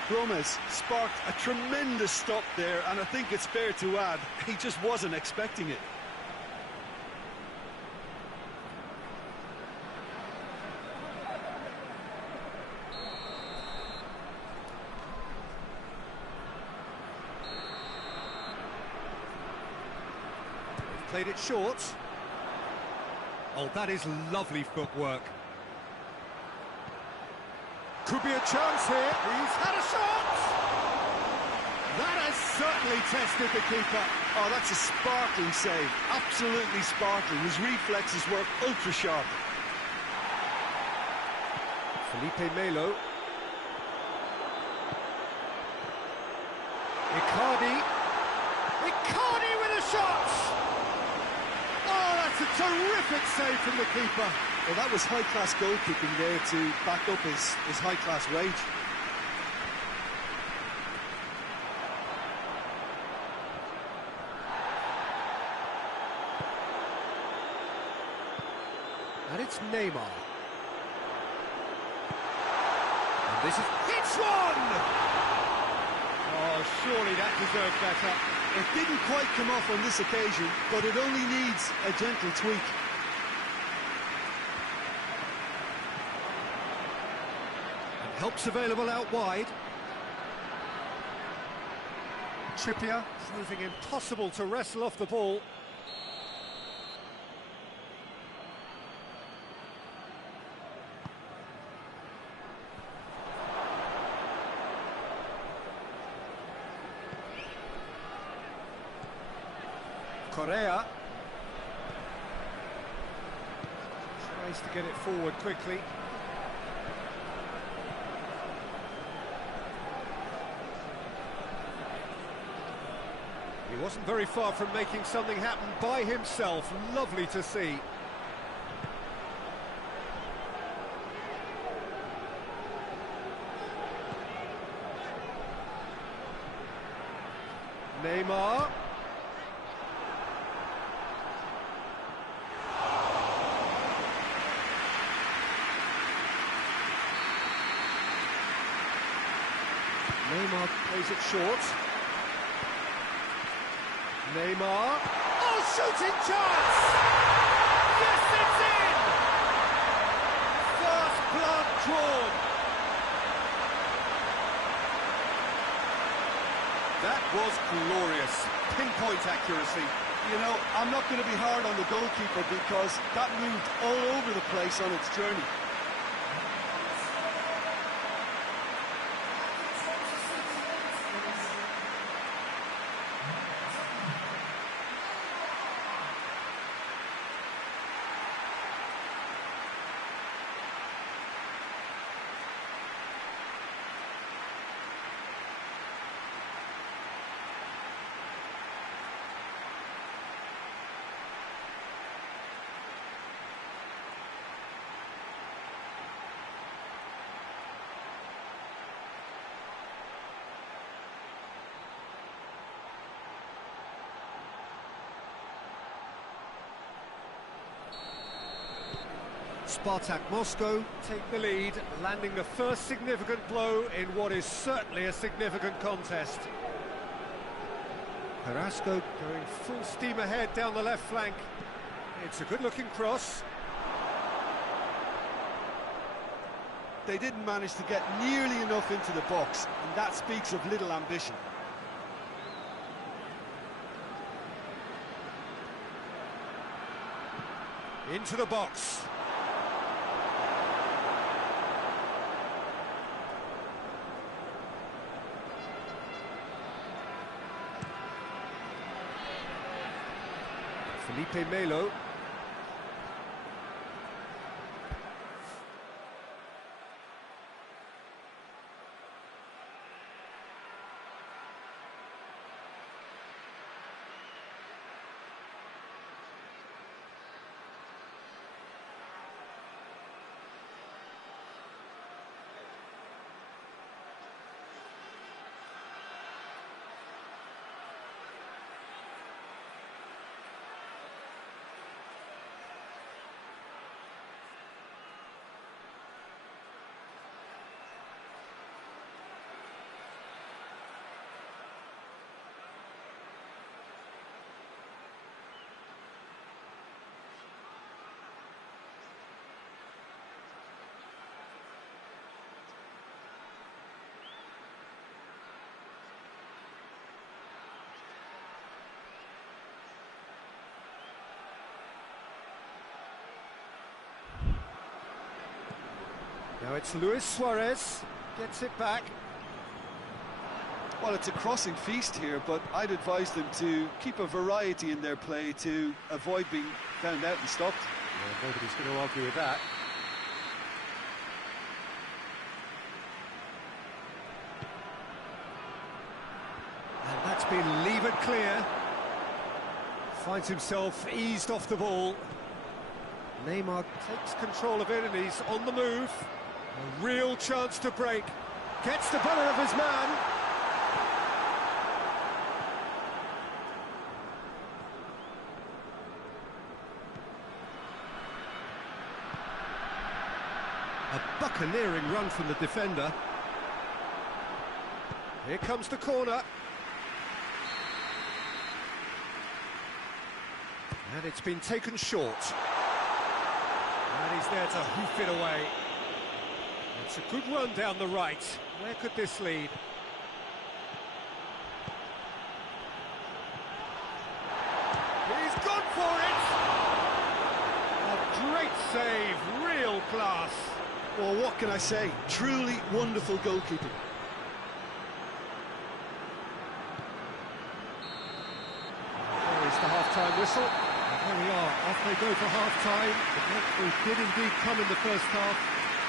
Gomez sparked a tremendous stop there, and I think it's fair to add, he just wasn't expecting it. Played it short. Oh, that is lovely footwork. Could be a chance here. He's had a shot! That has certainly tested the keeper. Oh, that's a sparkling save. Absolutely sparkling. His reflexes work ultra sharp. Felipe Melo. Icardi. Icardi with a shot! Oh, that's a terrific save from the keeper. Well, that was high-class goalkeeping there to back up his high-class rage. And it's Neymar. And this is... It's one! Oh, surely that deserved better. It didn't quite come off on this occasion, but it only needs a gentle tweak. And help's available out wide. Trippier, proving impossible to wrestle off the ball. Correa tries to get it forward quickly. He wasn't very far from making something happen by himself. Lovely to see. Neymar. Neymar plays it short. Neymar. Oh, shooting chance! Yes, it's in! First blood drawn. That was glorious. Pinpoint accuracy. You know, I'm not going to be hard on the goalkeeper because that moved all over the place on its journey. SPARTAK Moscow take the lead, landing the first significant blow in what is certainly a significant contest. Carrasco going full steam ahead down the left flank. It's a good-looking cross. They didn't manage to get nearly enough into the box, and that speaks of little ambition. Into the box. Felipe Melo. it's Luis Suarez, gets it back. Well, it's a crossing feast here, but I'd advise them to keep a variety in their play to avoid being found out and stopped. Yeah, nobody's going to argue with that. And that's been levered clear. Finds himself eased off the ball. Neymar takes control of it and he's on the move. A real chance to break. Gets the better of his man. A buccaneering run from the defender. Here comes the corner. And it's been taken short. And he's there to hoof it away. It's a good run down the right. Where could this lead? He's gone for it! A great save, real class. Well, what can I say? Truly wonderful goalkeeping. There is the half-time whistle. And there we are, off they go for half-time. The breakthrough did indeed come in the first half,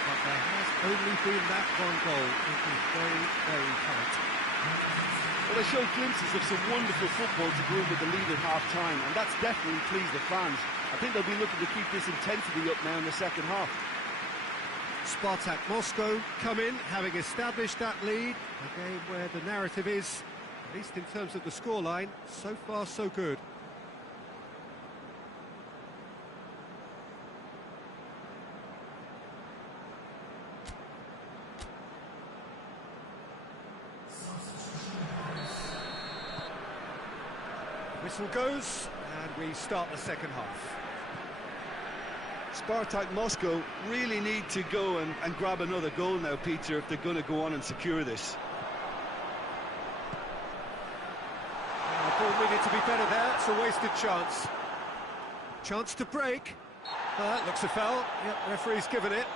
but there has only been that one goal. It was very, very tight. Well, they showed glimpses of some wonderful football to go in with the lead at half-time, and that's definitely pleased the fans. I think they'll be looking to keep this intensity up now in the second half. SPARTAK Moscow come in, having established that lead. A game where the narrative is, at least in terms of the scoreline, so far so good. Whistle goes, and we start the second half. Spartak Moscow really need to go and grab another goal now, Peter, if they're going to go on and secure this. The ball needed to be better there, it's a wasted chance. Chance to break. Looks a foul. Yep, referee's given it.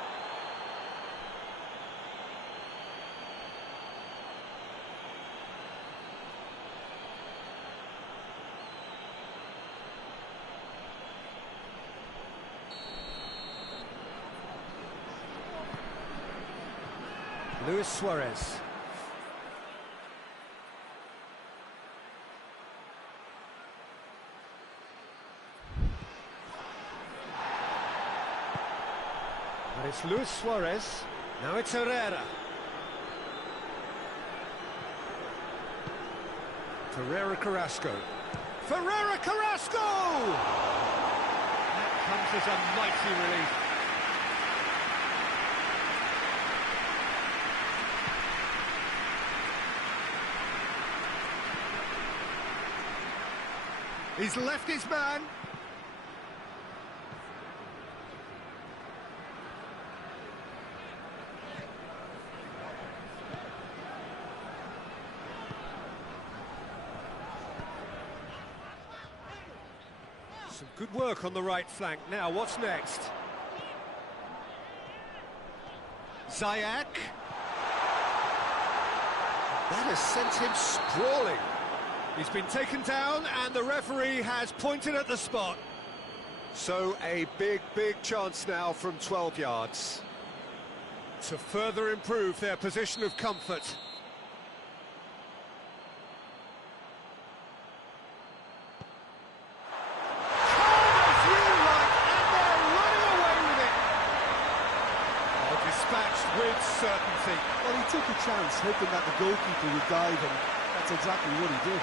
Luis Suarez. And it's Luis Suarez. Now it's Herrera. Ferreira Carrasco. Ferreira Carrasco! That comes as a mighty relief. He's left his man. Some good work on the right flank. Now, what's next? Ziyech. That has sent him sprawling. He's been taken down and the referee has pointed at the spot. So a big, big chance now from 12 yards to further improve their position of comfort. Dispatched with certainty. Well, he took a chance, hoping that the goalkeeper would dive, and that's exactly what he did.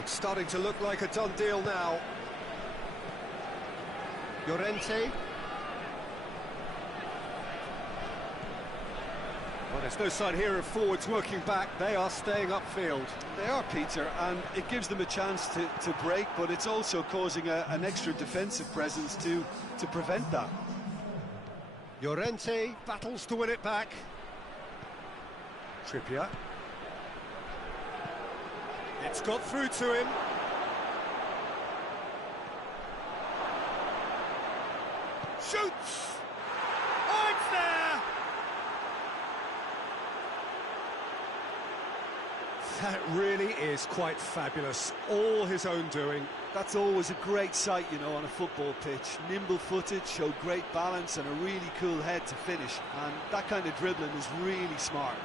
It's starting to look like a done deal now. Llorente. Well, there's no sign here of forwards working back. They are staying upfield. They are, Peter, and it gives them a chance to break, but it's also causing an extra defensive presence to prevent that. Llorente battles to win it back. Trippier. It's got through to him. Shoots! Oh, it's there! That really is quite fabulous. All his own doing. That's always a great sight, you know, on a football pitch. Nimble-footed, showed great balance and a really cool head to finish. And that kind of dribbling is really smart.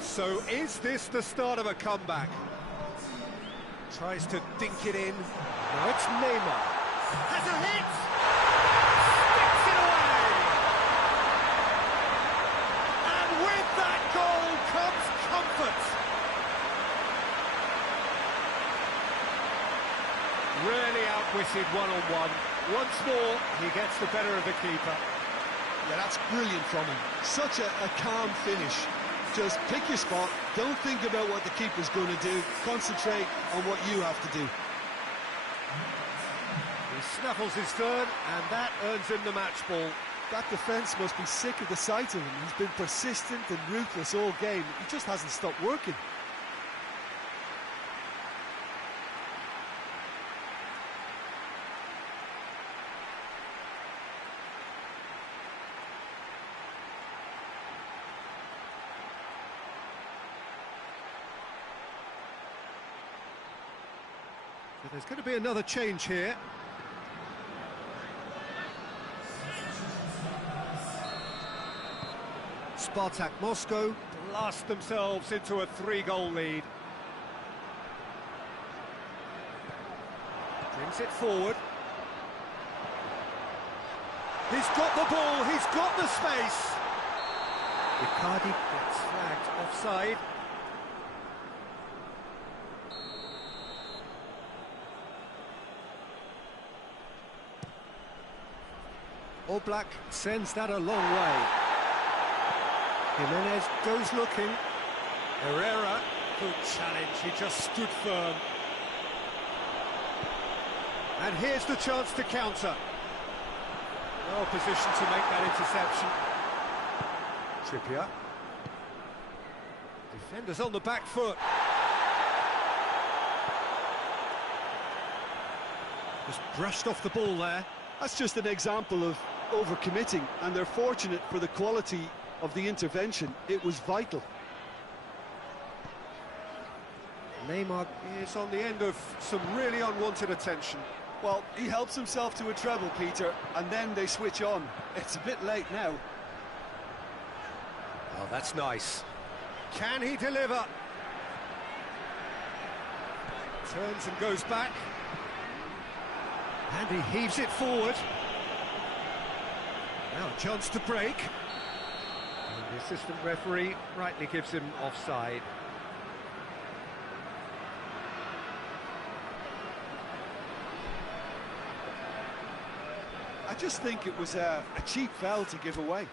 So is this the start of a comeback? Tries to dink it in. Now it's Neymar. Has a hit! Sticks it away! And with that goal comes comfort. Really outwitted one-on-one. Once more, he gets the better of the keeper. Yeah, that's brilliant from him. Such a calm finish. Just pick your spot, don't think about what the keeper's going to do, concentrate on what you have to do. He snaffles his third, and that earns him the match ball. That defence must be sick of the sight of him. He's been persistent and ruthless all game. He just hasn't stopped working. So there's going to be another change here. SPARTAK Moscow blast themselves into a 3-goal lead. Brings it forward. He's got the ball, he's got the space. Icardi gets flagged offside. Oblak sends that a long way. Jimenez goes looking. Herrera, good challenge, he just stood firm. And here's the chance to counter. No position to make that interception. Trippier. Defenders on the back foot. Just brushed off the ball there. That's just an example of overcommitting, and they're fortunate for the quality of the intervention. It was vital. Neymar is on the end of some really unwanted attention. Well, he helps himself to a treble, Peter, and then they switch on. It's a bit late now. Oh, that's nice. Can he deliver? Turns and goes back. And he heaves it forward. Now a chance to break. And the assistant referee rightly gives him offside. I just think it was a cheap foul to give away.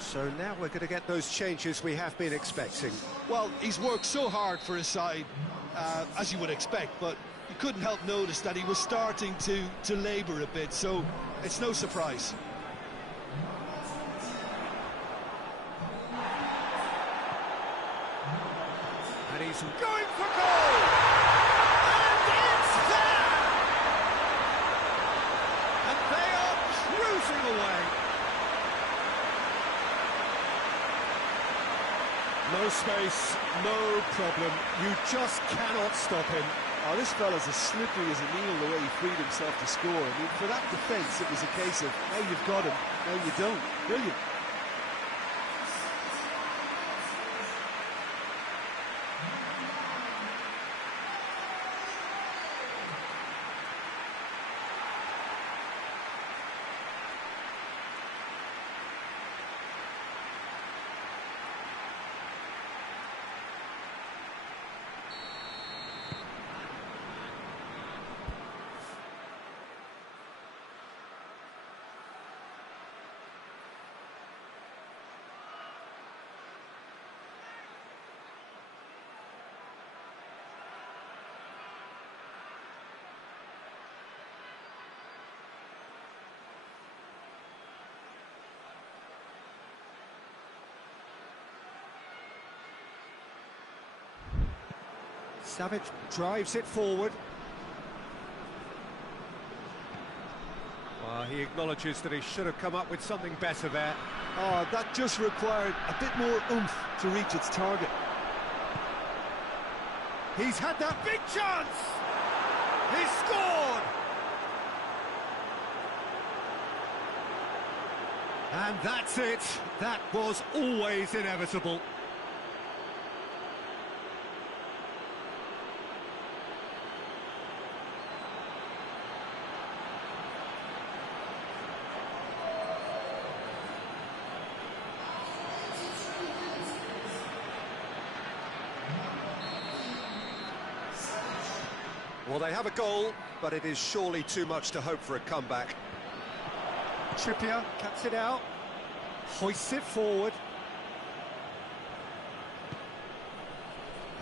So now we're going to get those changes we have been expecting. Well, he's worked so hard for his side, as you would expect, but you couldn't help notice that he was starting to labour a bit, so it's no surprise. And he's going for goal! And it's there! And they are cruising away. No space, no problem. You just cannot stop him. Oh, this fella's as slippery as a needle the way he freed himself to score. I mean, for that defence, it was a case of, now you've got him, now you don't. Brilliant. Savic drives it forward. Well, he acknowledges that he should have come up with something better there. Oh, that just required a bit more oomph to reach its target. He's had that big chance! He's scored! And that's it. That was always inevitable. Well, they have a goal, but it is surely too much to hope for a comeback. Trippier cuts it out, hoists it forward.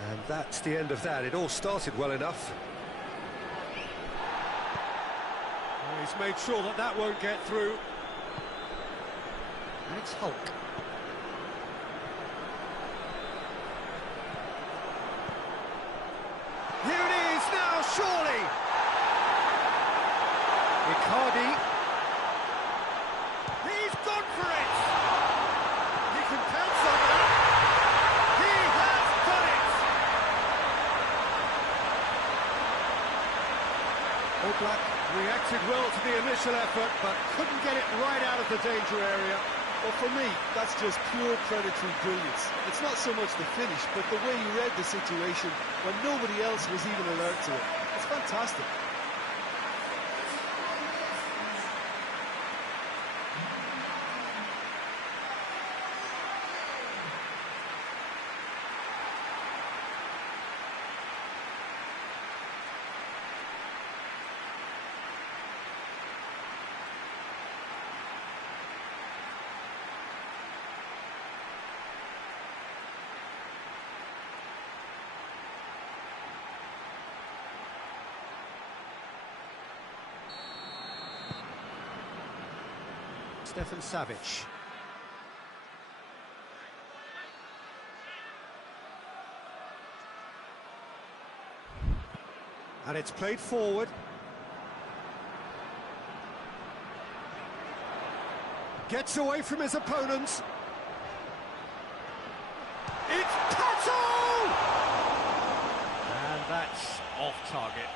And that's the end of that. It all started well enough. Well, he's made sure that that won't get through. And it's Hulk. Here it is now, surely! Icardi. He's gone for it! He can pounce on that. He has done it! All Black reacted well to the initial effort, but couldn't get it right out of the danger area. Well, for me, that's just pure predatory brilliance. It's not so much the finish, but the way he read the situation when nobody else was even alert to it. It's fantastic. Stefan Savic. And it's played forward. Gets away from his opponents. It's Pato! And that's off target.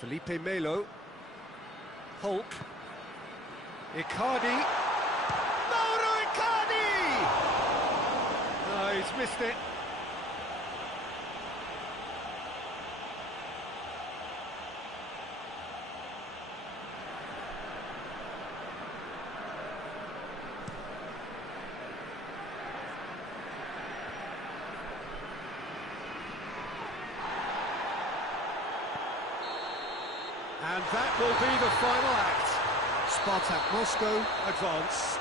Felipe Melo. Hulk. Icardi. Mauro Icardi! No, he's missed it. And that will be the final act. SPARTAK Moscow advance.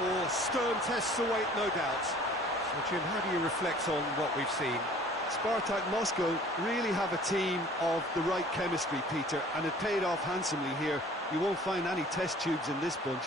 More stern tests await, no doubt. So, Jim, how do you reflect on what we've seen? SPARTAK Moscow really have a team of the right chemistry, Peter, and it paid off handsomely here. You won't find any test tubes in this bunch.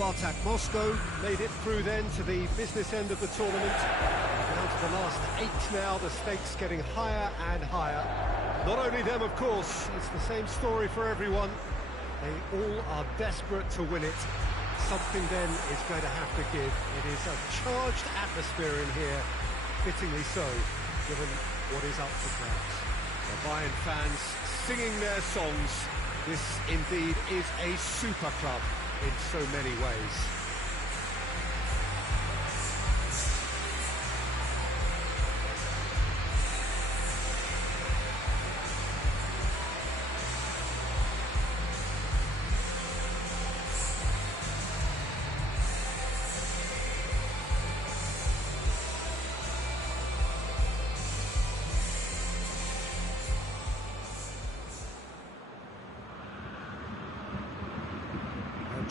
SPARTAK Moscow made it through then to the business end of the tournament. Down to the last 8 now, the stakes getting higher and higher. Not only them, of course, it's the same story for everyone. They all are desperate to win it. Something then is going to have to give. It is a charged atmosphere in here, fittingly so, given what is up for grabs. The Bayern fans singing their songs. This indeed is a super club in so many ways.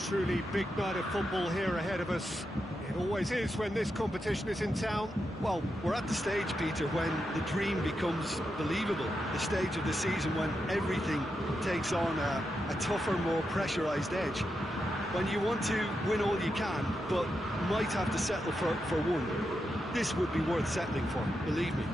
Truly big night of football here ahead of us. It always is when this competition is in town. Well, we're at the stage, Peter, when the dream becomes believable. The stage of the season when everything takes on a tougher, more pressurised edge. When you want to win all you can, but might have to settle for one. This would be worth settling for, believe me.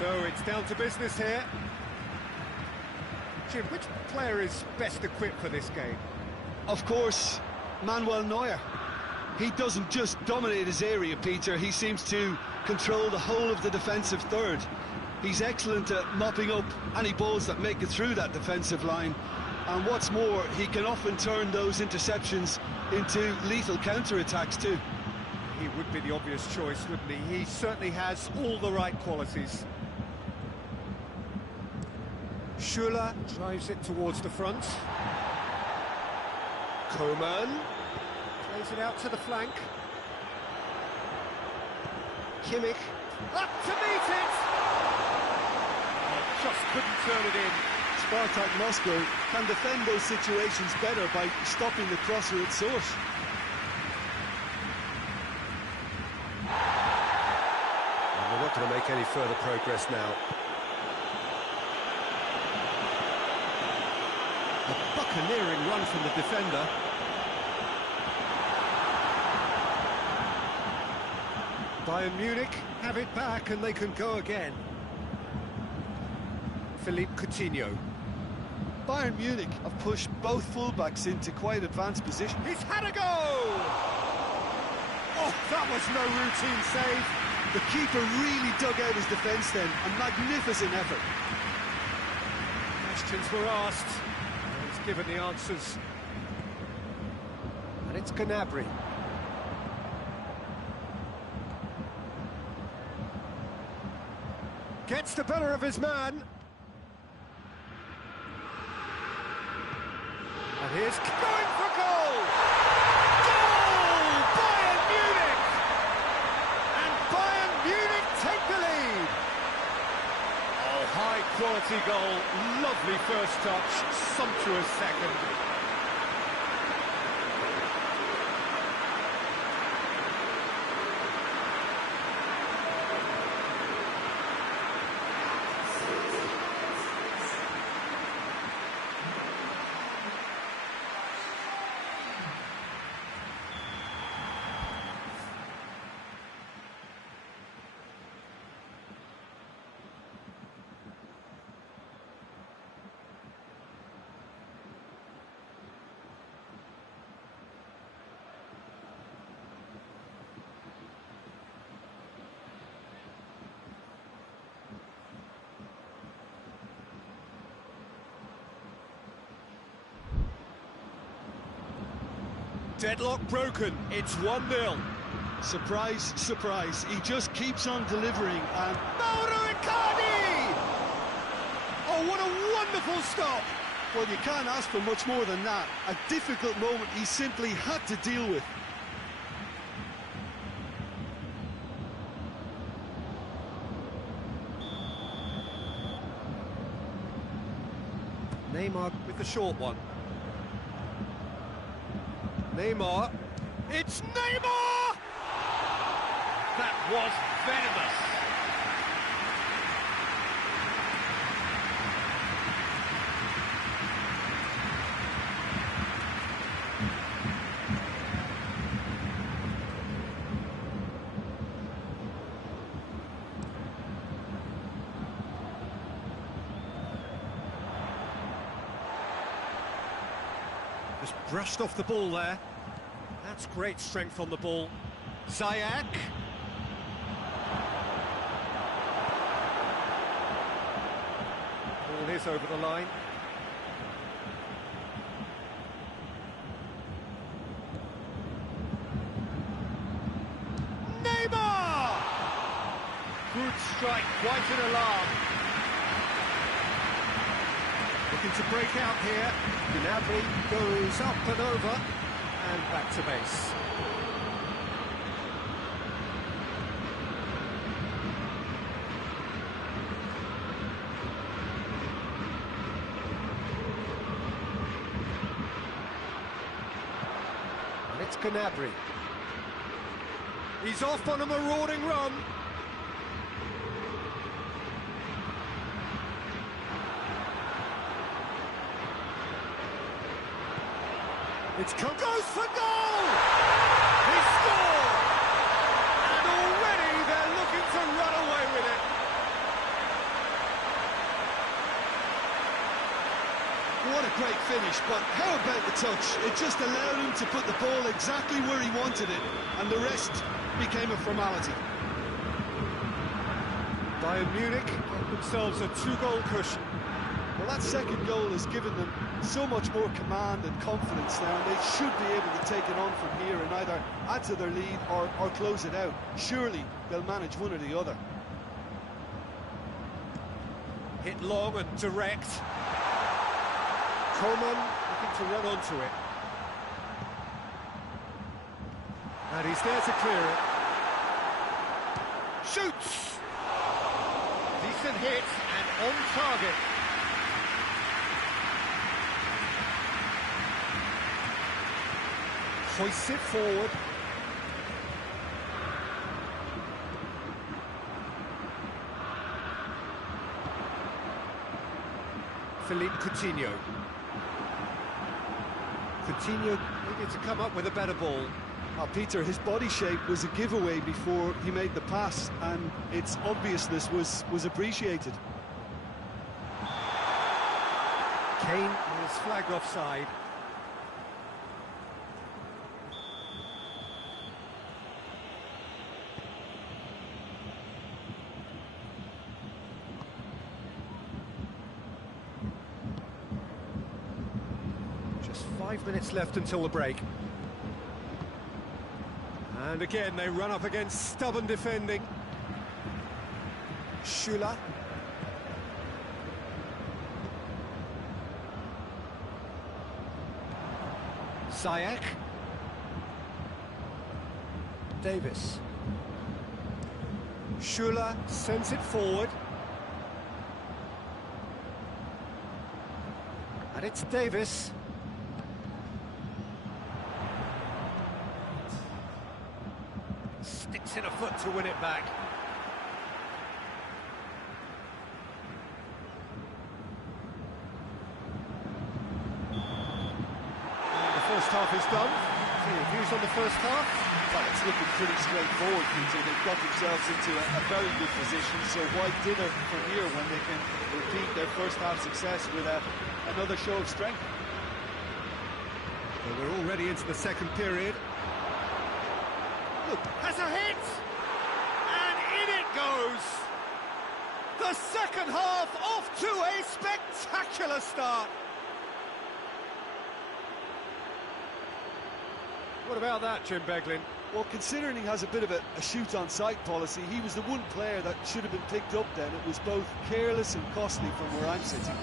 So it's down to business here. Jim, which player is best equipped for this game? Of course, Manuel Neuer. He doesn't just dominate his area, Peter. He seems to control the whole of the defensive third. He's excellent at mopping up any balls that make it through that defensive line. And what's more, he can often turn those interceptions into lethal counter-attacks too. he would be the obvious choice, wouldn't he? He certainly has all the right qualities. Schuller drives it towards the front. Coman plays it out to the flank. Kimmich up to meet it! Just couldn't turn it in. SPARTAK Moscow can defend those situations better by stopping the crosser at source. And we're not going to make any further progress now. A buccaneering run from the defender. Bayern Munich have it back and they can go again. Philippe Coutinho. Bayern Munich have pushed both fullbacks into quite advanced position. He's had a go! Oh, that was no routine save. The keeper really dug out his defence then. A magnificent effort. Questions were asked. He's given the answers. And it's Gnabry. Gets the better of his man. And here's going for goal! Goal! Bayern Munich! And Bayern Munich take the lead! Oh, high-quality goal. Lovely first touch, sumptuous second. Deadlock broken, it's 1-0. Surprise, surprise, he just keeps on delivering and... Icardi! Oh, what a wonderful stop! Well, you can't ask for much more than that. A difficult moment he simply had to deal with. Neymar with the short one. Neymar. It's Neymar! That was venomous. Just brushed off the ball there. That's great strength on the ball. Ziyech. Ball is over the line. Neymar! Good strike, quite an alarm. Looking to break out here. Gnabry goes up and over and back to base. And it's Gnabry. He's off on a marauding run. It's goes for goal! He scored! And already they're looking to run away with it. What a great finish, but how about the touch? It just allowed him to put the ball exactly where he wanted it, and the rest became a formality. Bayern Munich get themselves a 2-goal cushion. Well, that second goal has given them so much more command and confidence now, and they should be able to take it on from here and either add to their lead or close it out. Surely they'll manage one or the other. Hit long and direct. Coleman looking to run onto it. And he's there to clear it. Shoots! Decent hit and on target. Hoists it forward. Philippe Coutinho. Coutinho needed to come up with a better ball. Oh, Peter, his body shape was a giveaway before he made the pass, and its obviousness was appreciated. Kane is flagged offside. Just 5 minutes left until the break. And again, they run up against stubborn defending. Schüller. Ziyech. Davis. Schüller sends it forward. And it's Davis. Sticks in a foot to win it back. And the first half is done. So your views on the first half? Well, it's looking pretty straightforward, Peter. They've got themselves into a very good position, so why dither from here when they can repeat their first half success with another show of strength? Well, we're already into the second period. Look, has a hit! And in it goes! The second half off to a spectacular start! What about that, Jim Beglin? Well, considering he has a bit of a shoot-on-sight policy, he was the one player that should have been picked up then. It was both careless and costly from where I'm sitting.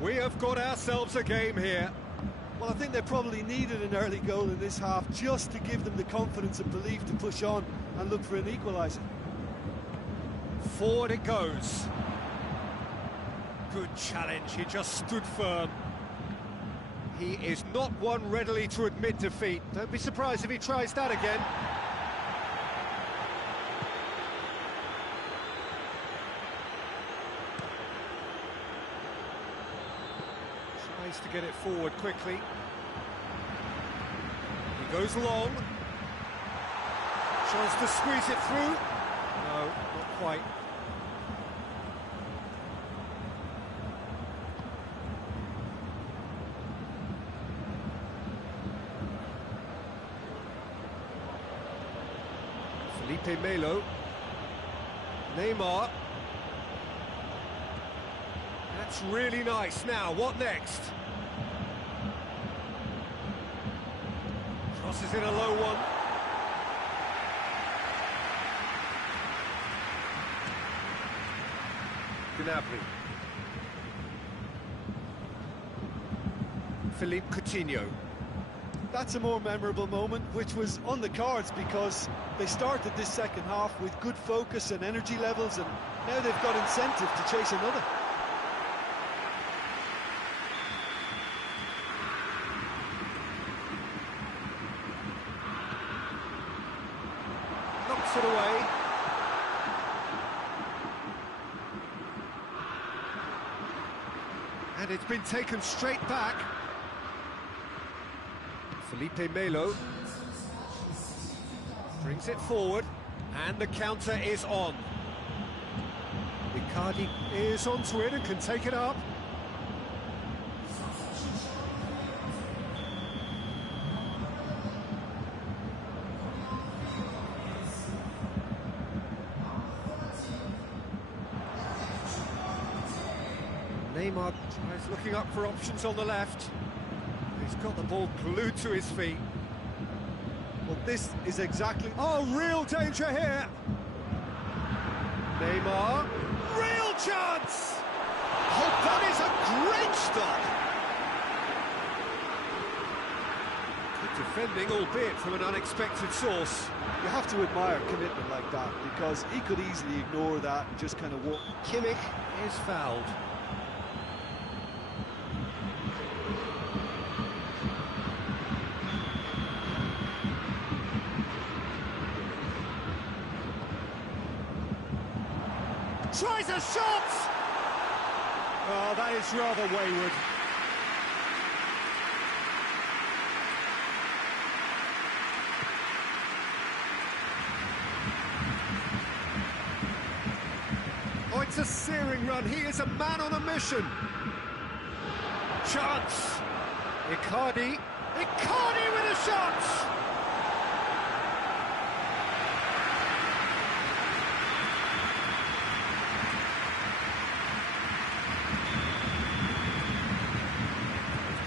We have got ourselves a game here. Well, I think they probably needed an early goal in this half just to give them the confidence and belief to push on and look for an equaliser. Forward it goes. Good challenge, he just stood firm. He is not one readily to admit defeat. Don't be surprised if he tries that again. Tries to get it forward quickly. He goes long. Tries to squeeze it through. No, not quite. Felipe Melo. Neymar. That's really nice. Now, what next? Crosses in a low one. Gnabry. Philippe Coutinho. That's a more memorable moment, which was on the cards because they started this second half with good focus and energy levels, and now they've got incentive to chase another. Puts it away. And it's been taken straight back. Felipe Melo brings it forward, and the counter is on. Icardi is onto it and can take it up. Neymar tries looking up for options on the left. He's got the ball glued to his feet. Well, this is exactly... Oh, real danger here! Neymar, real chance! Oh, that is a great stop! Good defending, albeit from an unexpected source. You have to admire commitment like that, because he could easily ignore that and just kind of walk. Kimmich is fouled. Tries a shot! Oh, that is rather wayward. Oh, it's a searing run. He is a man on a mission. Chance. Icardi. Icardi with a shot!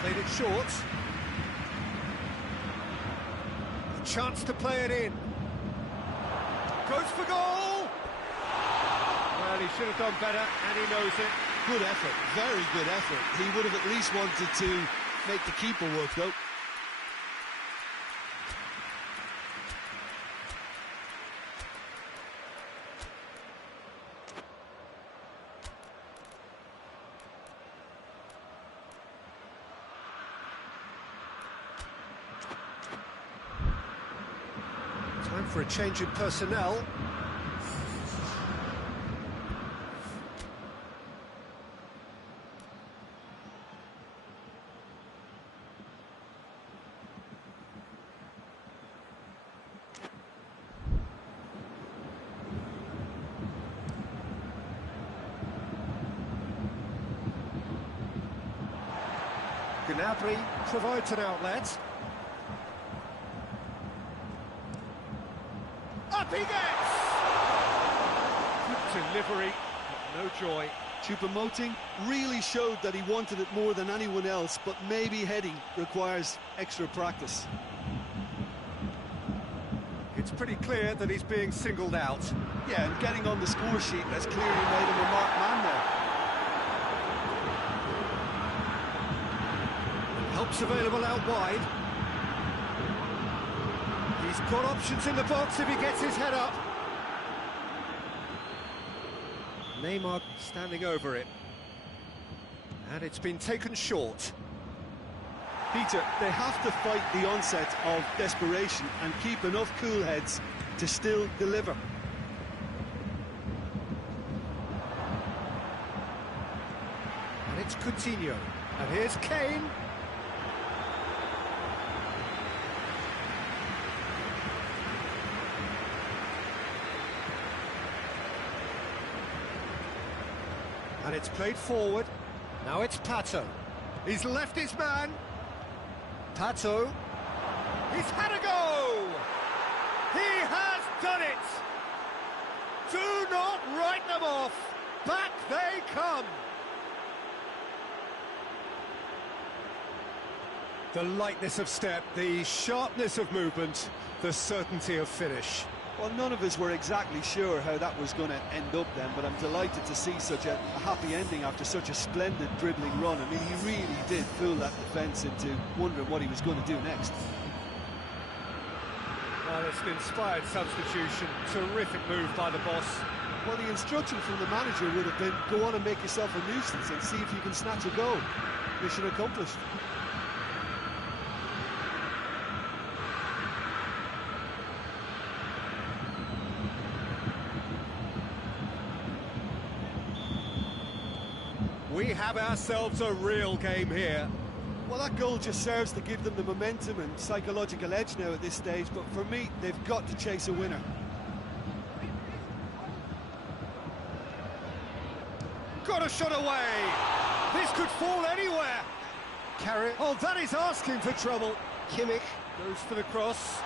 Played it short. A chance to play it in. Goes for goal! Well, he should have done better, and he knows it. Good effort, very good effort. He would have at least wanted to make the keeper work, though. Time for a change in personnel. Gnabry provides an outlet. Up he gets! Good delivery, but no joy. Choupo-Moting really showed that he wanted it more than anyone else, but maybe heading requires extra practice. It's pretty clear that he's being singled out. Yeah, and getting on the score sheet has clearly made him a marked man there. Help's available out wide. He's got options in the box if he gets his head up. Neymar standing over it. And it's been taken short. Peter, they have to fight the onset of desperation and keep enough cool heads to still deliver. And it's Coutinho. And here's Kane. And it's played forward. Now it's Pato. He's left his man. Pato. He's had a go! He has done it! Do not write them off. Back they come. The lightness of step, the sharpness of movement, the certainty of finish. Well, none of us were exactly sure how that was going to end up then, but I'm delighted to see such a happy ending after such a splendid dribbling run. I mean, he really did fool that defence into wondering what he was going to do next. Well, it's an inspired substitution. Terrific move by the boss. Well, the instruction from the manager would have been, go on and make yourself a nuisance and see if you can snatch a goal. Mission accomplished. We have ourselves a real game here. Well, that goal just serves to give them the momentum and psychological edge now at this stage, but for me, they've got to chase a winner. Got a shot away. This could fall anywhere. Carry. Oh, that is asking for trouble. Kimmich goes for the cross.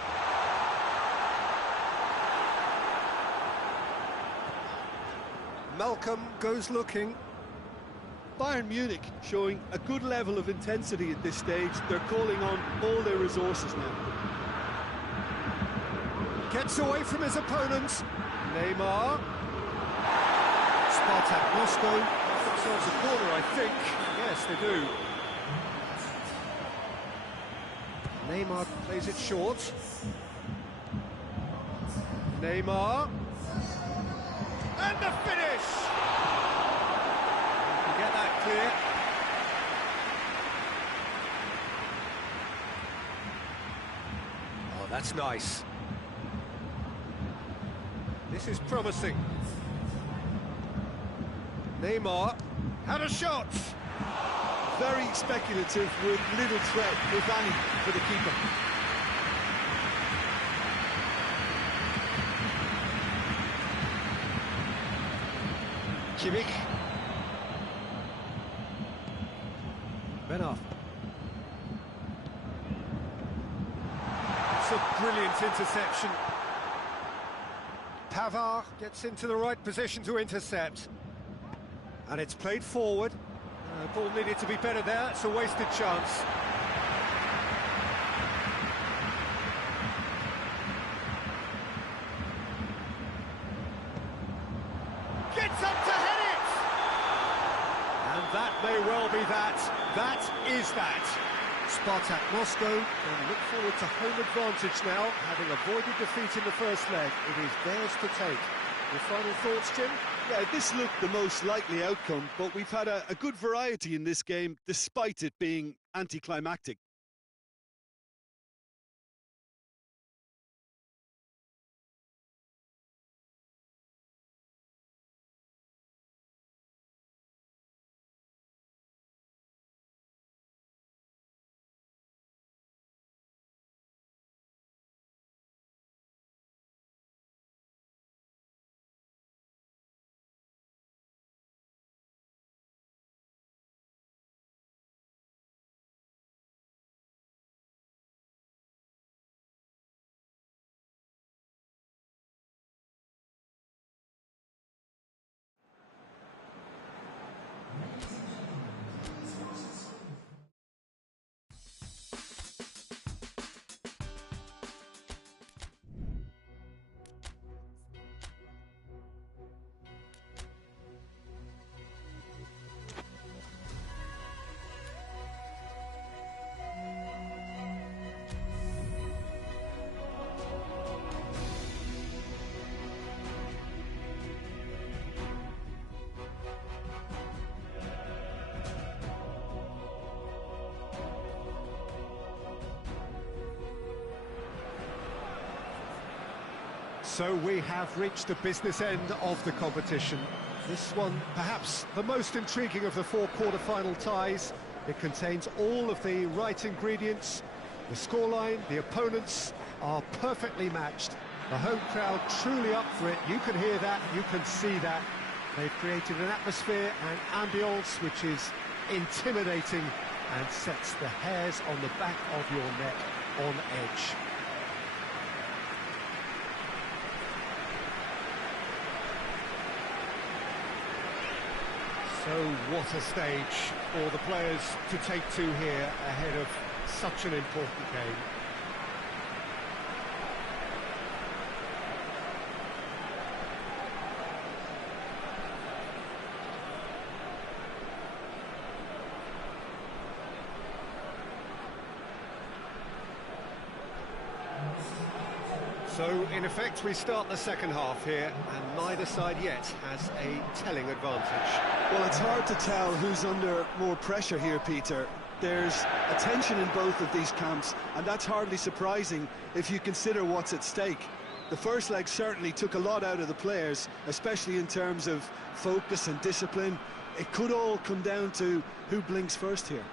Malcolm goes looking. Bayern Munich showing a good level of intensity at this stage. They're calling on all their resources now. Gets away from his opponents. Neymar. SPARTAK Moscow themselves a corner, I think. Yes, they do. Neymar plays it short. Neymar. And the finish! You get that clear. Oh, that's nice. This is promising. Neymar had a shot. Very speculative with little threat, if any, for the keeper. Kimmich. Benaf. It's a brilliant interception. Pavard gets into the right position to intercept. And it's played forward. Ball needed to be better there. It's a wasted chance. Gets up to head it! And that may well be that. That is that. SPARTAK Moscow can look forward to home advantage now, having avoided defeat in the first leg. It is theirs to take. Your final thoughts, Jim? Yeah, this looked the most likely outcome, but we've had a good variety in this game, despite it being anticlimactic. So we have reached the business end of the competition. This one, perhaps the most intriguing of the four quarter-final ties. It contains all of the right ingredients. The scoreline, the opponents are perfectly matched. The home crowd truly up for it. You can hear that, you can see that. They've created an atmosphere and ambience which is intimidating and sets the hairs on the back of your neck on edge. So what a stage for the players to take to here ahead of such an important game. So, in effect, we start the second half here, and neither side yet has a telling advantage. Well, it's hard to tell who's under more pressure here, Peter. There's a tension in both of these camps, and that's hardly surprising if you consider what's at stake. The first leg certainly took a lot out of the players, especially in terms of focus and discipline. it could all come down to who blinks first here.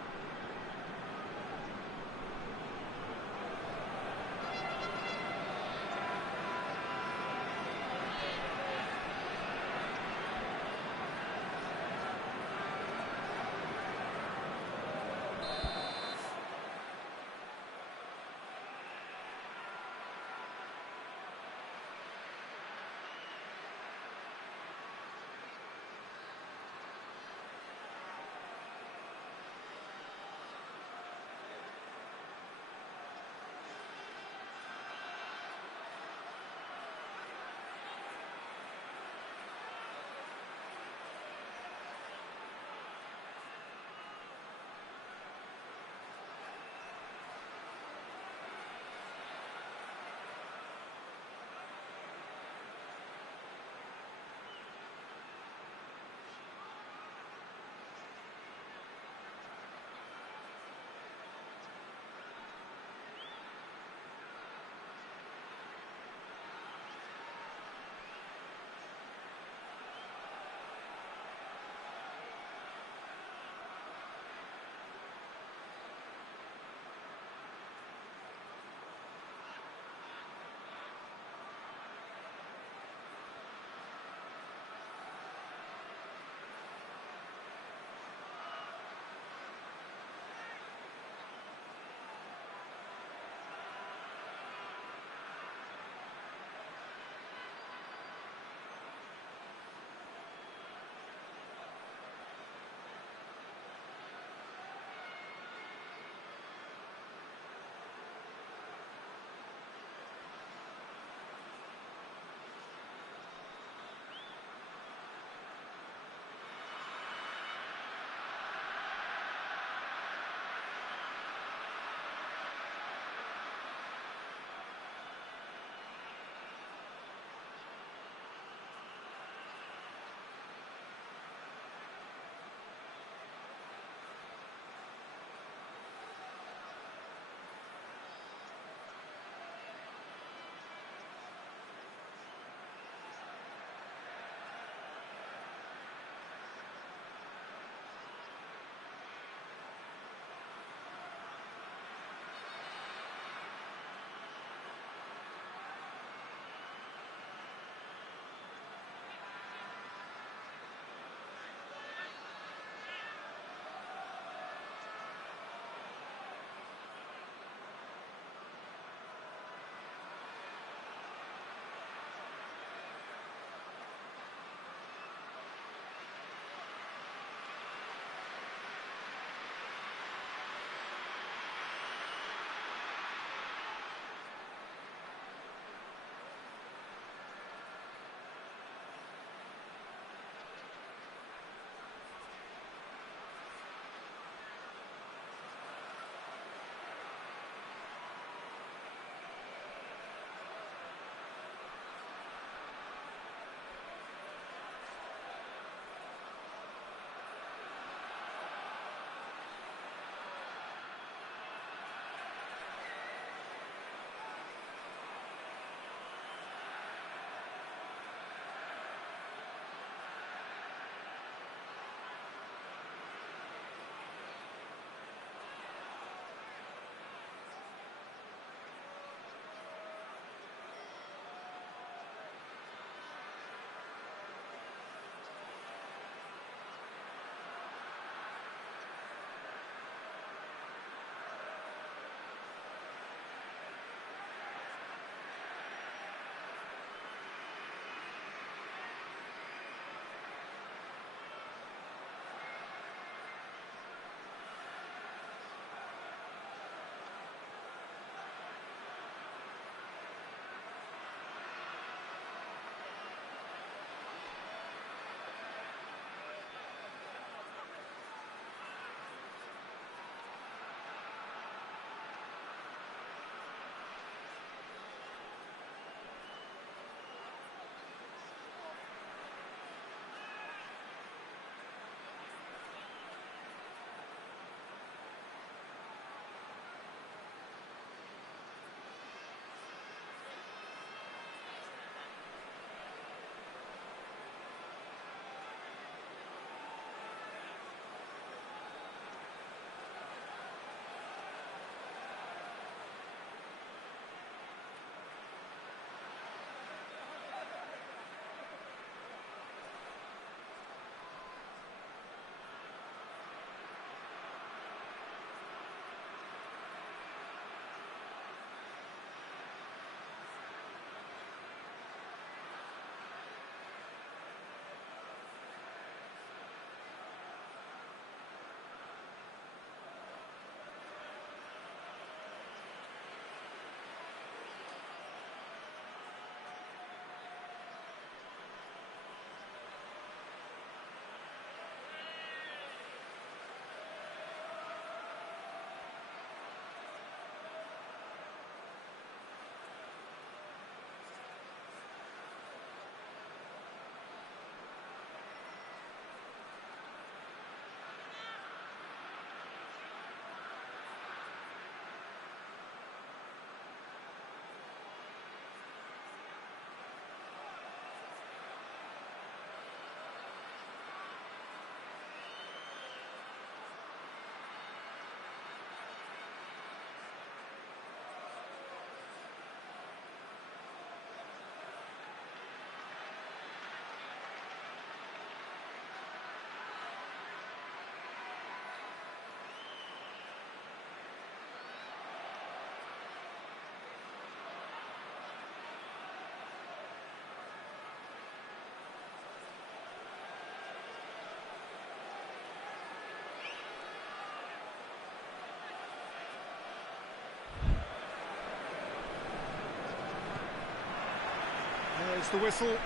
There's the whistle.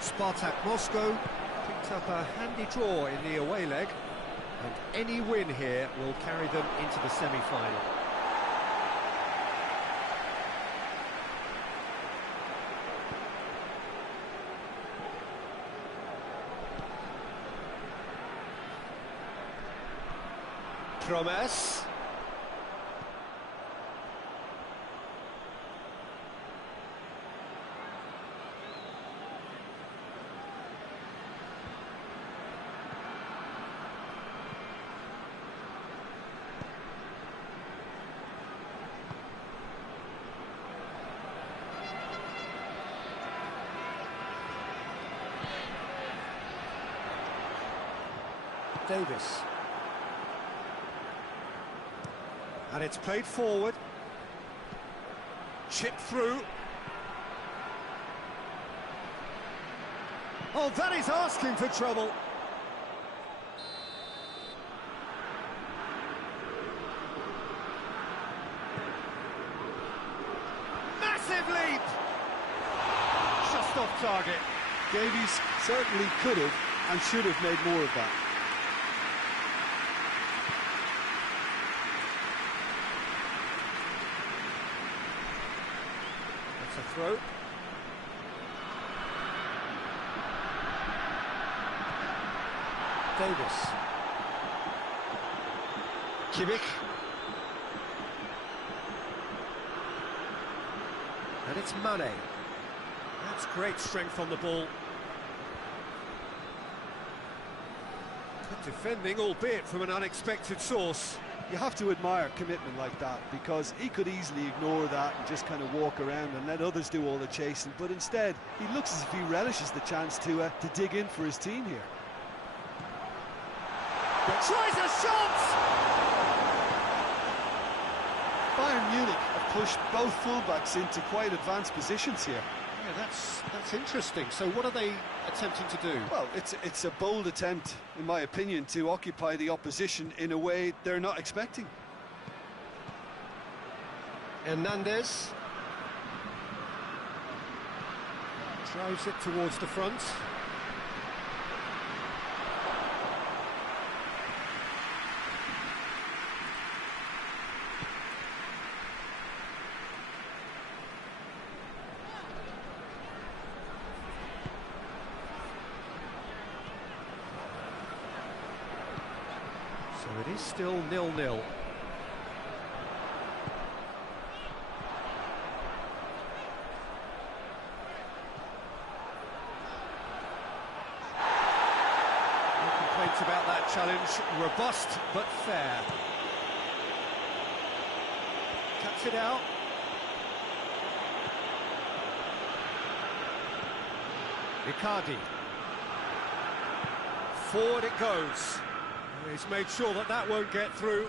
SPARTAK Moscow picked up a handy draw in the away leg, and any win here will carry them into the semi-final. Promes. Davis. And it's played forward. Chip through. Oh, that is asking for trouble. Massive leap! Just off target. Davies certainly could have and should have made more of that. That's a throw. Davis. Kimmich. And it's Mane. That's great strength on the ball. Good defending, albeit from an unexpected source. You have to admire commitment like that, because he could easily ignore that and just kind of walk around and let others do all the chasing, but instead he looks as if he relishes the chance to dig in for his team here. Tries a shot! Bayern Munich have pushed both fullbacks into quite advanced positions here. Yeah, that's interesting. So what are they attempting to do? Well, it's a bold attempt, in my opinion, to occupy the opposition in a way they're not expecting. Hernandez drives it towards the front. So it is still 0-0. About that challenge, robust but fair. Cuts it out. Icardi. Forward it goes. He's made sure that that won't get through.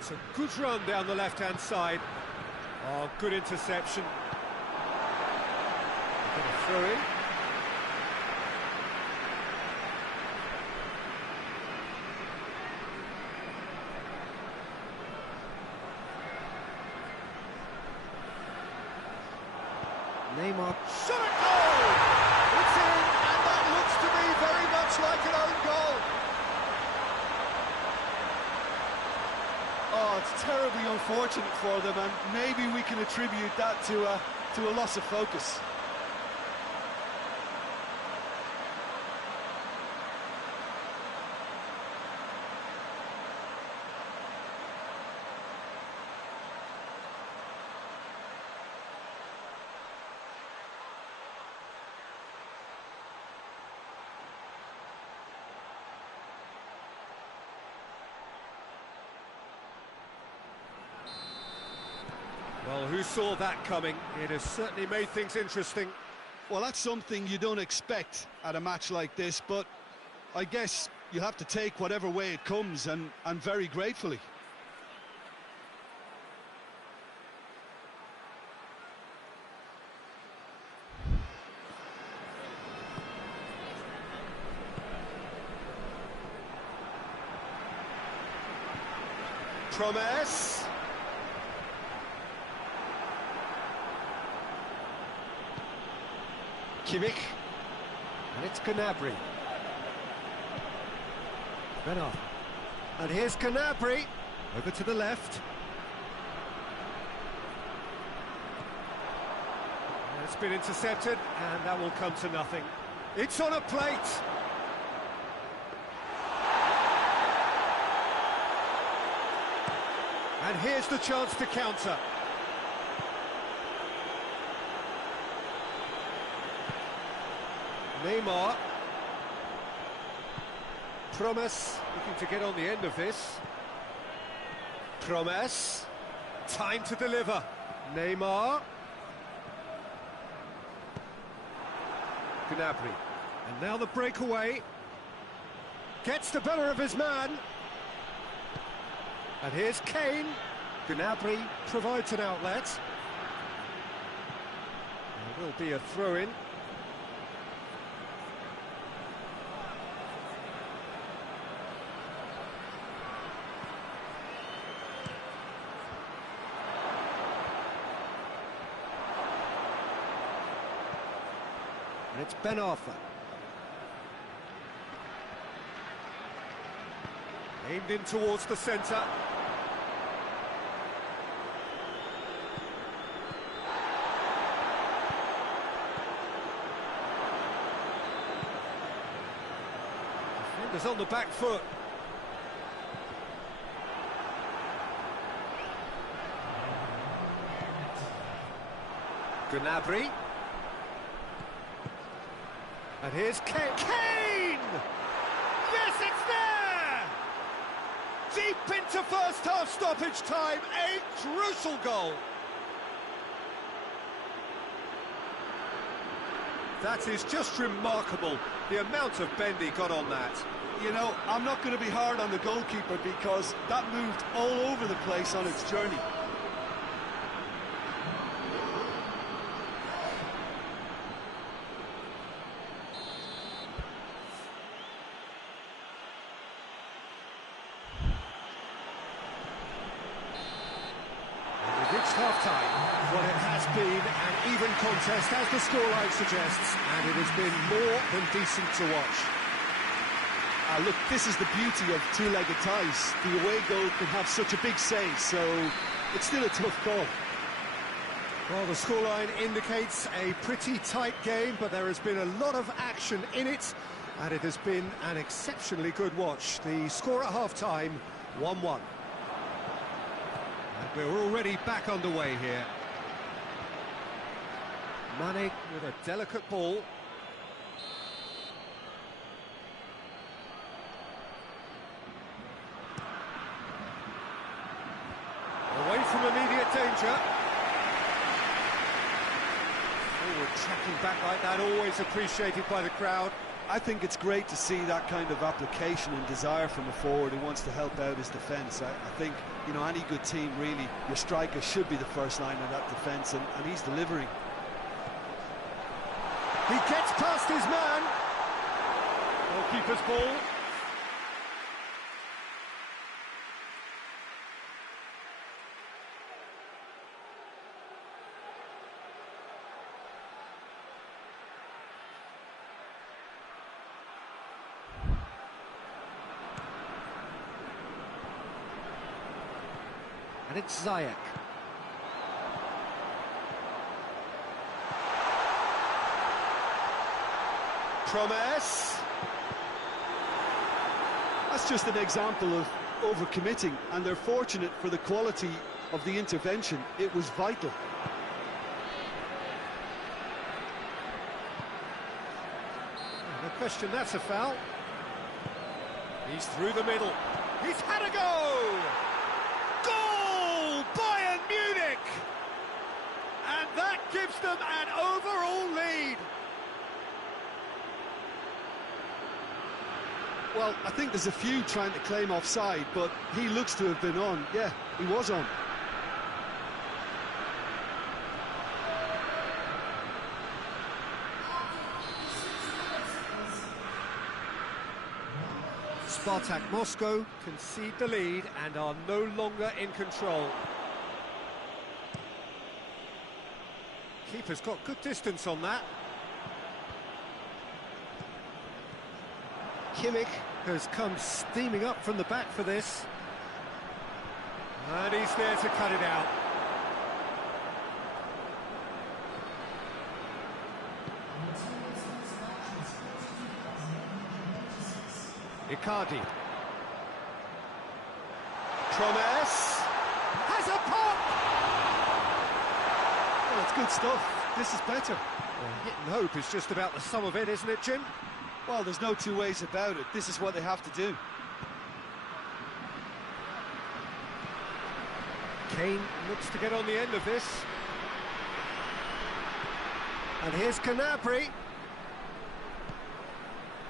It's a good run down the left-hand side. Oh, good interception. Throw in. Neymar. Shot at goal! It's in, and that looks to be very much like an own goal. Oh, it's terribly unfortunate for them, and maybe we can attribute that to a loss of focus. Well, who saw that coming? It has certainly made things interesting. Well, that's something you don't expect at a match like this, but I guess you have to take whatever way it comes, and very gratefully. Promise. Kimmich. And it's Gnabry. Bernard. And here's Gnabry. Over to the left. And it's been intercepted, and that will come to nothing. It's on a plate. And here's the chance to counter. Neymar. Promise, looking to get on the end of this. Promise. Time to deliver. Neymar. Gnabry. And now the breakaway. Gets the better of his man. And here's Kane. Gnabry provides an outlet. There will be a throw-in. And it's Ben Arthur. Aimed in towards the centre. Defenders on the back foot. Gnabry. And here's Kane. Kane! Yes, it's there! Deep into first half stoppage time, a crucial goal. That is just remarkable, the amount of bend he got on that. You know, I'm not going to be hard on the goalkeeper because that moved all over the place on its journey. Half-time. Well, it has been an even contest, as the scoreline suggests, and it has been more than decent to watch. Look, this is the beauty of two-legged ties. The away goal can have such a big say, so it's still a tough call. Well, the scoreline indicates a pretty tight game, but there has been a lot of action in it, and it has been an exceptionally good watch. The score at half-time, 1-1. We're already back underway here. Mane with a delicate ball. Away from immediate danger. Forward tracking back like that, always appreciated by the crowd. I think it's great to see that kind of application and desire from a forward who wants to help out his defence. I think, you know, any good team, really, your striker should be the first line of that defence, and he's delivering. He gets past his man. Goalkeeper's ball. And it's Ziyech. Promise. That's just an example of overcommitting, and they're fortunate for the quality of the intervention. It was vital. No question, that's a foul. He's through the middle. He's had a go! Goal! Bayern Munich! And that gives them an overall lead. Well, I think there's a few trying to claim offside, but he looks to have been on. Yeah, he was on. Spartak Moscow concede the lead and are no longer in control. Keeper's got good distance on that. Kimmich has come steaming up from the back for this. And he's there to cut it out. Icardi. Promes has a pop! Well, it's good stuff. This is better. Well, hit and hope is just about the sum of it, isn't it, Jim? Well, there's no two ways about it. This is what they have to do. Kane looks to get on the end of this. And here's Canabry.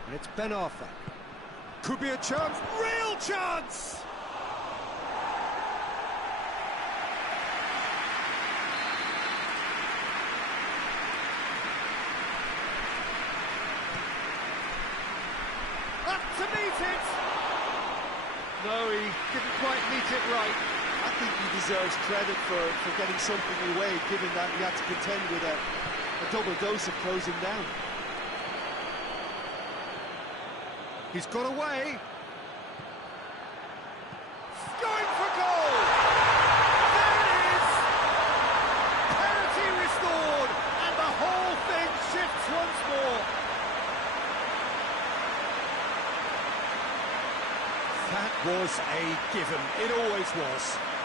And it's Ben Arthur. Could be a chance, real chance! Up to meet it! No, he didn't quite meet it right. I think he deserves credit for getting something away, given that he had to contend with a double dose of closing down. He's got away. Going for goal! There it is! Parity restored, and the whole thing shifts once more. That was a given. It always was.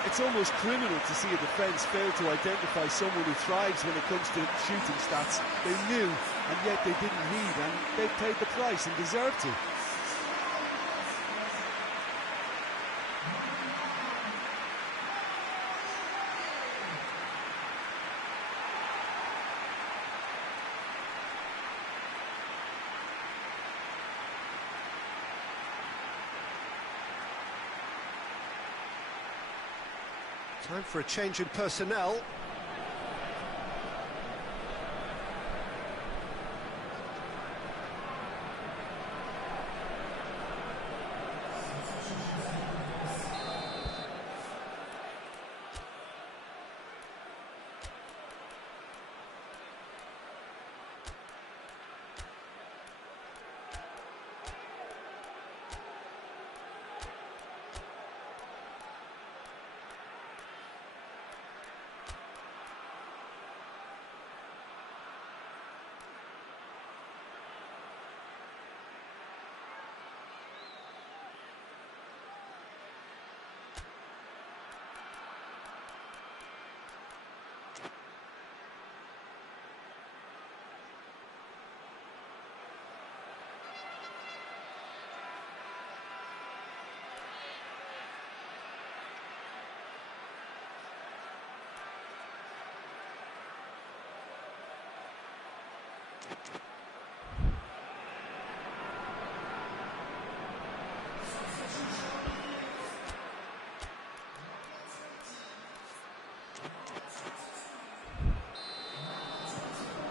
It's almost criminal to see a defence fail to identify someone who thrives when it comes to shooting stats. They knew, and yet they didn't heed, and they paid the price and deserved to. Time for a change in personnel.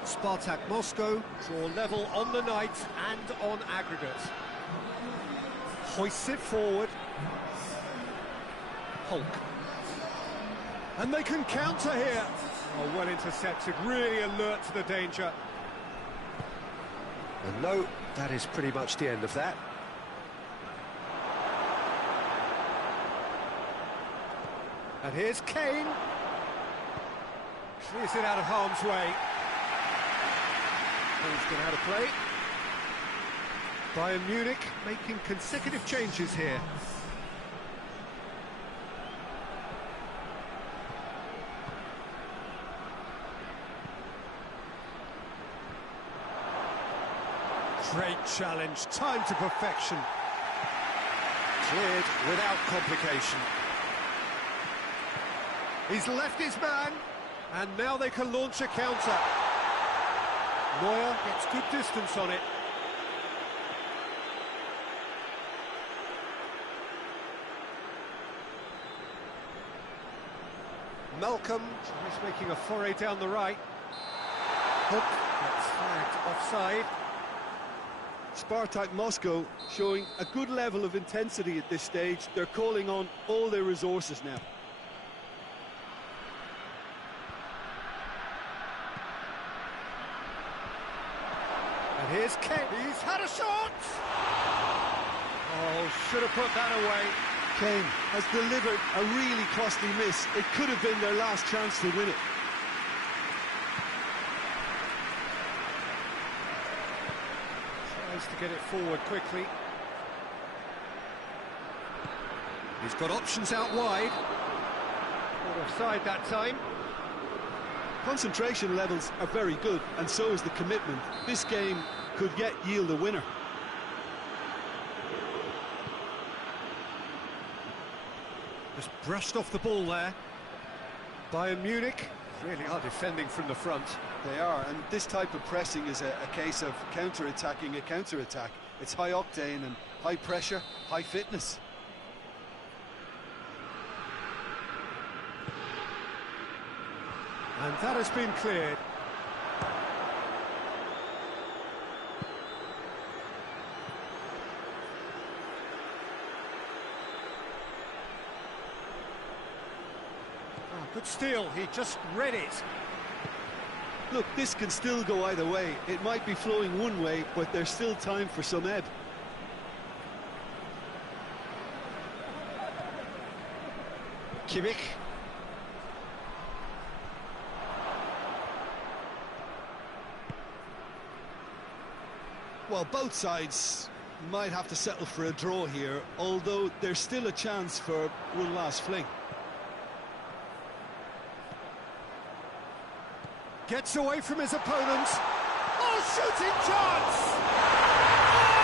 Spartak Moscow draw level on the night and on aggregate. Hoists it forward. Hulk. And they can counter here. Oh, well intercepted, really alert to the danger. And no, that is pretty much the end of that. And here's Kane. Clears it out of harm's way. Ball's gone out of play. Bayern Munich making consecutive changes here. Great challenge, time to perfection. Cleared without complication. He's left his man, and now they can launch a counter. Neuer gets good distance on it. Malcolm is making a foray down the right. Hook gets flagged offside. Spartak Moscow showing a good level of intensity at this stage. They're calling on all their resources now. And here's Kane. He's had a shot! Oh, should have put that away. Kane has delivered a really costly miss. It could have been their last chance to win it. Tries to get it forward quickly. He's got options out wide. Not offside that time. Concentration levels are very good, and so is the commitment. This game could yet yield a winner. Just brushed off the ball there. Bayern Munich really are defending from the front. They are, and this type of pressing is a case of counter-attacking a counter-attack. It's high octane and high pressure, high fitness. And that has been cleared. Oh, good steal, he just read it. Look, this can still go either way. It might be flowing one way, but there's still time for some ebb. Kimmich. Well, both sides might have to settle for a draw here, although there's still a chance for one last fling. Gets away from his opponent. Oh, shooting chance!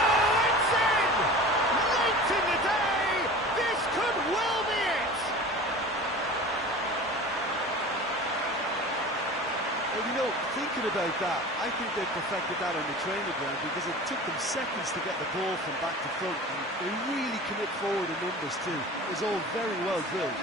Oh, it's in! Late in the day! This could well be it! Well, you know, thinking about that, I think they perfected that on the training ground because it took them seconds to get the ball from back to front, and they really commit forward in numbers too. It was all very well drilled.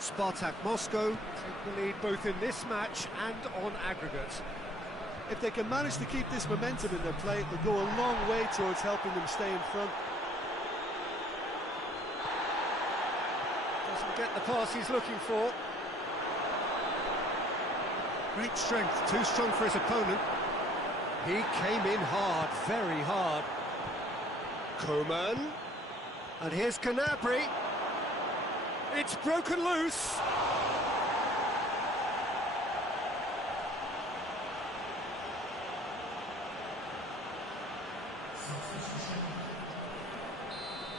Spartak Moscow take the lead both in this match and on aggregate. If they can manage to keep this momentum in their play, they'll go a long way towards helping them stay in front. Doesn't get the pass he's looking for. Great strength, too strong for his opponent. He came in hard, very hard. Coman. And here's Gnabry. It's broken loose.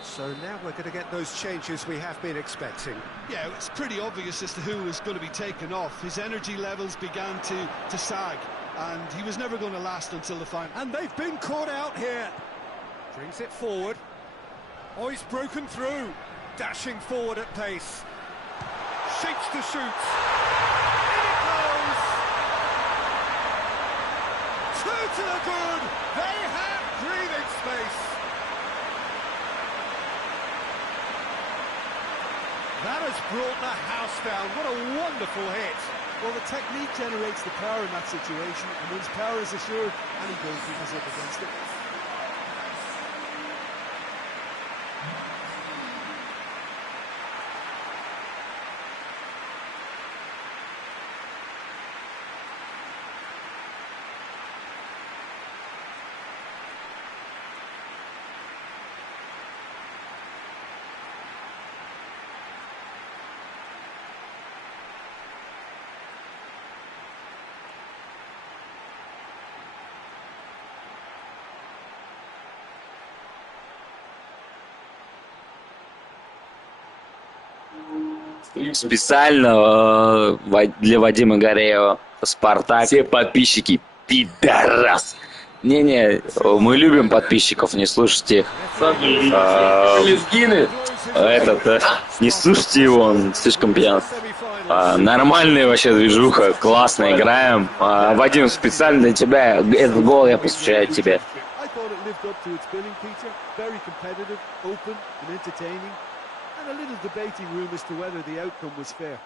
So now we're going to get those changes we have been expecting. Yeah, it's pretty obvious as to who was going to be taken off. His energy levels began to sag, and he was never going to last until the final. And they've been caught out here. Brings it forward. Oh, he's broken through. Dashing forward at pace. Shapes to shoot. In it goes. Two to the good. They have breathing space. That has brought the house down. What a wonderful hit. Well, the technique generates the power in that situation, and once power is assured, any goalkeeper's up against it. Специально для Вадима Гореева. Спартак. Все подписчики пидорас. Не-не, мы любим подписчиков, не слушайте их. Не слушайте его, он слишком пьян. Нормальная вообще движуха, классно играем. Вадим, специально для тебя этот гол я посвящаю тебе. I thought it lived up to its billing, Peter. Very competitive, open and entertaining, and a little debating room as to whether the outcome was fair.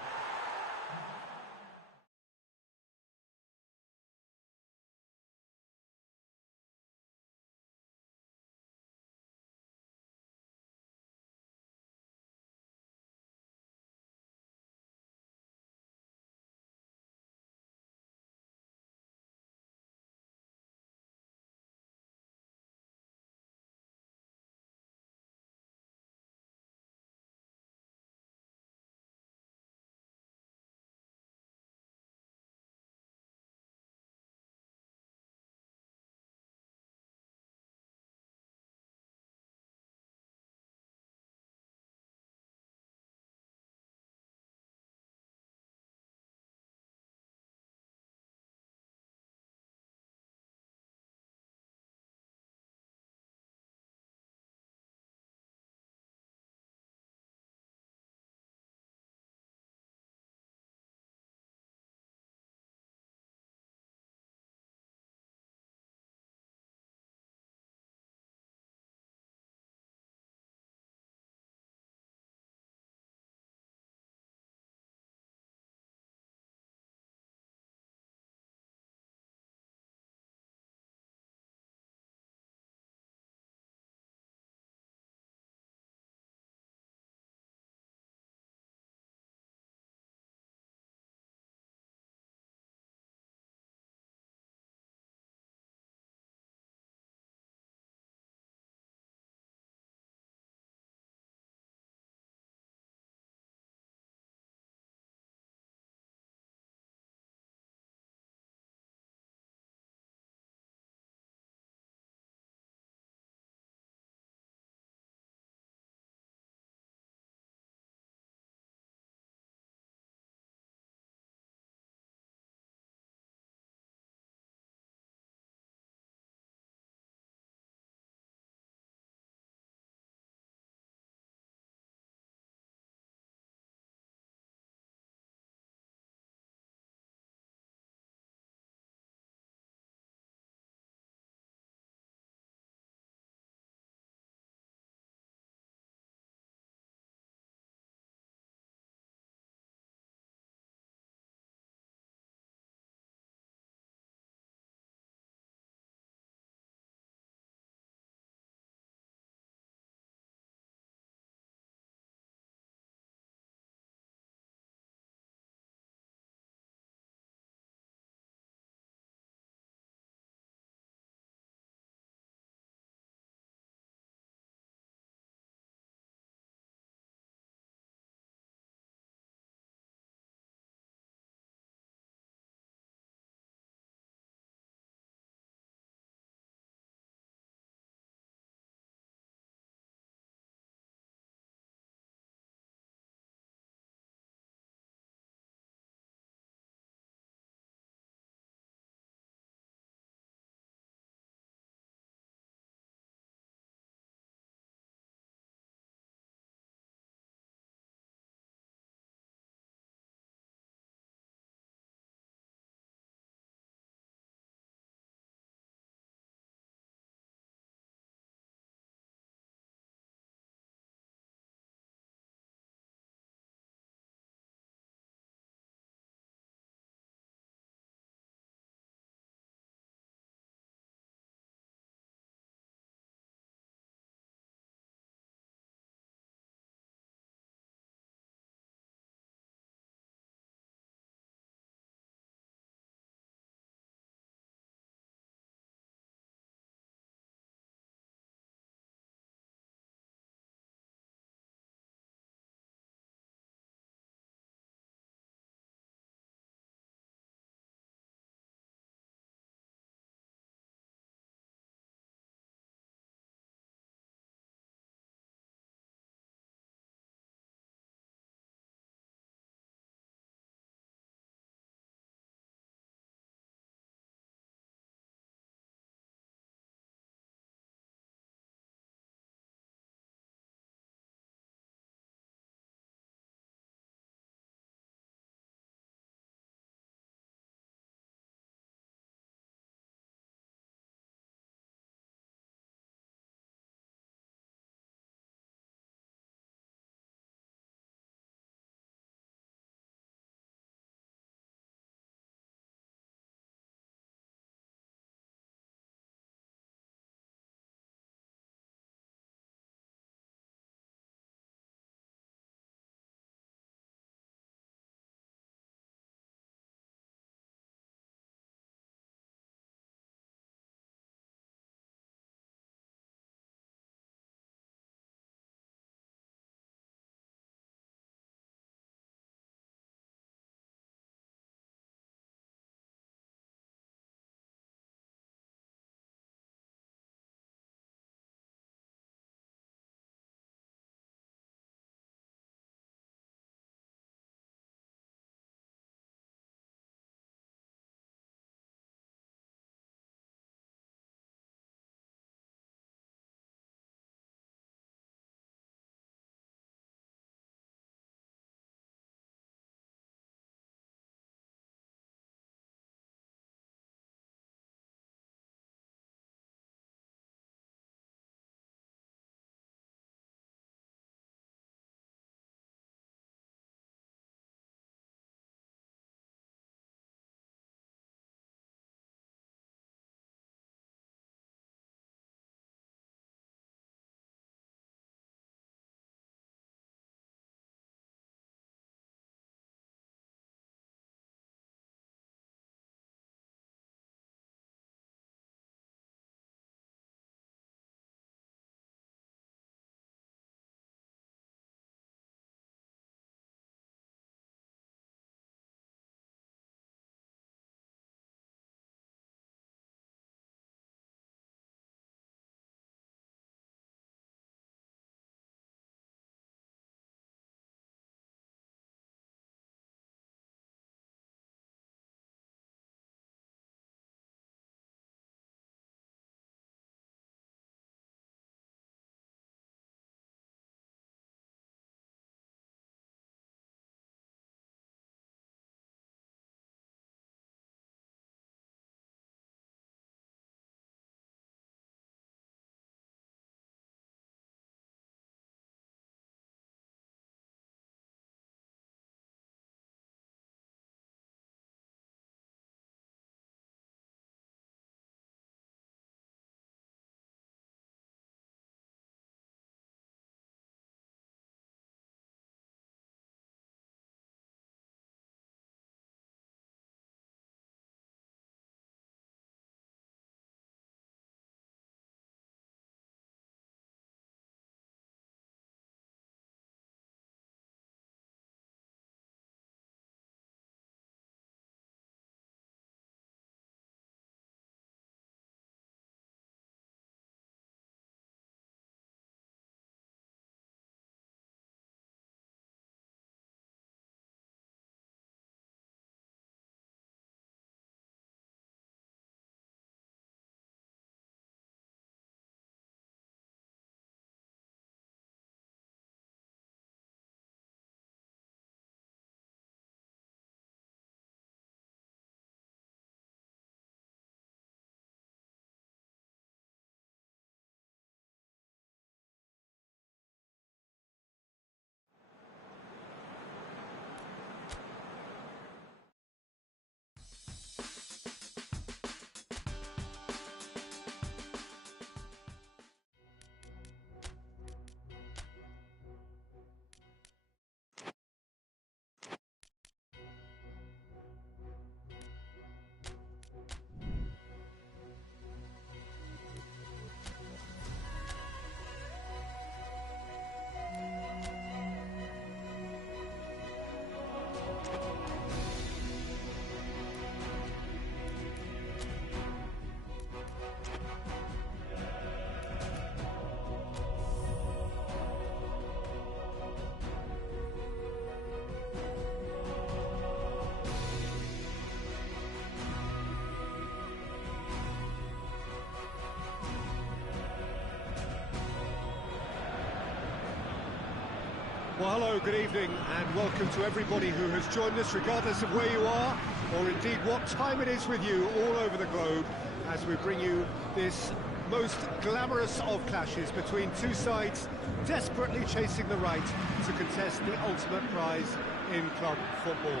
Well, hello, good evening, and welcome to everybody who has joined us, regardless of where you are, or indeed what time it is with you all over the globe, as we bring you this most glamorous of clashes between two sides desperately chasing the right to contest the ultimate prize in club football.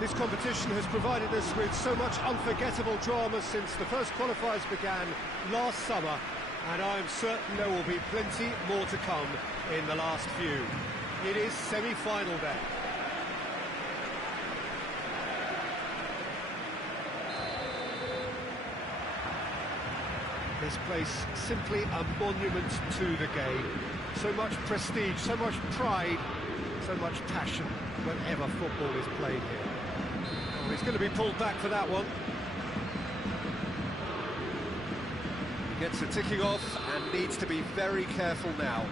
This competition has provided us with so much unforgettable drama since the first qualifiers began last summer, and I am certain there will be plenty more to come in the last few. It is semi-final day. This place simply a monument to the game. So much prestige, so much pride, so much passion whenever football is played here. Oh, he's going to be pulled back for that one. He gets it ticking off and needs to be very careful now.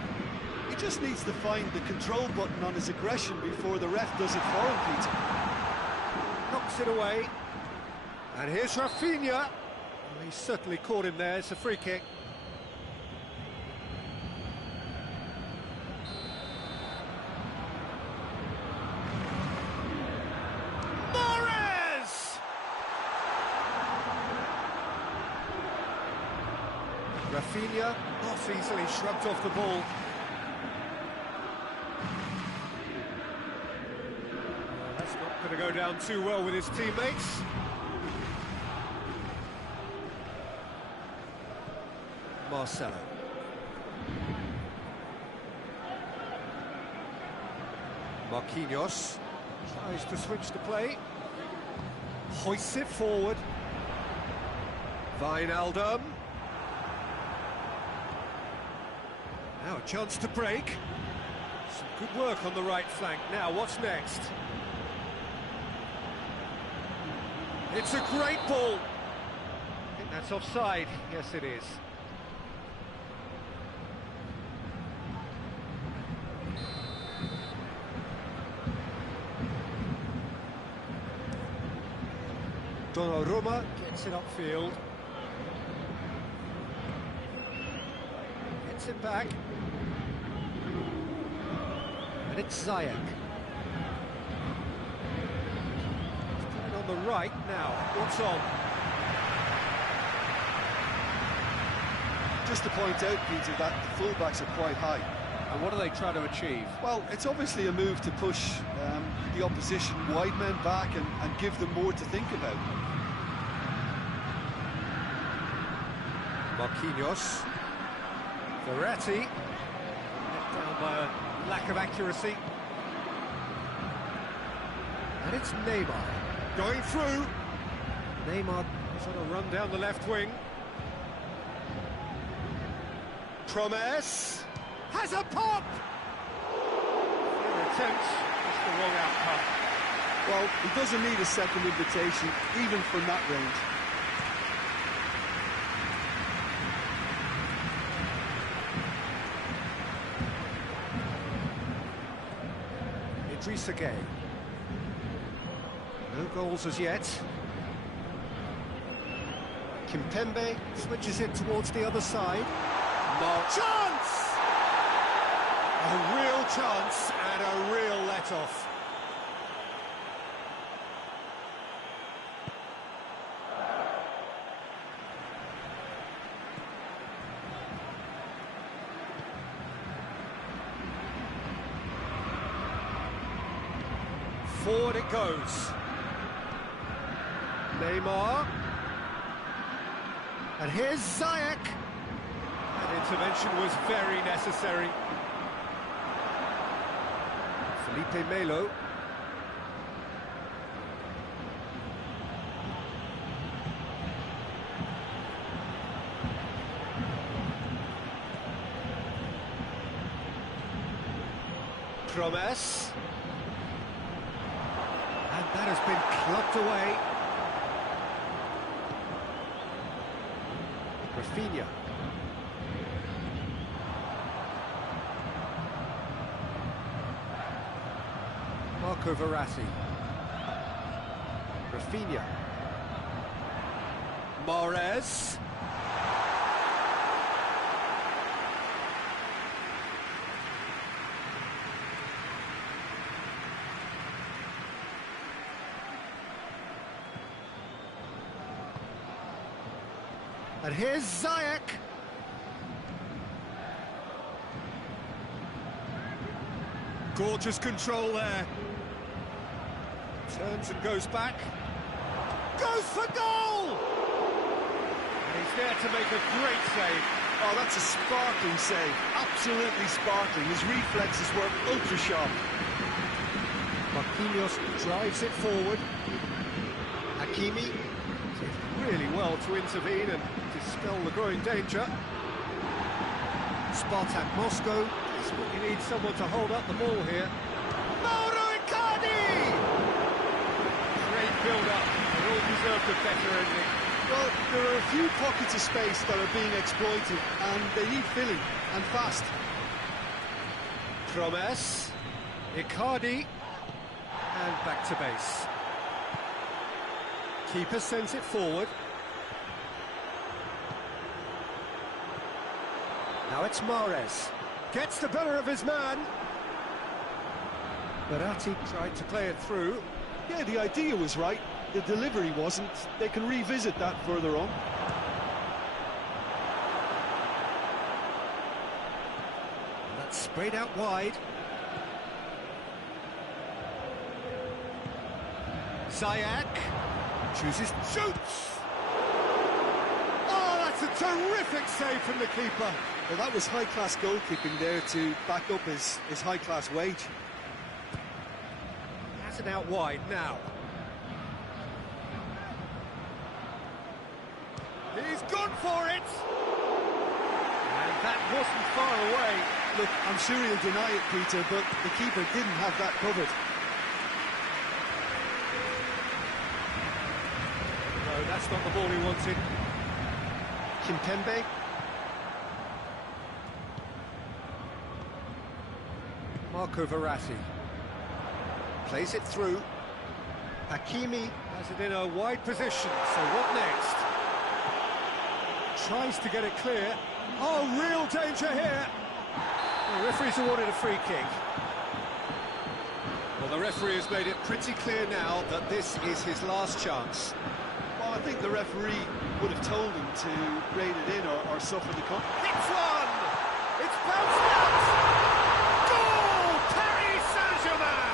He just needs to find the control button on his aggression before the ref does it for him, Peter. Knocks it away. And here's Rafinha. Well, he certainly caught him there. It's a free kick. Rafinha not easily shrugged off the ball. That's not going to go down too well with his teammates. Marcelo. Marquinhos tries to switch the play. Hoists it forward. Wijnaldum. Now a chance to break. Some good work on the right flank. Now, what's next? It's a great ball. I think that's offside. Yes, it is. Donnarumma gets it upfield. Gets it back. And it's Ziyech. He's on the right now. What's on? Just to point out, Peter, that the fullbacks are quite high. And what are they trying to achieve? Well, it's obviously a move to push the opposition wide men back and give them more to think about. Marquinhos. Verratti. Let down by a lack of accuracy. And it's Neymar. Going through. Neymar is on a run down the left wing. Promes. Has a pop! Fair attempt, just the wrong outcome. Well, he doesn't need a second invitation, even from that range. Idrissa Gueye. No goals as yet. Kimpembe switches it towards the other side. Chance! A real chance and a real let-off. Forward it goes. Neymar. And here's Ziyech. That intervention was very necessary. Felipe Melo. Promes. And that has been clubbed away. Rafinha. Marco Verratti. Rafinha. Mahrez. And here's Ziyech. Gorgeous control there. Turns and goes back. Goes for goal! And he's there to make a great save. Oh, that's a sparkling save. Absolutely sparkling. His reflexes were ultra-sharp. Marquinhos drives it forward. Hakimi did really well to intervene and dispel the growing danger. SPARTAK Moscow desperately needs someone to hold up the ball here. Icardi! Great build-up, they all deserved a better ending. Well, there are a few pockets of space that are being exploited, and they need filling, and fast. Promes, Icardi, and back to base. Keeper sends it forward. Now it's Mahrez. Gets the better of his man. Verratti tried to play it through. Yeah, the idea was right. The delivery wasn't. They can revisit that further on. That's sprayed out wide. Ziyech chooses, shoots! Oh, that's a terrific save from the keeper. Well, that was high-class goalkeeping there to back up his high-class wage. Has it out wide now. He's gone for it! And that wasn't far away. Look, I'm sure he'll deny it, Peter, but the keeper didn't have that covered. No, that's not the ball he wanted. Kimpembe. Marco Verratti. Plays it through. Hakimi has it in a wide position, so what next? Tries to get it clear. Oh, real danger here! The referee's awarded a free kick. Well, the referee has made it pretty clear now that this is his last chance. Well, I think the referee would have told him to rein it in or suffer the cut. Hits one! It's bounced out! Goal! Paris Saint-Germain!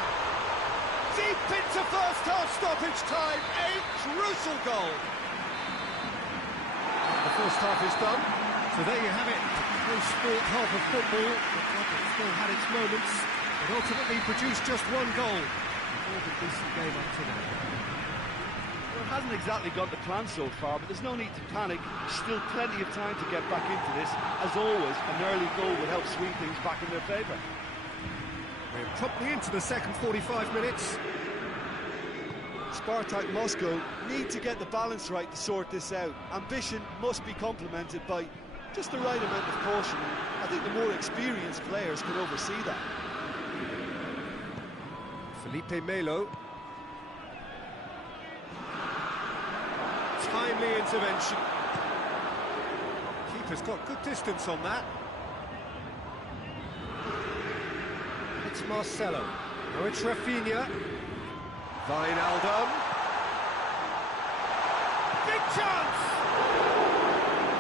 Deep into first half stoppage time, a crucial goal! The first half is done, so there you have it. Close sport half of football. It still had its moments, but ultimately produced just one goal. All the decent game up to now. Well, it hasn't exactly got the plan so far, but there's no need to panic. Still plenty of time to get back into this. As always, an early goal would help swing things back in their favour. We're promptly into the second 45 minutes. SPARTAK Moscow need to get the balance right to sort this out. Ambition must be complemented by just the right amount of caution. I think the more experienced players can oversee that. Felipe Melo. Timely intervention. Keeper's got good distance on that. It's Marcelo. Now it's Rafinha. Wijnaldum. Big chance!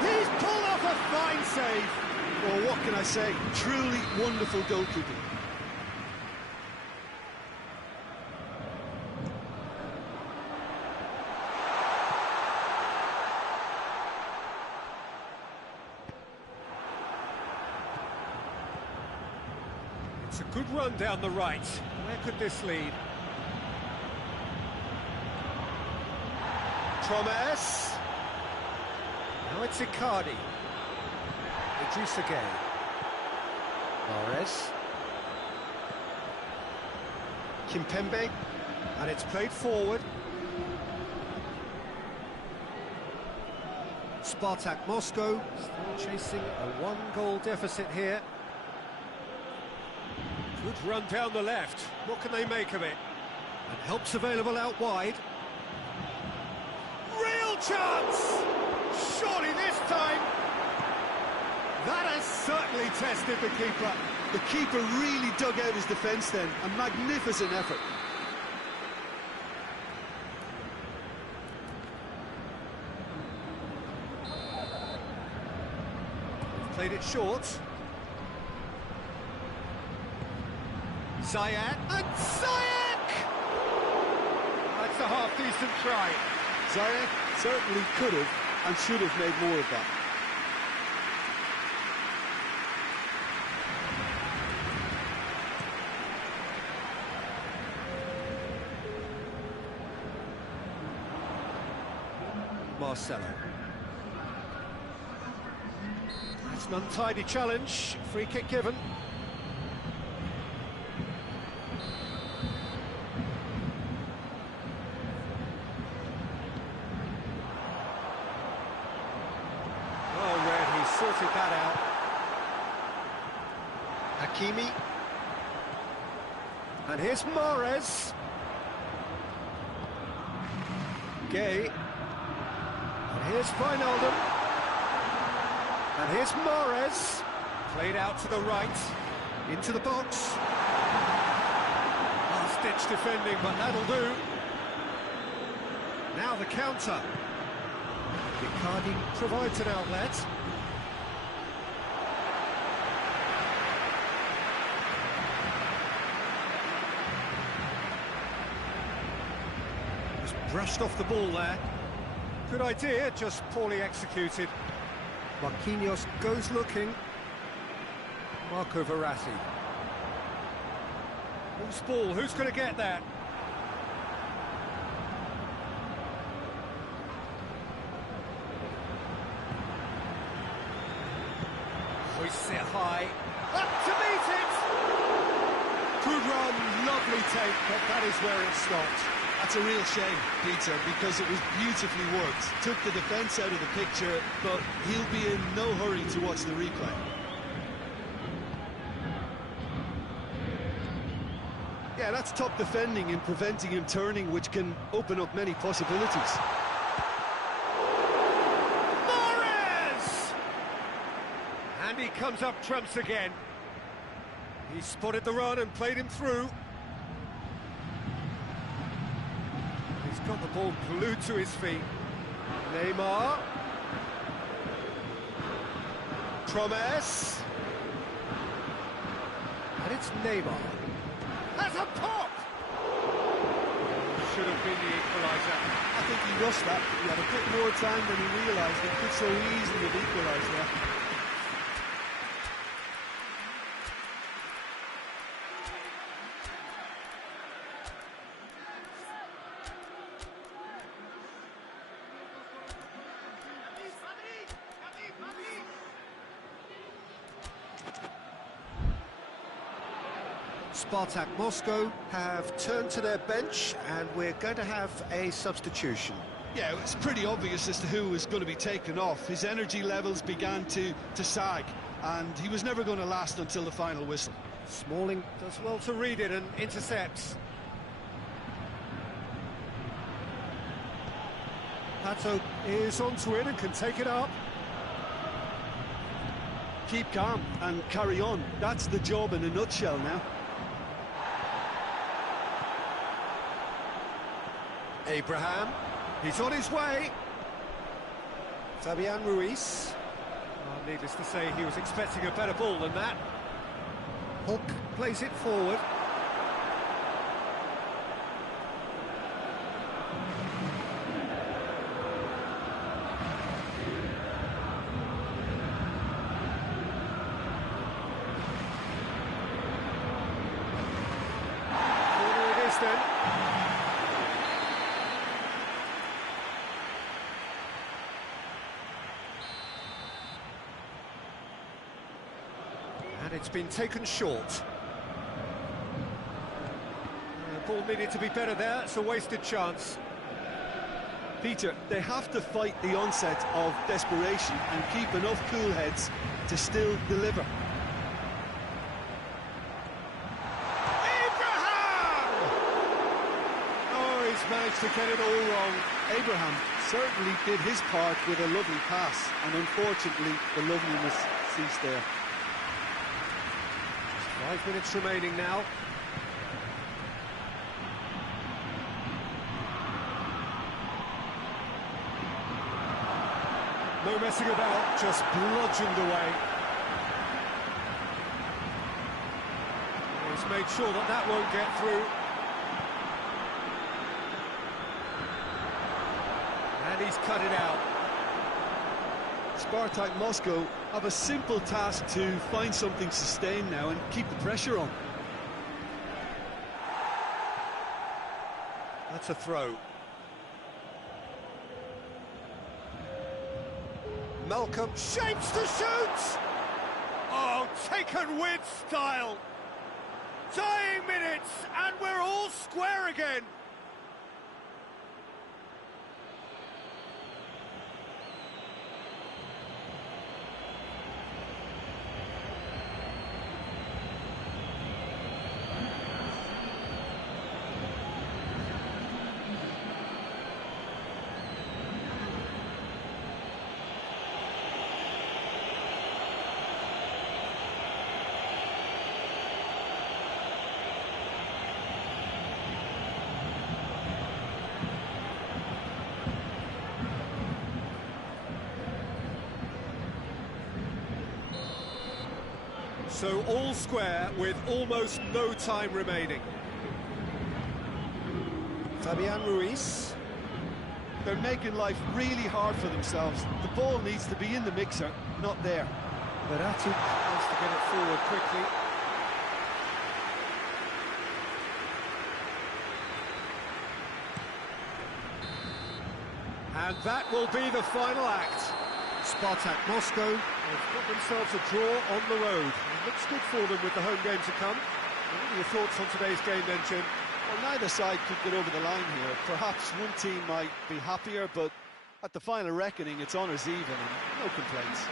He's pulled off a fine save. Well, what can I say? Truly wonderful goalkeeping. It's a good run down the right. Where could this lead? Promes. Now it's Icardi. Idrissa Gueye. Mahrez. Kimpembe. And it's played forward. SPARTAK Moscow still chasing a one-goal deficit here. Good run down the left. What can they make of it? And help's available out wide. Real chance! Surely this time! That has certainly tested the keeper. The keeper really dug out his defence then. A magnificent effort. played it short. Ziyech, and Ziyech! That's a half-decent try. Ziyech certainly could have and should have made more of that. Marcelo. That's an untidy challenge. Free kick given. Well read, he sorted that out. Hakimi. And here's Mahrez. Gay. And here's Wijnaldum. And here's Mahrez. Played out to the right. Into the box. Last-ditch defending, but that'll do. Now the counter. Icardi provides an outlet. Just brushed off the ball there. Good idea, just poorly executed. Marquinhos goes looking. Marco Verratti. Loose ball, who's going to get that? Hoists it high. Up to meet it! Good run, lovely take, but that is where it stopped. That's a real shame, Peter, because it was beautifully worked. Took the defence out of the picture, but he'll be in no hurry to watch the replay. Yeah, that's top defending in preventing him turning, which can open up many possibilities. Mahrez! And he comes up trumps again. He spotted the run and played him through. He's got the ball glued to his feet. Neymar. Promise. And it's Neymar. That's a pop! Should have been the equaliser. I think he rushed that. He had a bit more time than he realised. He could so easily have equalised there. SPARTAK Moscow have turned to their bench, and we're going to have a substitution. Yeah, it's pretty obvious as to who was going to be taken off. His energy levels began to sag, and he was never going to last until the final whistle. Smalling does well to read it and intercepts. Pato is onto it and can take it up. Keep calm and carry on. That's the job in a nutshell now. Abraham, he's on his way. Fabian Ruiz. Well, needless to say, he was expecting a better ball than that. Hook plays it forward. Corner it is then. And it's been taken short. The ball needed to be better there, it's a wasted chance. Peter, they have to fight the onset of desperation and keep enough cool heads to still deliver. Abraham! Oh, he's managed to get it all wrong. Abraham certainly did his part with a lovely pass, and unfortunately the loveliness ceased there. 5 minutes remaining now. No messing about, just bludgeoned away. just made sure that that won't get through. And he's cut it out. SPARTAK Moscow have a simple task to find something sustained now and keep the pressure on. That's a throw. Malcolm shapes to shoot! Oh, taken with style! Dying minutes, and we're all square again! So all square with almost no time remaining. Fabian Ruiz. They're making life really hard for themselves. The ball needs to be in the mixer, not there. Verratti wants to get it forward quickly. And that will be the final act. SPARTAK Moscow have got themselves a draw on the road. It looks good for them with the home game to come. What are your thoughts on today's game then, Jim? Well, neither side could get over the line here. Perhaps one team might be happier, but at the final reckoning, it's honours even and no complaints.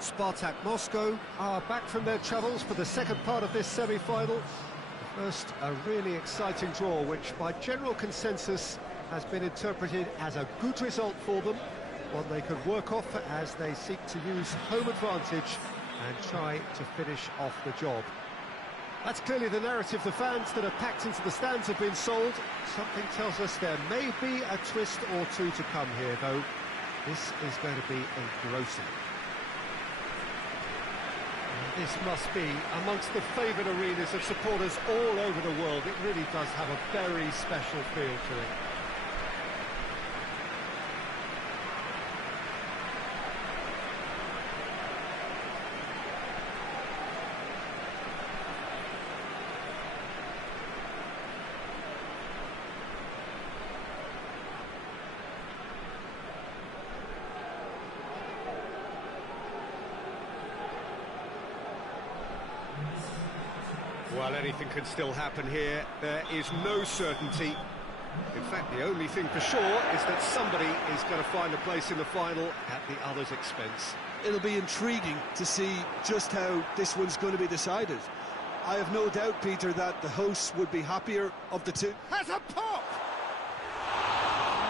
SPARTAK Moscow are back from their troubles for the second part of this semi-final. First, a really exciting draw, which by general consensus has been interpreted as a good result for them, one they could work off as they seek to use home advantage and try to finish off the job. That's clearly the narrative the fans that are packed into the stands have been sold. Something tells us there may be a twist or two to come here, though. This is going to be engrossing. This must be amongst the favoured arenas of supporters all over the world. It really does have a very special feel to it. Well, anything can still happen here. There is no certainty. In fact, the only thing for sure is that somebody is going to find a place in the final at the other's expense. It'll be intriguing to see just how this one's going to be decided. I have no doubt, Peter, that the hosts would be happier of the two. Has a pop!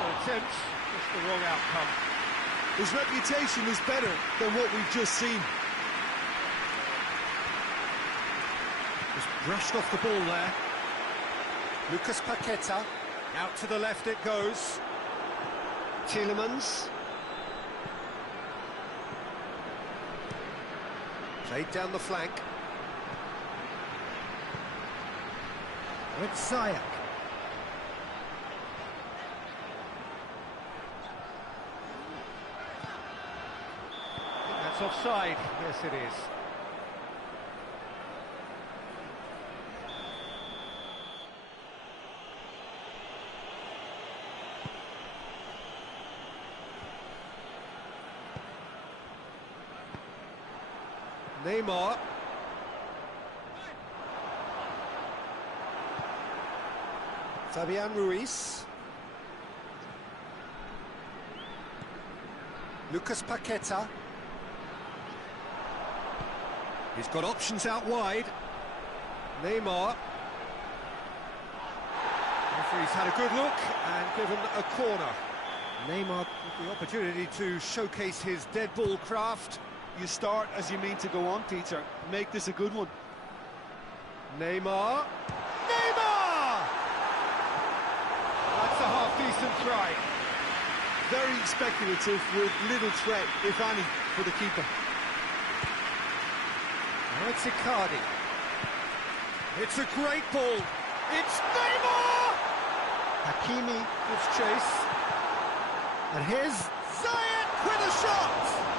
No attempt, just the wrong outcome. His reputation is better than what we've just seen. Just brushed off the ball there. Lucas Paqueta. Out to the left it goes. Tielemans. Played down the flank. It's Ziyech. That's offside. Yes, it is. Neymar. Fabian Ruiz. Lucas Paqueta. He's got options out wide. Neymar. Referee's had a good look and given a corner. Neymar with the opportunity to showcase his dead ball craft. You start as you mean to go on, Peter. Make this a good one. Neymar. Neymar! That's a half-decent try. Very speculative with little threat, if any, for the keeper. Now it's Icardi. It's a great ball. It's Neymar! Hakimi gives chase. And here's Ziyech with a shot!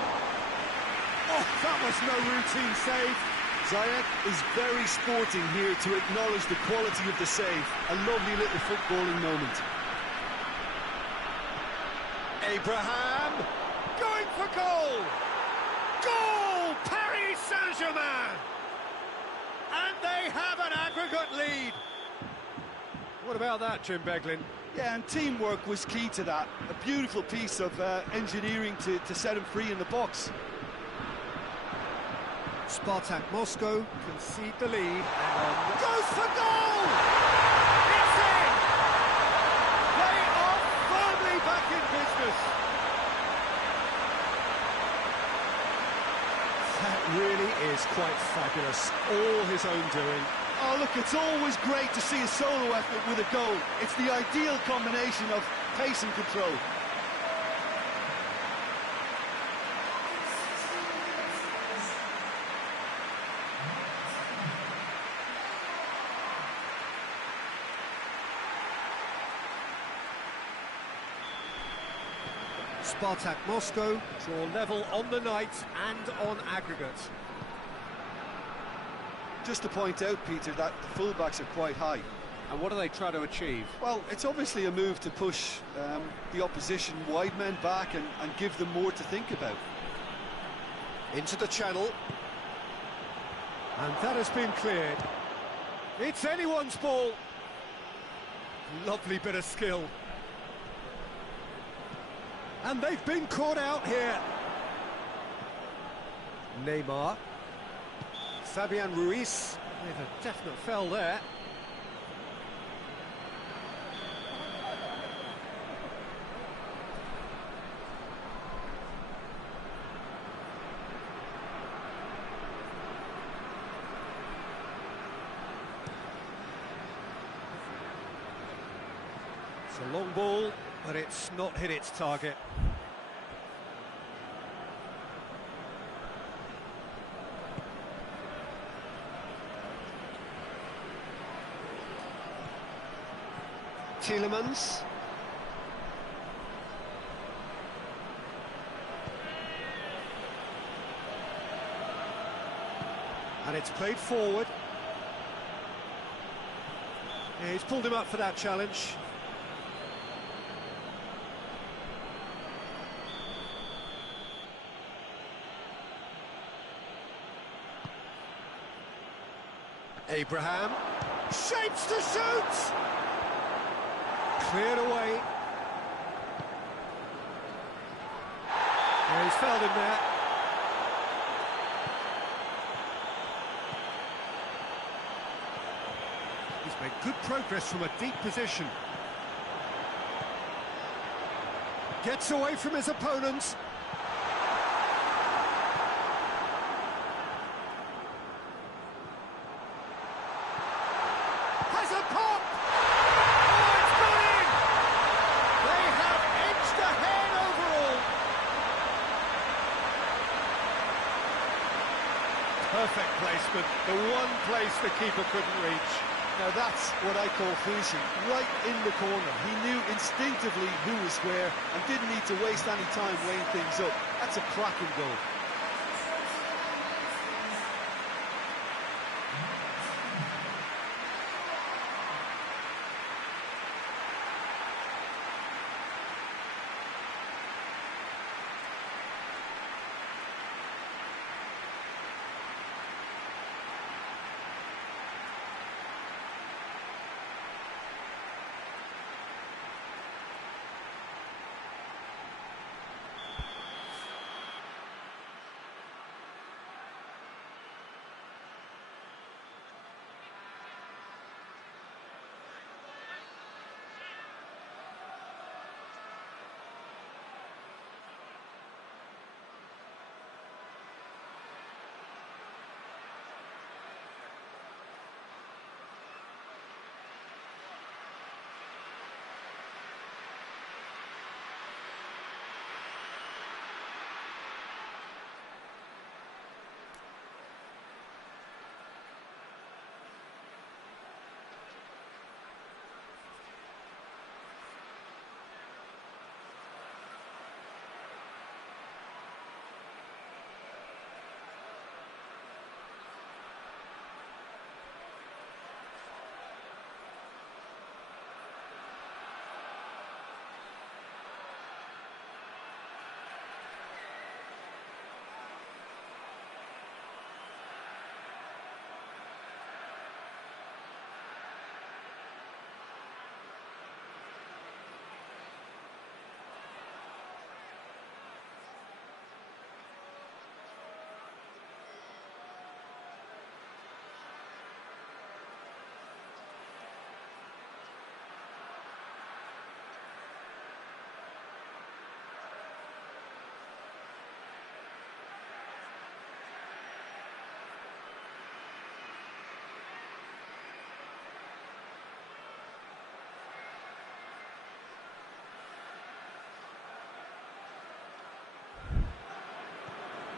Oh, that was no routine save. Ziyech is very sporting here to acknowledge the quality of the save. A lovely little footballing moment. Abraham going for goal! Goal! Paris Saint-Germain! And they have an aggregate lead. What about that, Jim Beglin? Yeah, and teamwork was key to that. A beautiful piece of engineering to set him free in the box. SPARTAK Moscow concede the lead and goes for goal! It's in! They are firmly back in business. That really is quite fabulous. All his own doing. Oh, look, it's always great to see a solo effort with a goal. It's the ideal combination of pace and control. SPARTAK Moscow draw level on the night and on aggregate. Just to point out, Peter, that the fullbacks are quite high. And what do they try to achieve? Well, it's obviously a move to push the opposition wide men back and give them more to think about. Into the channel. And that has been cleared. It's anyone's ball. Lovely bit of skill. And they've been caught out here. Neymar. Fabian Ruiz. With a definite foul there. It's a long ball, but it's not hit its target. Tielemans. And it's played forward. Yeah, he's pulled him up for that challenge. Abraham shapes to shoot. Cleared away. Yeah, he's fouled him there. He's made good progress from a deep position. Gets away from his opponents. perfect placement, the one place the keeper couldn't reach. Now that's what I call finishing, right in the corner. He knew instinctively who was where and didn't need to waste any time weighing things up. That's a cracking goal.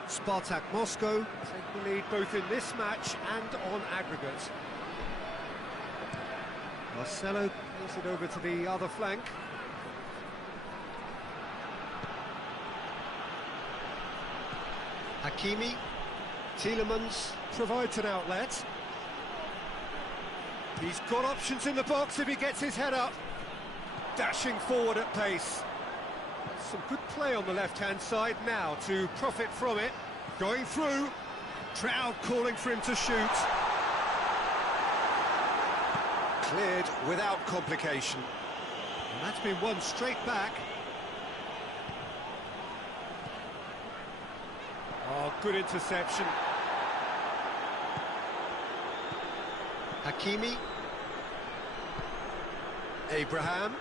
SPARTAK Moscow take the lead both in this match and on aggregate. Marcelo plays it over to the other flank. Hakimi, Tielemans provides an outlet. He's got options in the box if he gets his head up. Dashing forward at pace. Some good play on the left-hand side now to profit from it. Going through. Crowd calling for him to shoot. Cleared without complication. And that's been won straight back. Oh, good interception. Hakimi. Abraham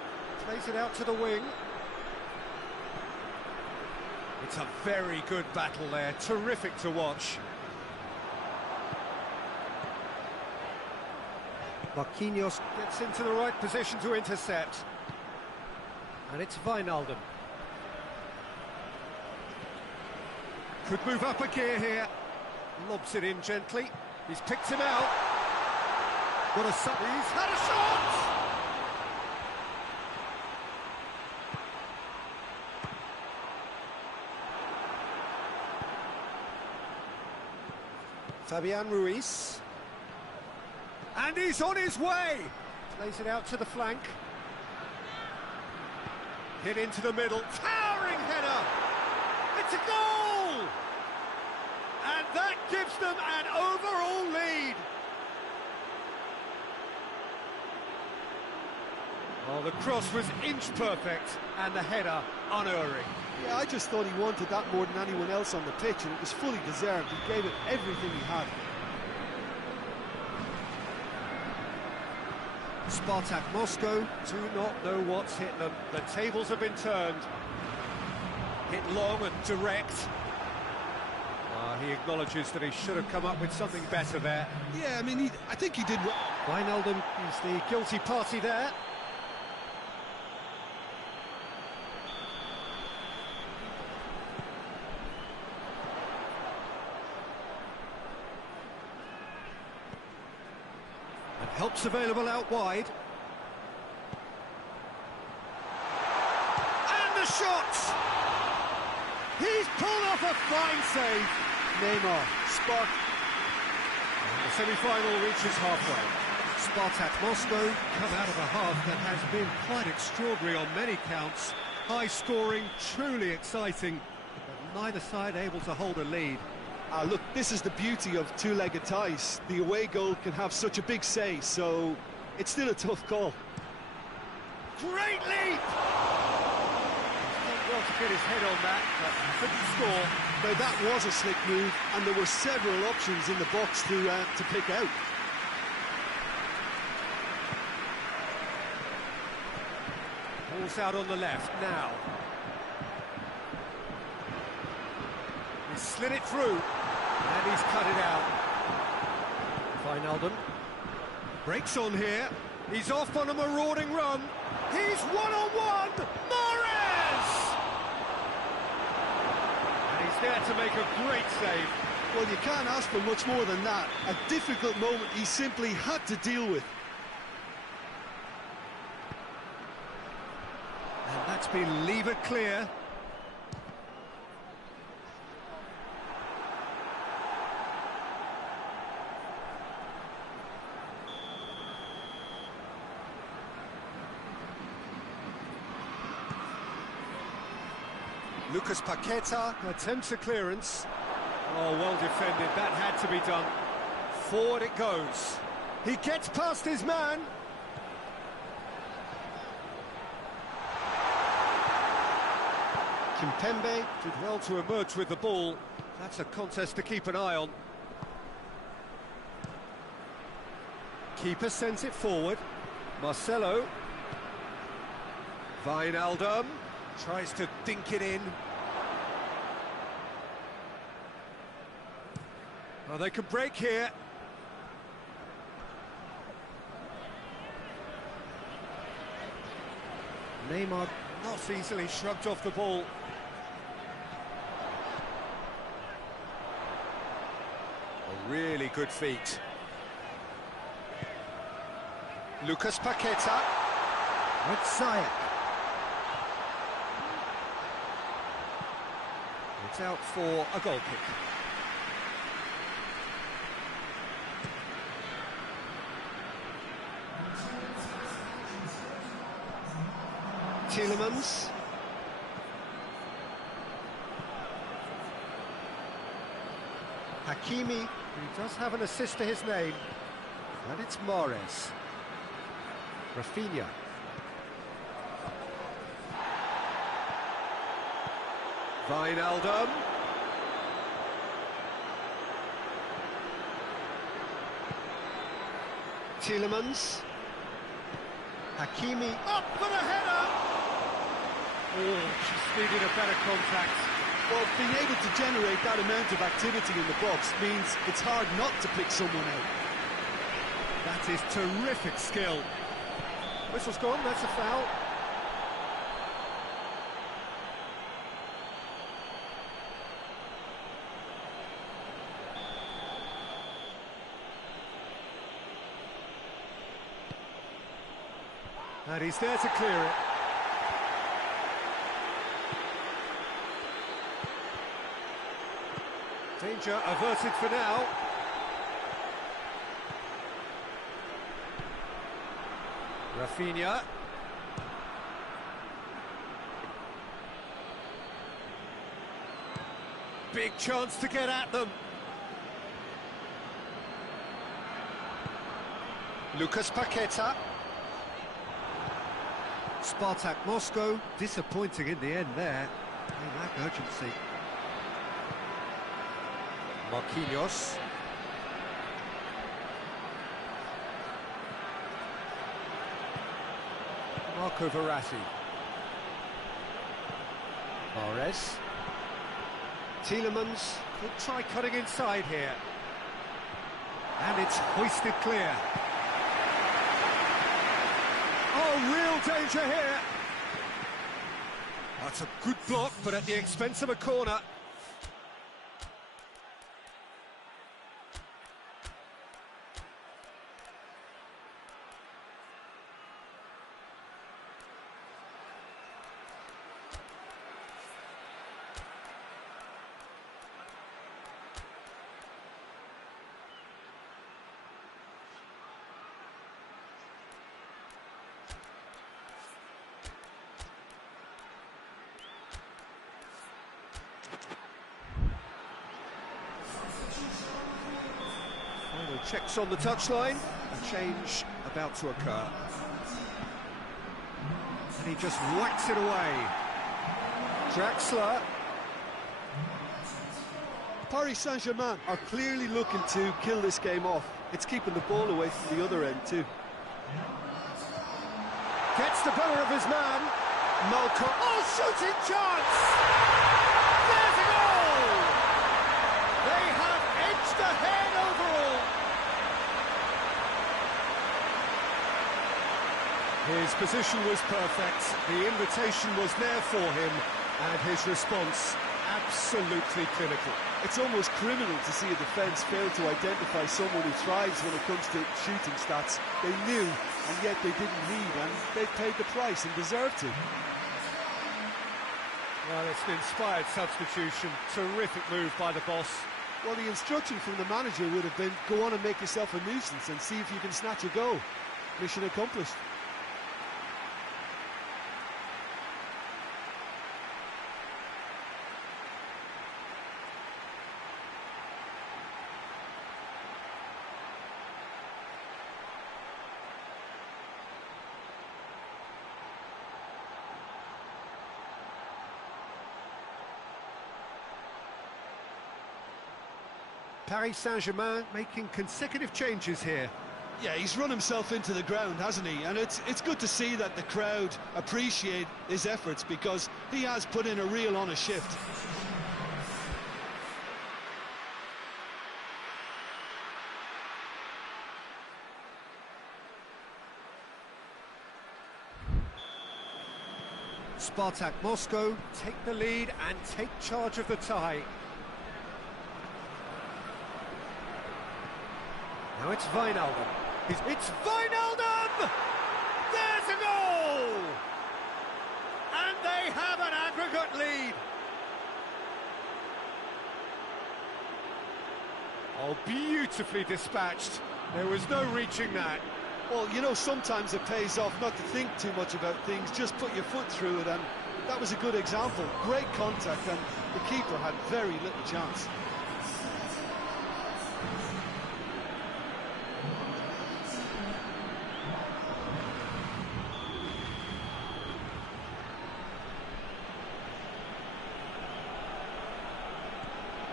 plays it out to the wing. It's a very good battle there, terrific to watch. Marquinhos gets into the right position to intercept. And it's Wijnaldum. Could move up a gear here. Lobs it in gently. He's picked him out. What a shot. He's had a shot! Fabian Ruiz. And he's on his way! Plays it out to the flank. Hit into the middle. Towering header! It's a goal! And that gives them an overall lead. Well, the cross was inch perfect and the header unerring. Yeah, I just thought he wanted that more than anyone else on the pitch, and it was fully deserved. He gave it everything he had. SPARTAK Moscow do not know what's hit them. The tables have been turned. Hit long and direct. He acknowledges that he should have come up with something better there. Yeah, I mean, I think he did well. Wijnaldum is the guilty party there. Help's available out wide. And the shot! He's pulled off a fine save. Neymar, spark. And the semi-final reaches halfway. SPARTAK Moscow come out of a half that has been quite extraordinary on many counts. High scoring, truly exciting, but neither side able to hold a lead. Look, this is the beauty of two-legged ties. The away goal can have such a big say, so it's still a tough call. Great leap! Well to get his head on that, but couldn't score. Now that was a slick move, and there were several options in the box to pick out. Ball's out on the left now. He's slid it through, and he's cut it out. Wijnaldum breaks on here. He's off on a marauding run. He's one-on-one. Mahrez! And he's there to make a great save. Well, you can't ask for much more than that. A difficult moment he simply had to deal with. And that's been levered clear. Lucas Paqueta Attempts a clearance. Oh, well defended. That had to be done. Forward it goes. He gets past his man. Kimpembe Did well to emerge with the ball. That's a contest to keep an eye on. Keeper sends it forward. Marcelo. Wijnaldum tries to dink it in. Oh, they can break here. Neymar not easily shrugged off the ball. A really good feat. Lucas Paqueta. With Ziyech. It's out for a goal kick. Tielemans. Hakimi, he does have an assist to his name, and it's Mahrez. Rafinha. Wijnaldum. Tielemans. Hakimi up for the header! Oh, just needed a better contact. Well, being able to generate that amount of activity in the box means it's hard not to pick someone out. That is terrific skill. Whistle's gone, that's a foul. And he's there to clear it. Danger averted for now. Rafinha. Big chance to get at them. Lucas Paqueta. SPARTAK Moscow, disappointing in the end there. They lack urgency. Marquinhos. Marco Verratti. Mahrez. Tielemans could try cutting inside here. And it's hoisted clear. Oh, real danger here. That's a good block, but at the expense of a corner. checks on the touchline. A change about to occur. And he just whacks it away. Draxler. Paris Saint-Germain are clearly looking to kill this game off. It's keeping the ball away from the other end too. Gets the better of his man. Malcolm. Oh, shooting chance! There's a goal! They have edged ahead overall. His position was perfect. The invitation was there for him, and his response absolutely clinical. It's almost criminal to see a defence fail to identify someone who thrives when it comes to shooting stats. They knew, and yet they didn't need, and they paid the price and deserved to. Well, it's an inspired substitution. Terrific move by the boss. Well, the instruction from the manager would have been, go on and make yourself a nuisance and see if you can snatch a goal. Mission accomplished. Paris Saint-Germain making consecutive changes here. Yeah, he's run himself into the ground, hasn't he? And it's good to see that the crowd appreciate his efforts, because he has put in a real honest shift. SPARTAK Moscow take the lead and take charge of the tie. Now it's Wijnaldum. It's Wijnaldum! There's a goal! And they have an aggregate lead. Oh, beautifully dispatched. There was no reaching that. Well, you know, sometimes it pays off not to think too much about things, just put your foot through it, and that was a good example. Great contact, and the keeper had very little chance.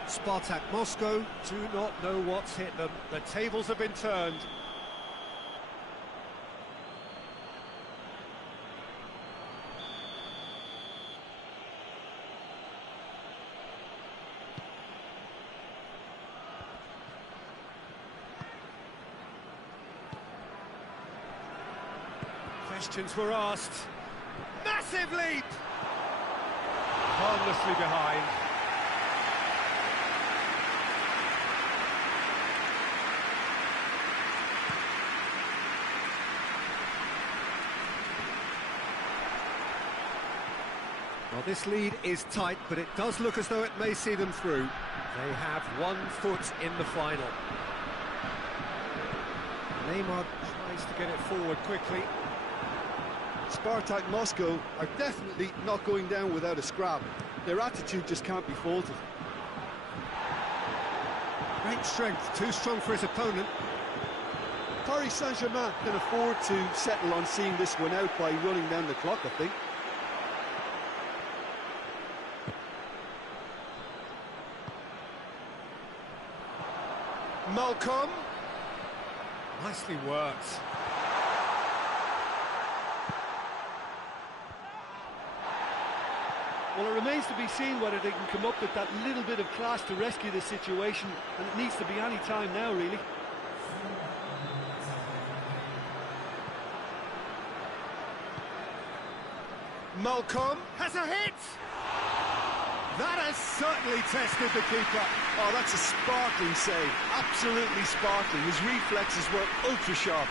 SPARTAK Moscow do not know what's hit them. The tables have been turned. Questions were asked. Massive leap! Harmlessly behind. Well, this lead is tight, but it does look as though it may see them through. They have 1 foot in the final. Neymar tries to get it forward quickly. SPARTAK Moscow are definitely not going down without a scrap. Their attitude just can't be faulted. Great strength, too strong for his opponent. Paris Saint-Germain can afford to settle on seeing this one out by running down the clock, I think. Malcolm. Nicely worked. Well, it remains to be seen whether they can come up with that little bit of class to rescue the situation, and it needs to be any time now, really. Malcolm has a hit! That has certainly tested the keeper. Oh, that's a sparkling save. Absolutely sparkling. His reflexes were ultra-sharp.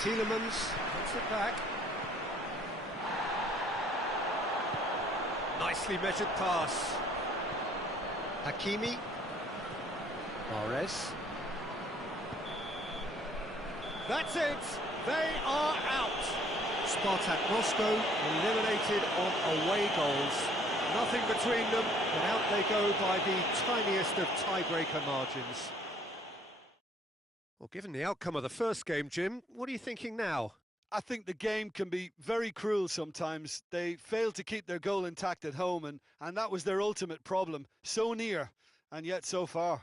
Tielemans puts it back. Nicely measured pass. Hakimi. Mahrez. That's it. They are out. SPARTAK Moscow eliminated on away goals. Nothing between them, and out they go by the tiniest of tiebreaker margins. Well, given the outcome of the first game, Jim, what are you thinking now? I think the game can be very cruel sometimes. They failed to keep their goal intact at home, and that was their ultimate problem. So near, and yet so far.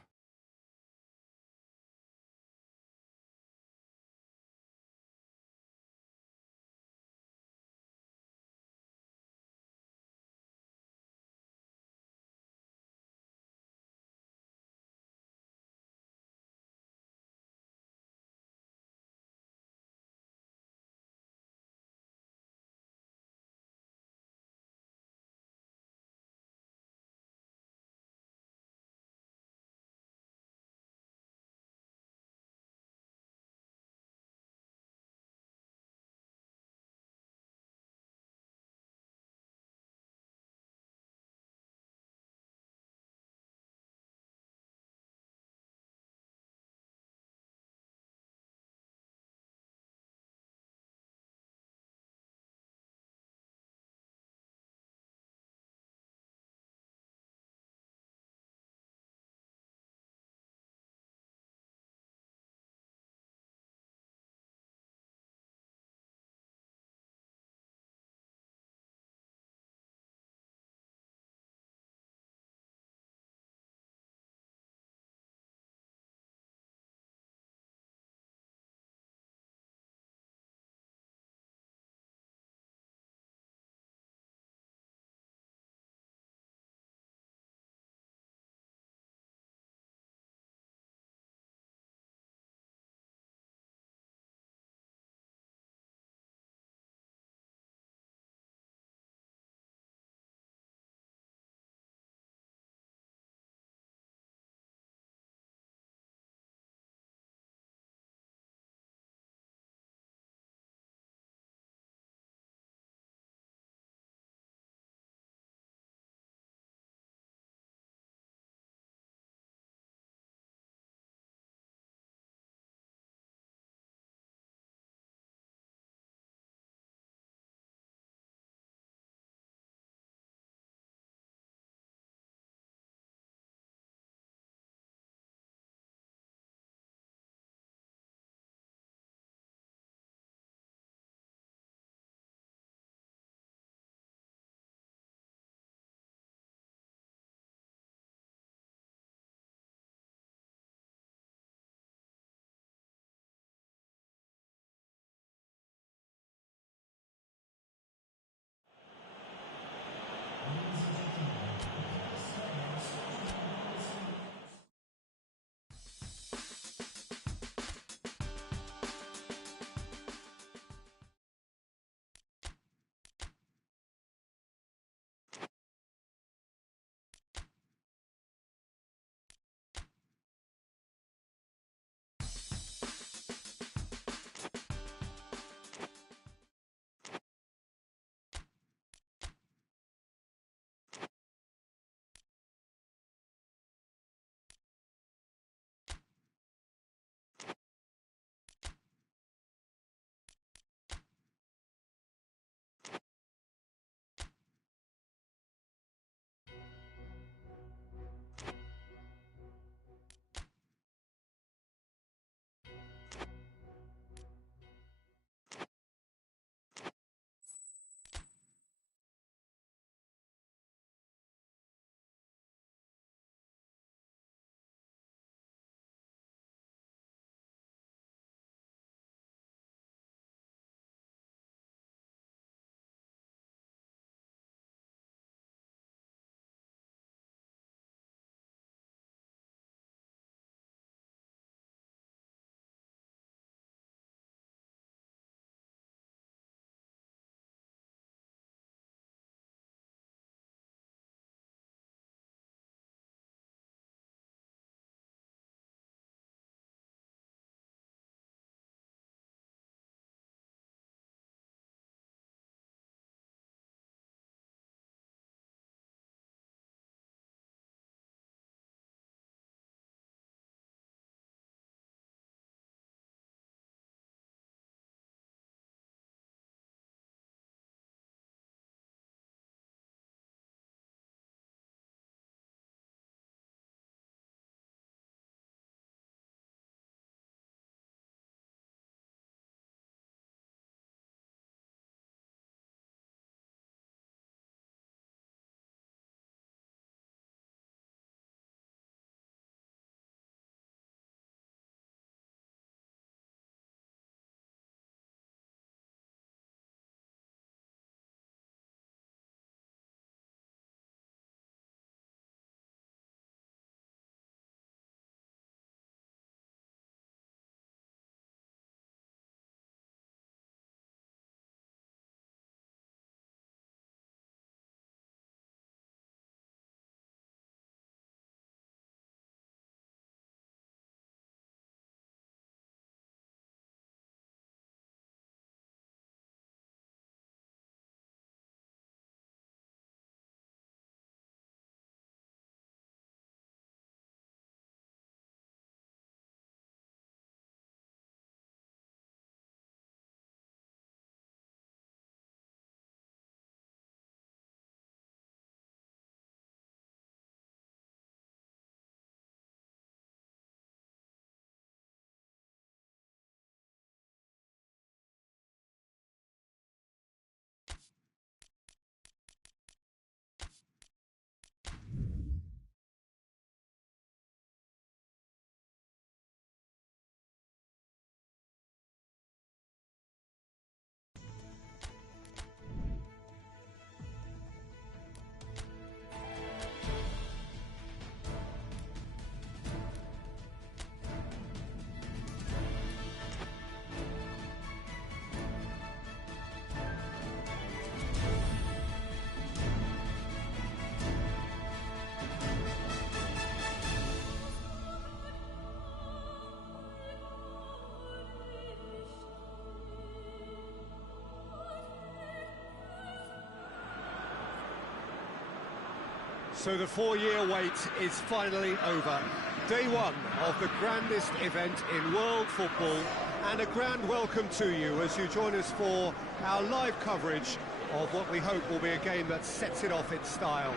So the 4-year wait is finally over. Day one of the grandest event in world football, and a grand welcome to you as you join us for our live coverage of what we hope will be a game that sets it off in style.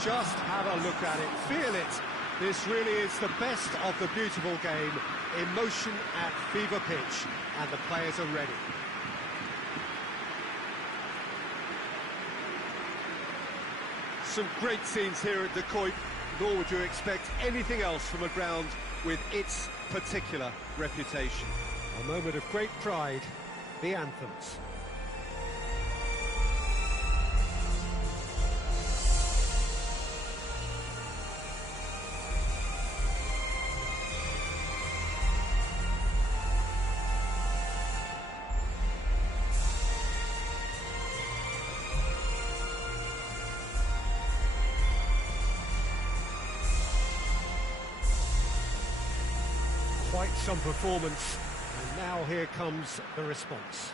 Just have a look at it, feel it. This really is the best of the beautiful game, emotion at fever pitch, and the players are ready. Some great scenes here at the Kuip, nor would you expect anything else from a ground with its particular reputation. A moment of great pride, the anthems. Quite some performance, and now here comes the response.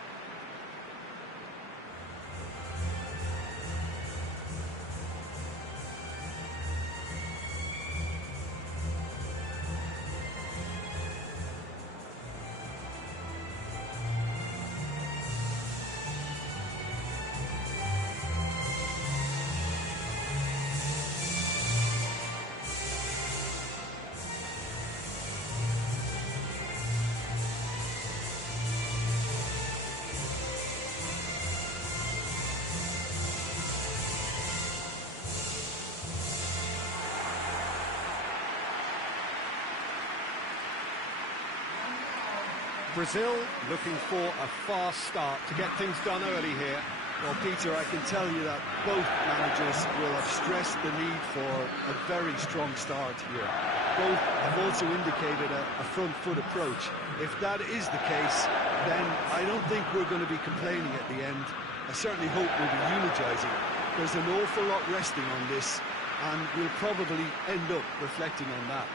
Brazil looking for a fast start to get things done early here. Well, Peter, I can tell you that both managers will have stressed the need for a very strong start here. Both have also indicated a front foot approach. If that is the case, then I don't think we're going to be complaining at the end. I certainly hope we'll be eulogising. There's an awful lot resting on this, and we'll probably end up reflecting on that.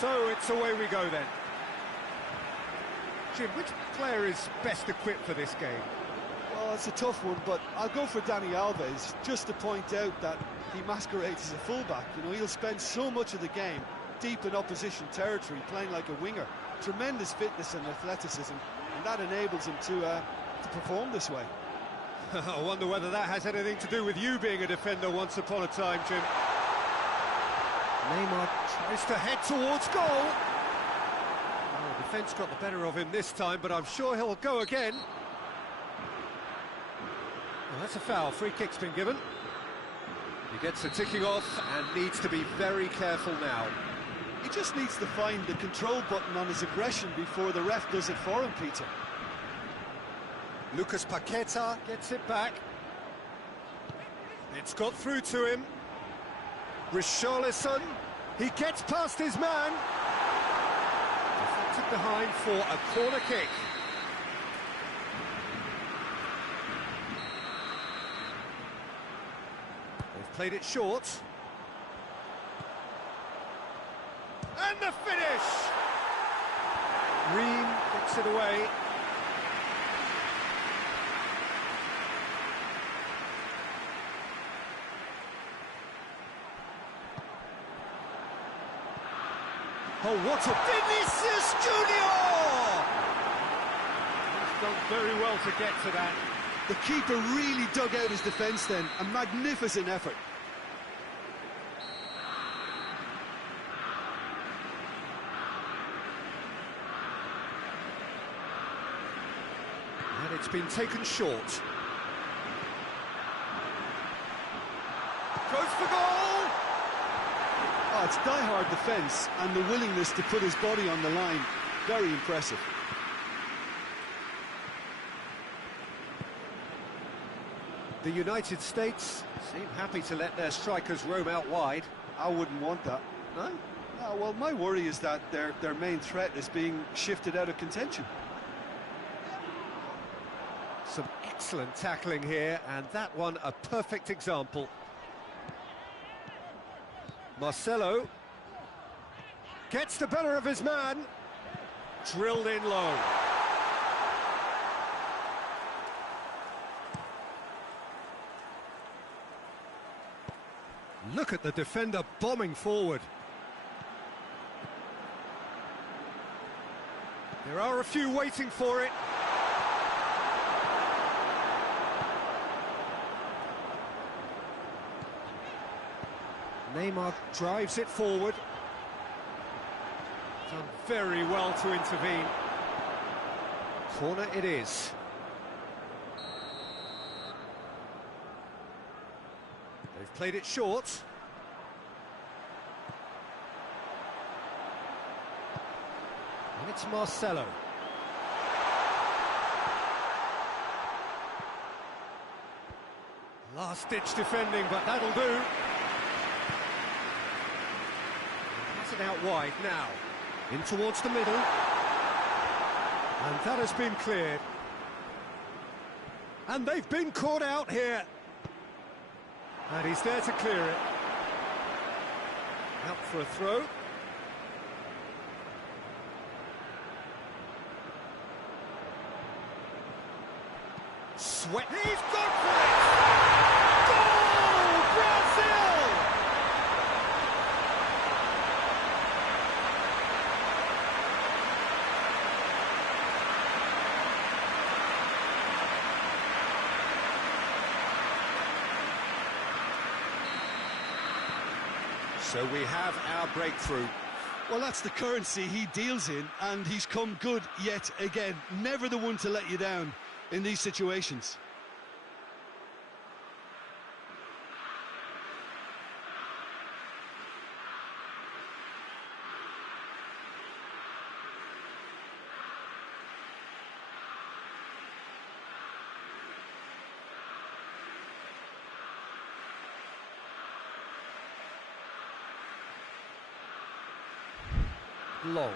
So it's away we go then. Jim, which player is best equipped for this game? Well, it's a tough one, but I'll go for Dani Alves, just to point out that he masquerades as a fullback. You know, he'll spend so much of the game deep in opposition territory, playing like a winger. Tremendous fitness and athleticism, and that enables him to perform this way. I wonder whether that has anything to do with you being a defender once upon a time, Jim. Neymar tries to head towards goal. Oh, the defence got the better of him this time, but I'm sure he'll go again. Well, that's a foul. Free kick's been given. He gets the ticking off and needs to be very careful now. He just needs to find the control button on his aggression before the ref does it for him, Peter. Lucas Paqueta gets it back. It's got through to him. Richarlison, he gets past his man. Deflected behind for a corner kick. They've played it short. And the finish! Ream gets it away. Oh, what a... Vinicius Junior! He's done very well to get to that. The keeper really dug out his defence then. A magnificent effort. And it's been taken short. Goes for goal! Oh, it's die-hard defence and the willingness to put his body on the line. Very impressive. The United States seem happy to let their strikers roam out wide. I wouldn't want that. No? No, well, my worry is that their main threat is being shifted out of contention. Some excellent tackling here, and that one a perfect example. Marcelo gets the better of his man. Drilled in low. Look at the defender bombing forward. There are a few waiting for it. Neymar drives it forward. Done very well to intervene. Corner it is. They've played it short. And it's Marcelo. Last-ditch defending, but that'll do. Pass it out wide now. In towards the middle. And that has been cleared. And they've been caught out here. And he's there to clear it. Out for a throw. Sweat. He's gone for it! Goal! Brazil! So we have our breakthrough. Well, that's the currency he deals in, and he's come good yet again. Never the one to let you down in these situations. Long.